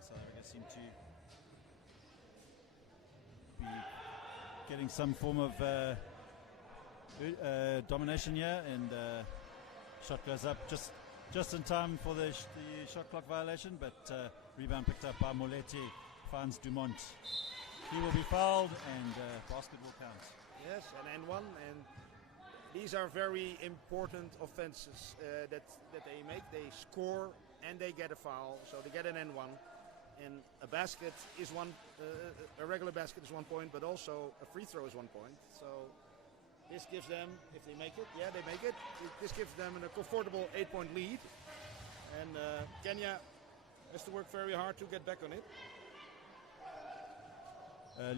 South Africa seem to be getting some form of domination here, and shot goes up just in time for the shot clock violation, but rebound picked up by Moletti, finds Dumont. He will be fouled, and basket will count. Yes, and N1, and these are very important offenses that they make. They score and they get a foul, so they get an N1. And a basket is a regular basket is 1 point, but also a free throw is 1 point. So this gives them, if they make it, they make it. This gives them a comfortable 8-point lead. And Kenya has to work very hard to get back on it.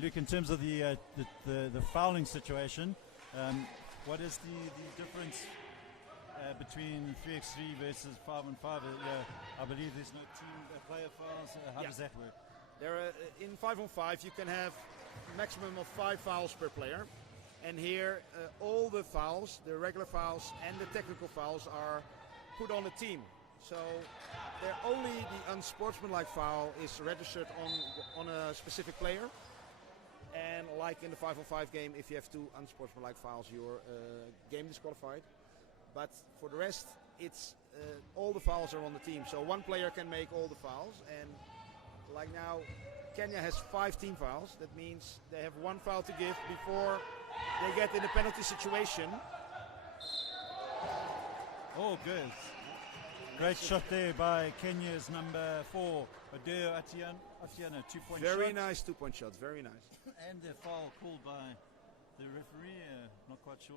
Luke, in terms of the fouling situation, what is the difference between 3x3 versus 5-on-5? I believe there's no team player fouls. How does that work? In 5-on-5 you can have maximum of 5 fouls per player, and here all the fouls, the regular fouls and the technical fouls, are put on the team. So only the unsportsmanlike foul is registered on a specific player. And like in the 5-on-5 game, if you have 2 unsportsmanlike fouls, your game disqualified. But for the rest, it's all the fouls are on the team. So one player can make all the fouls. And like now, Kenya has 5 team fouls. That means they have 1 foul to give before they get in a penalty situation. Oh, good. Great shot there by Kenya's number 4, Adeo Atiana, 2-point shot. Very nice 2-point shots, very nice. And the foul called by the referee, not quite sure.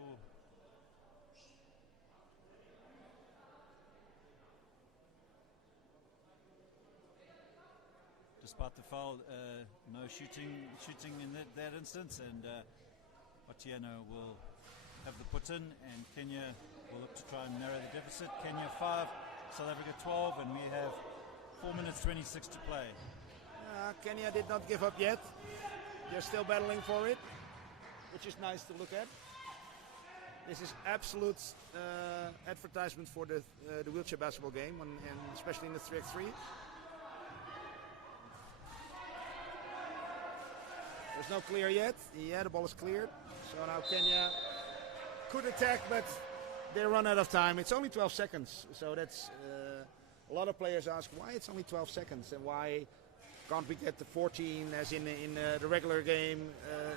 Despite the foul, no shooting in that instance, and Atiano will have the put in, and Kenya will look to try and narrow the deficit. Kenya 5, South Africa 12, and we have 4 minutes 26 to play. Kenya did not give up yet. They're still battling for it, which is nice to look at. This is absolute advertisement for the wheelchair basketball game, and especially in the 3x3. There's no clear yet. The ball is cleared. So now Kenya could attack, but they run out of time. It's only 12 seconds. So that's a lot of players ask why it's only 12 seconds and why can't we get the 14 as in the regular game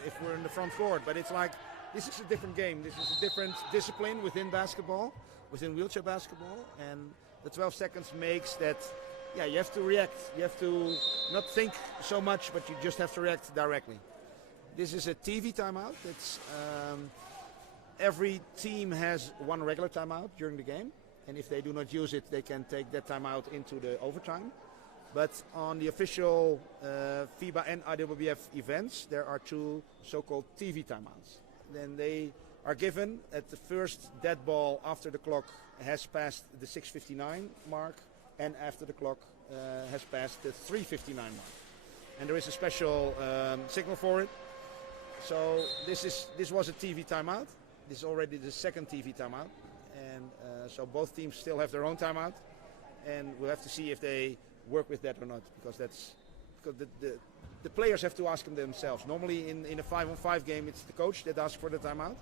if we're in the front court. But it's like, this is a different game. This is a different discipline within basketball, within wheelchair basketball. And the 12 seconds makes that, you have to react. You have to not think so much, but you just have to react directly. This is a TV timeout. It's every team has 1 regular timeout during the game. And if they do not use it, they can take that timeout into the overtime. But on the official FIBA and IWBF events, there are 2 so-called TV timeouts. Then they are given at the first dead ball after the clock has passed the 6:59 mark, and after the clock has passed the 3:59 mark. And there is a special signal for it. So this was a TV timeout. This is already the second TV timeout. And so both teams still have their own timeout. And we'll have to see if they work with that or not, because the players have to ask them themselves. Normally in a 5-on-5 game, it's the coach that asks for the timeout.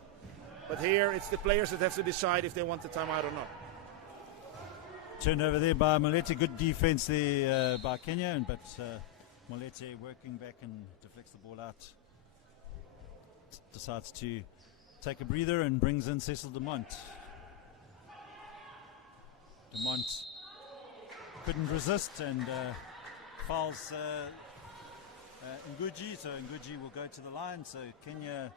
But here it's the players that have to decide if they want the timeout or not. Turnover there by Moletti. Good defense there by Kenya, but Moletti working back and deflects the ball out. Decides to take a breather and brings in Cecil Dumont. Dumont couldn't resist and fouls Nguji, so Nguji will go to the line. So Kenya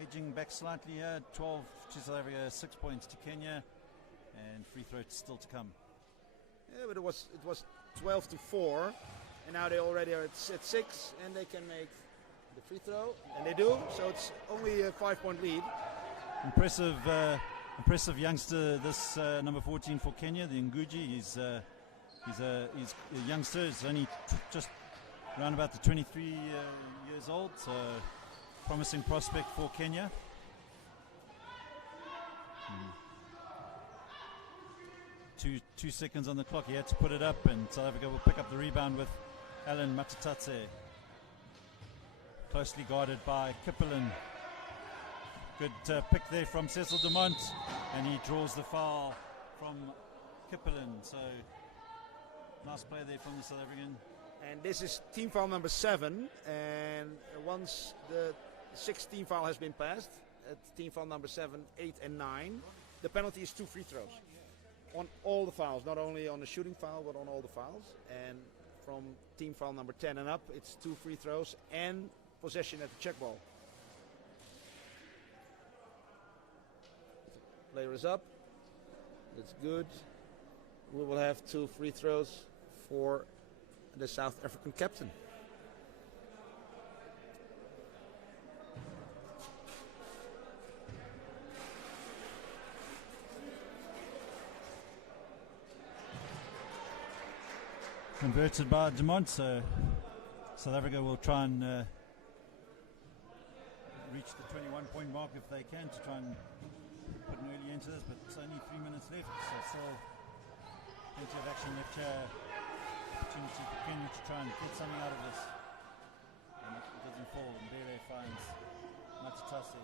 edging back slightly here, 12 to South Africa, 6 points to Kenya, and free throw still to come. Yeah, but it was 12-4, and now they already are at 6, and they can make the free throw, and they do. So it's only a 5-point lead. Impressive youngster, this number 14 for Kenya, the Nguji. He's a youngster. He's only just around about the 23 years old. So promising prospect for Kenya. Two seconds on the clock. He had to put it up, and South Africa will pick up the rebound with Alan Matatatse. Closely guarded by Kipelin. Good pick there from Cecil Dumont, and he draws the foul from Kipelin. So nice play there from the South African. And this is team foul number 7, and once the 6th team foul has been passed, at team foul number 7, 8 and 9, the penalty is 2 free throws on all the fouls, not only on the shooting foul but on all the fouls. And from team foul number 10 and up, it's 2 free throws and possession at the check ball. Player is up. That's good. We will have 2 free throws for the South African captain. Converted by Dumont, so South Africa will try and reach the 21-point mark if they can, to try and put an early end to this, but it's only 3 minutes left, so still plenty of action left here. Opportunity for Kenya to try and get something out of this. And it doesn't fall. Mbele finds Matatase.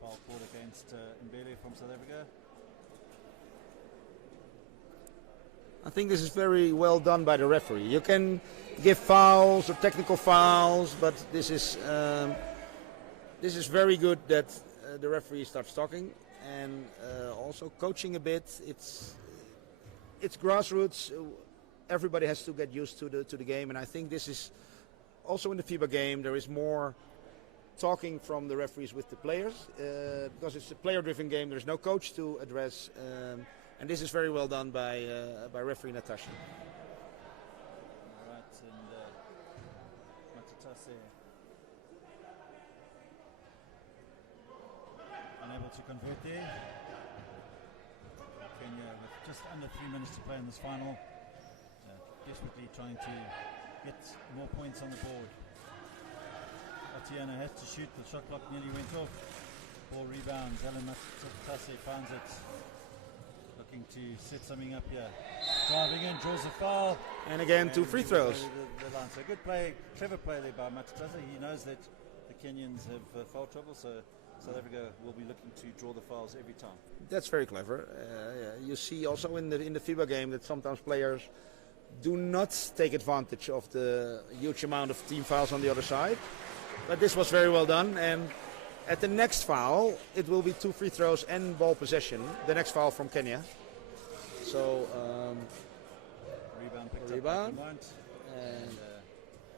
Foul called against Mbele from South Africa. I think this is very well done by the referee. You can give fouls or technical fouls, but this is very good that the referee starts talking and also coaching a bit. It's grassroots. Everybody has to get used to the game, and I think this is also in the FIBA game. There is more talking from the referees with the players because it's a player-driven game. There's no coach to address. And this is very well done by referee Natasha. All right, and Matatase unable to convert there. Kenya with just under 3 minutes to play in this final, desperately trying to get more points on the board. Atiana has to shoot. The shot clock nearly went off. Ball rebounds. Alan Matatase finds it. Looking to set something up here. Driving in, draws a foul. And again, 2 free throws. The line. So good play, clever play there by Matatase. He knows that the Kenyans have foul trouble, so South Africa will be looking to draw the fouls every time. That's very clever. You see also in the FIBA game that sometimes players do not take advantage of the huge amount of team fouls on the other side. But this was very well done, and at the next foul, it will be 2 free throws and ball possession. The next foul from Kenya. So, rebound picked rebound. up by And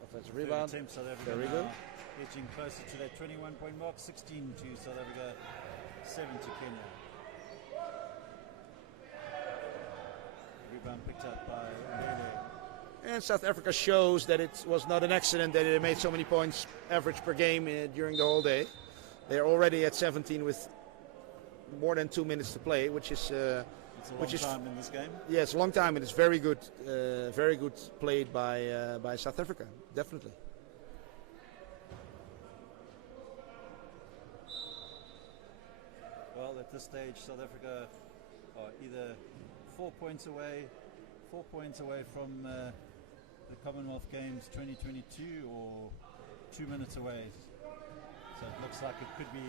offensive rebound. South Africa Very good. Edging closer to that 21-point mark. 16 to South Africa, 7 to Kenya. Rebound picked up by Mbele. And South Africa shows that it was not an accident that they made so many points average per game during the whole day. They're already at 17 with more than 2 minutes to play, which is it's a long time in this game. Yeah, it's a long time, and it's very good played by South Africa, definitely. Well, at this stage, South Africa are either 4 points away from the Commonwealth Games 2022, or 2 minutes away. So it looks like it could be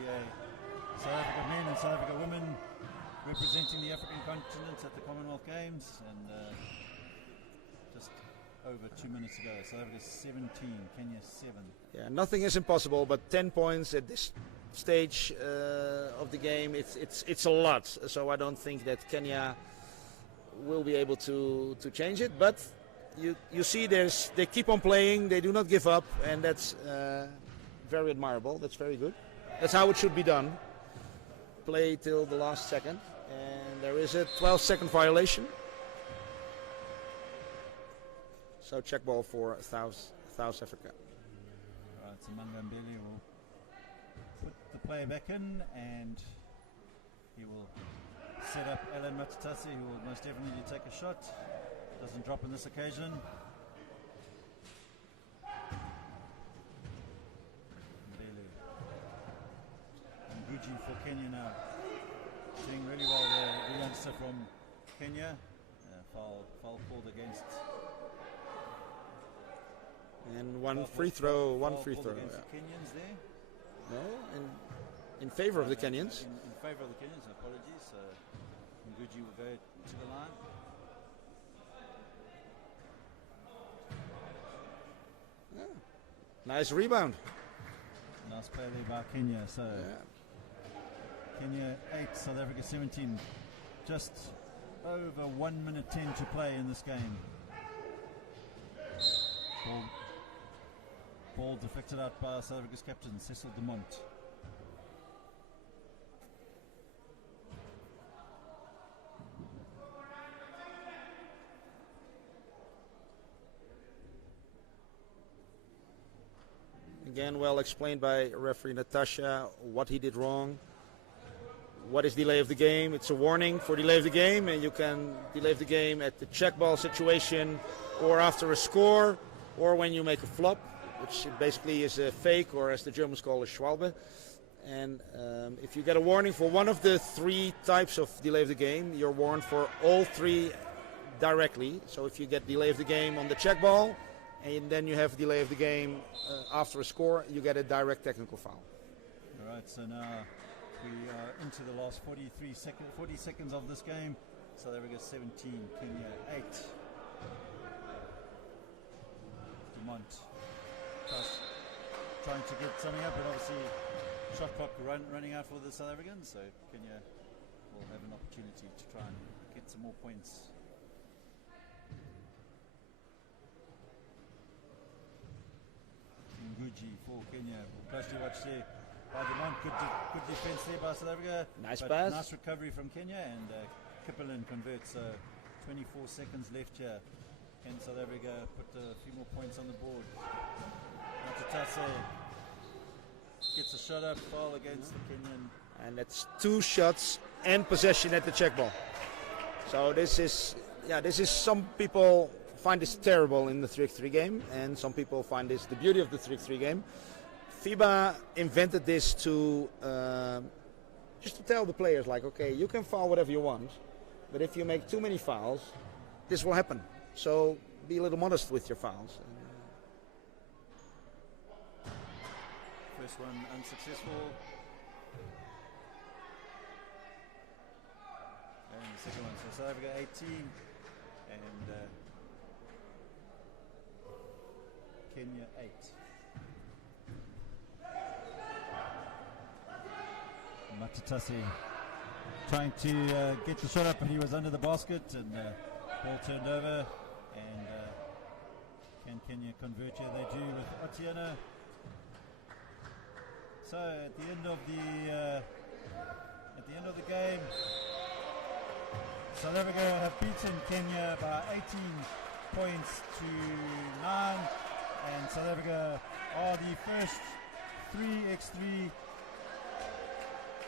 South Africa men and South Africa women representing the African continent at the Commonwealth Games, and just over 2 minutes ago. South Africa 17, Kenya 7. Yeah, nothing is impossible, but 10 points at this stage of the game, it's a lot. So I don't think that Kenya will be able to change it. But you see, they keep on playing, they do not give up, and that's very admirable. That's very good. That's how it should be done. Play till the last second, and there is a 12-second violation. So check ball for South Africa. Right, so Mangambele will put the player back in, and he will set up Alan Matutasi, who will most definitely take a shot. Doesn't drop on this occasion. Mbele. And Guji for Kenya now. Doing really well there. The youngster from Kenya. Foul called against. And one free throw. Against the Kenyans there. No, in favor of the Kenyans. In favor of the Kenyans, apologies. Nguji will go to the line. Yeah. Nice rebound. Nice play there by Kenya. So Kenya 8, South Africa 17. Just over 1 minute 10 to play in this game. Ball deflected out by South Africa's captain, Cecil Dumont. Again, well explained by referee Natasha what he did wrong. What is delay of the game? It's a warning for delay of the game, and you can delay of the game at the check ball situation, or after a score, or when you make a flop, which basically is a fake, or as the Germans call a Schwalbe. And if you get a warning for one of the 3 types of delay of the game, you're warned for all 3 directly. So if you get delay of the game on the check ball, and then you have delay of the game after a score, you get a direct technical foul. All right, so now we are into the last 40 seconds of this game. South Africa 17, Kenya 8. Dumont trying to get something up, but obviously shot clock running out for the South Africans, so Kenya will have an opportunity to try and get some more points. Nguji for Kenya. Closely watched there by Dumont. Good defense there by South Africa. Nice pass. Nice recovery from Kenya, and Kipelin converts. 24 seconds left here. Can South Africa put a few more points on the board? Matutase gets a shot up, foul against the Kenyan. And that's 2 shots and possession at the check ball. So this is some people find this terrible in the 3x3 game, and some people find this the beauty of the 3x3 game. FIBA invented this to just to tell the players, like, okay, you can foul whatever you want, but if you make too many fouls, this will happen. So be a little modest with your fouls. First one unsuccessful. And the second one. So South Africa 18 and Kenya 8. Matutasi trying to get the shot up, but he was under the basket, and ball turned over. And can Kenya convert here? They do with Otieno. So at the end of the game, South Africa have beaten Kenya by 18 points to 9, and South Africa are the first 3x3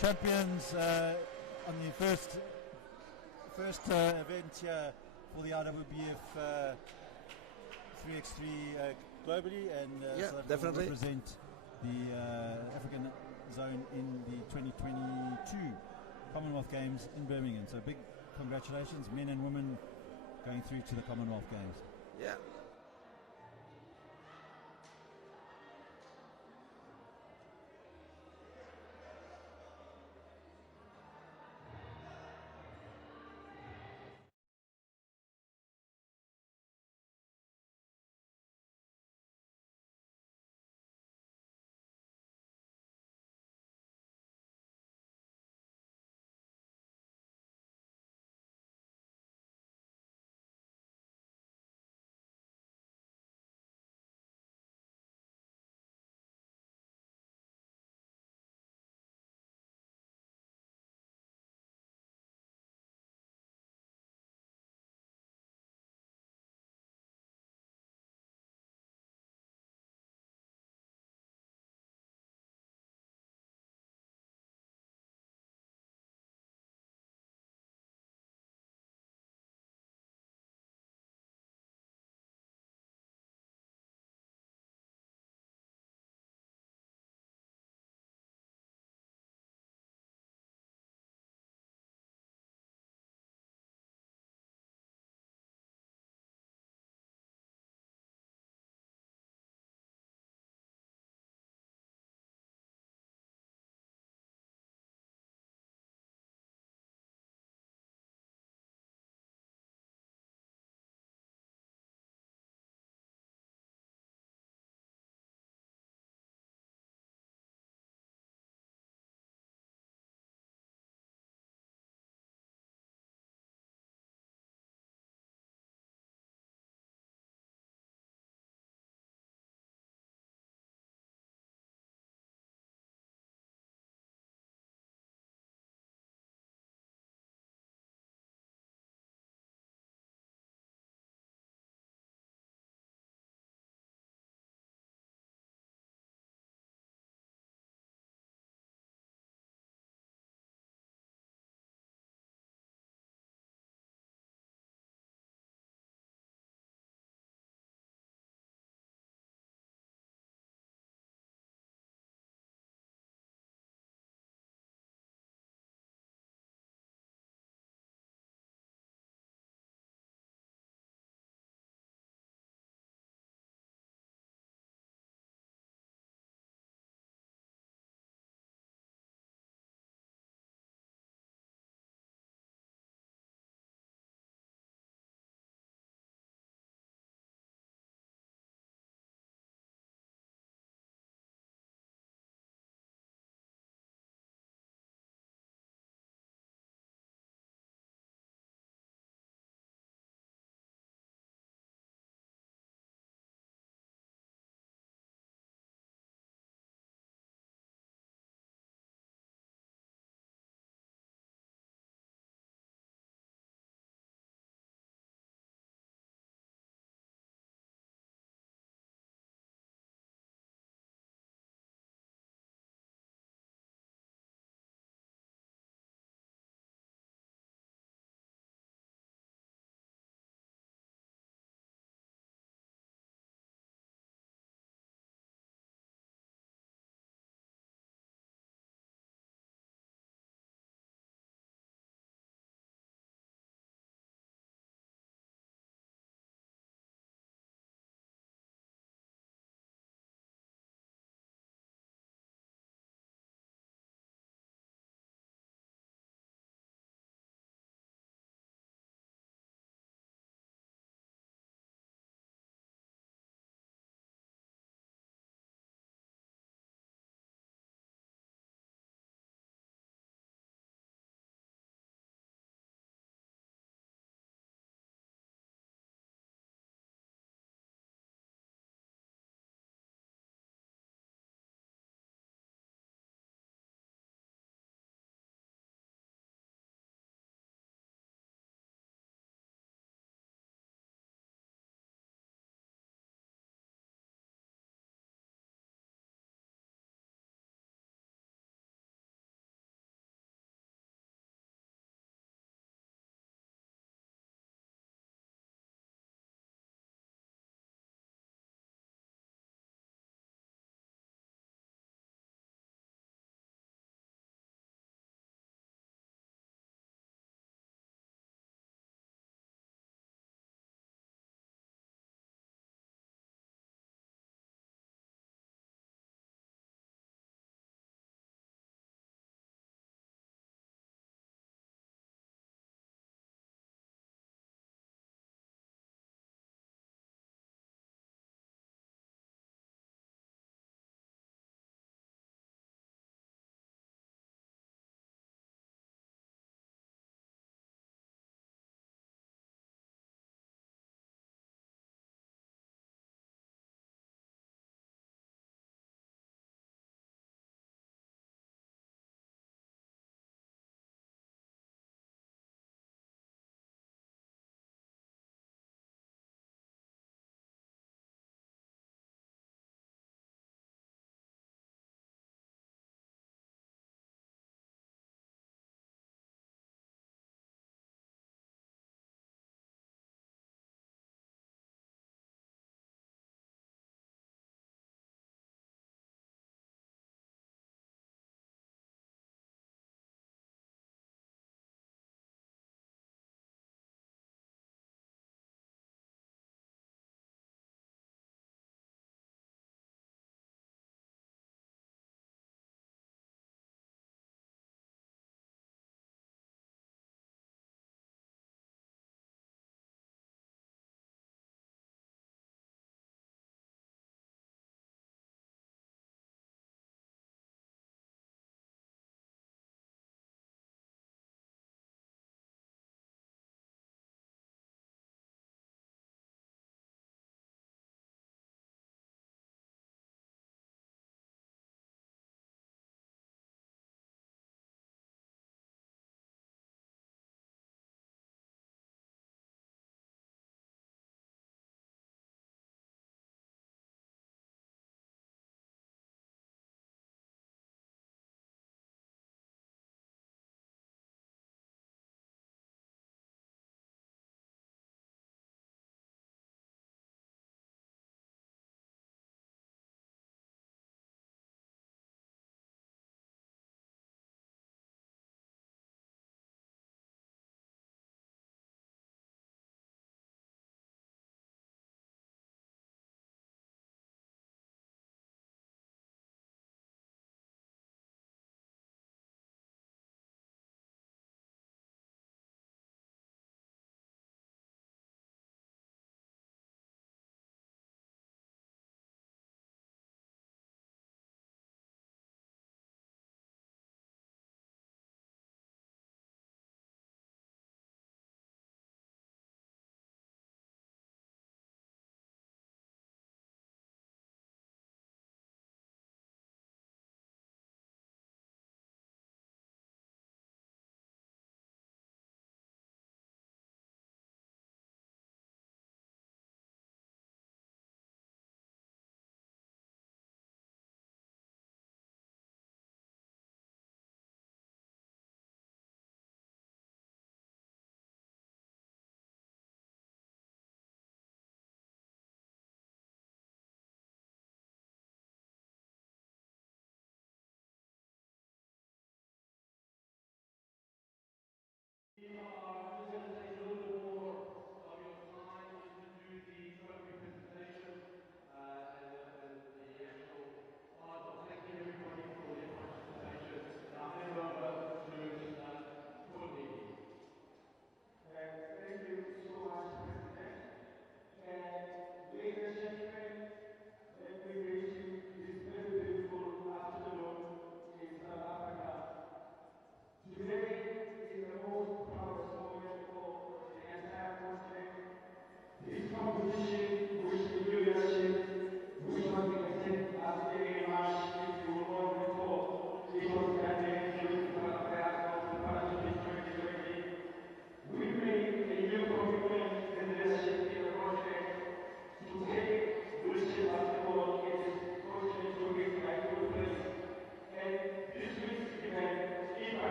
champions on the first event here for the IWBF 3x3 globally, and South Africa definitely will represent the African zone in the 2022 Commonwealth Games in Birmingham. So big congratulations, men and women, going through to the Commonwealth Games. Yeah.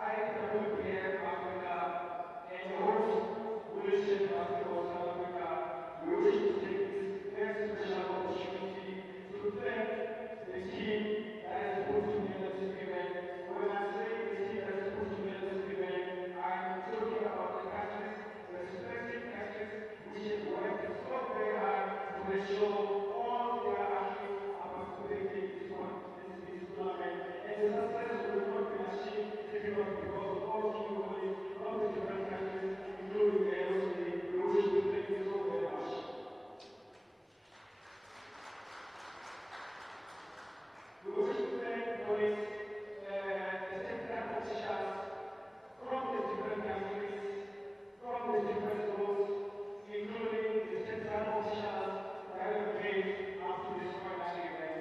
IWBF Africa and host Wilson Basketball South Africa, we wish to take this very special opportunity to thank the team that has put together this event. When I say the team that has put together this event, I'm talking about the countries, the respective countries, which have worked so very hard to ensure all their athletes are participating in this tournament. And the success will not be achieved if it was because of all of you colleagues from the different countries, including the LOC. We wish to thank you so very much. We wish to thank colleagues, the sector officials from the different countries, from the different zones, including the central officials that have made up to this final event.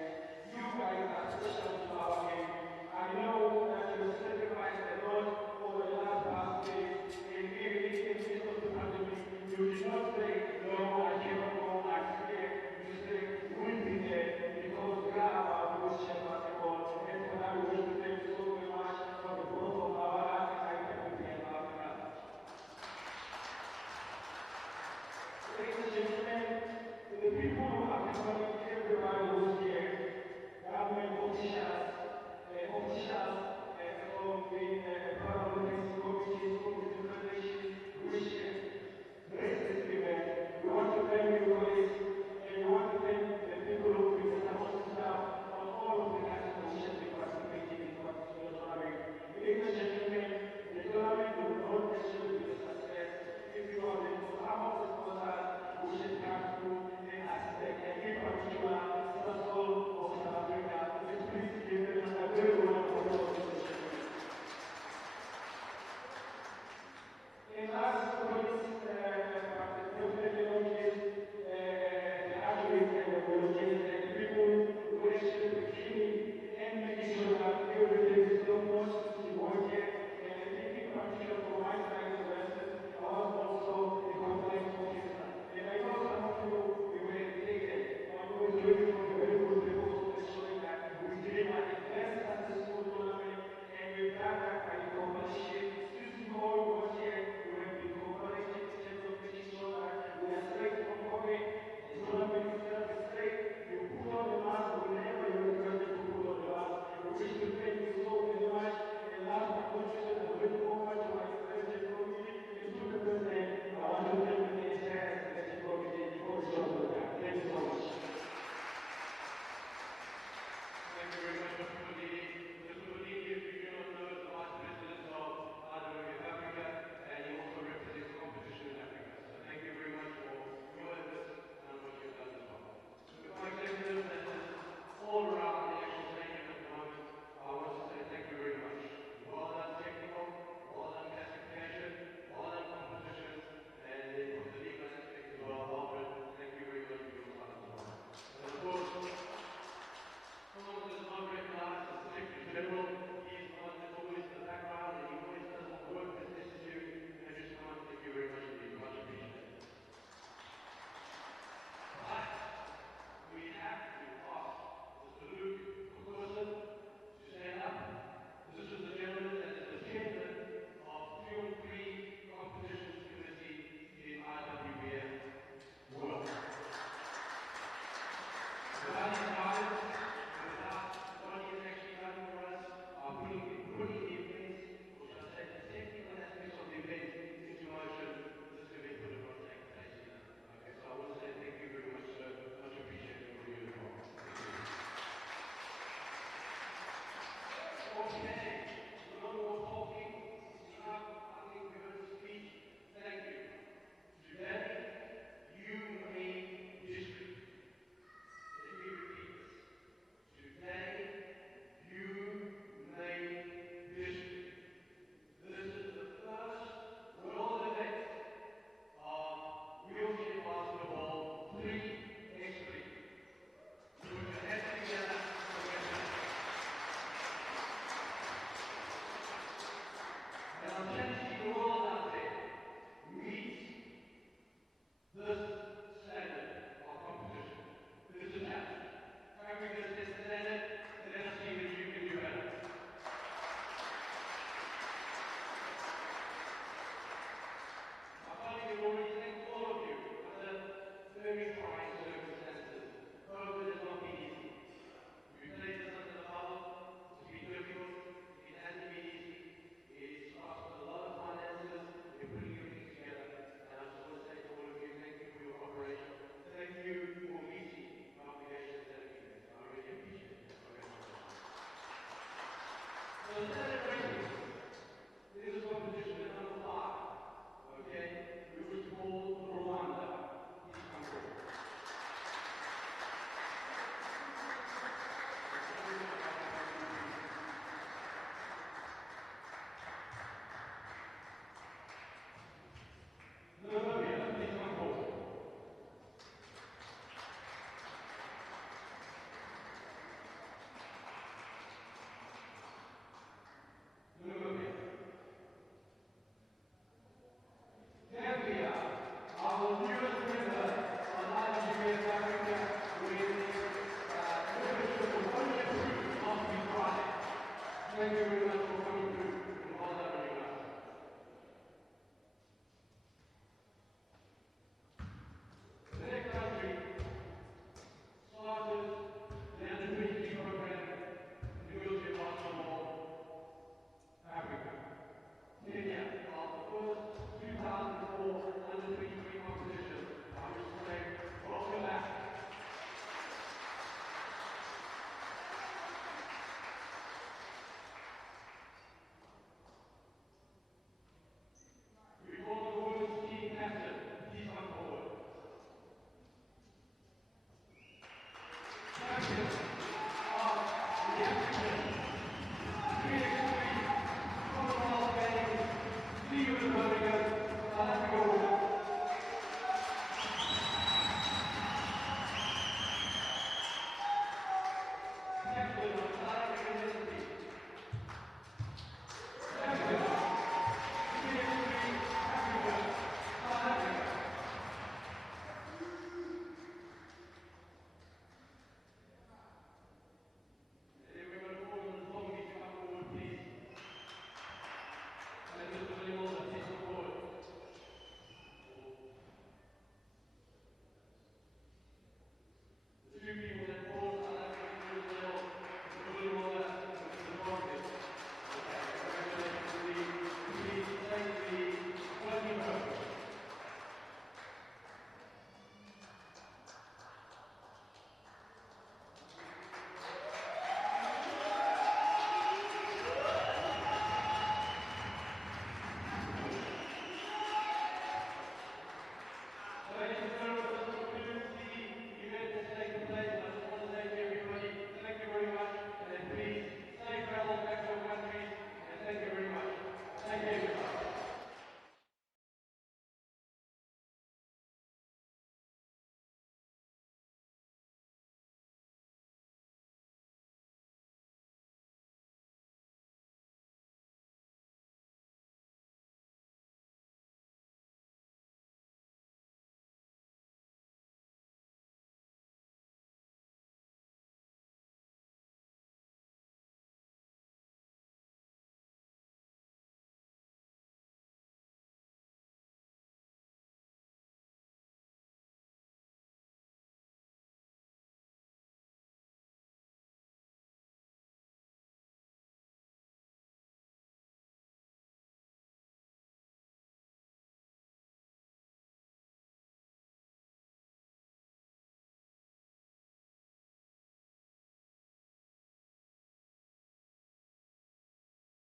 You guys are special to our game. I know that you sacrificed a lot over the last past days, and even in the midst of the pandemic, you did not say, no, I cannot go, I'm scared. You said, we'll be there because we are about wheelchair basketball, and for that we wish to thank you so very much for the growth of our art in IWBF Africa. Ladies and gentlemen, the people who are coming, everybody who's here, government officials, from the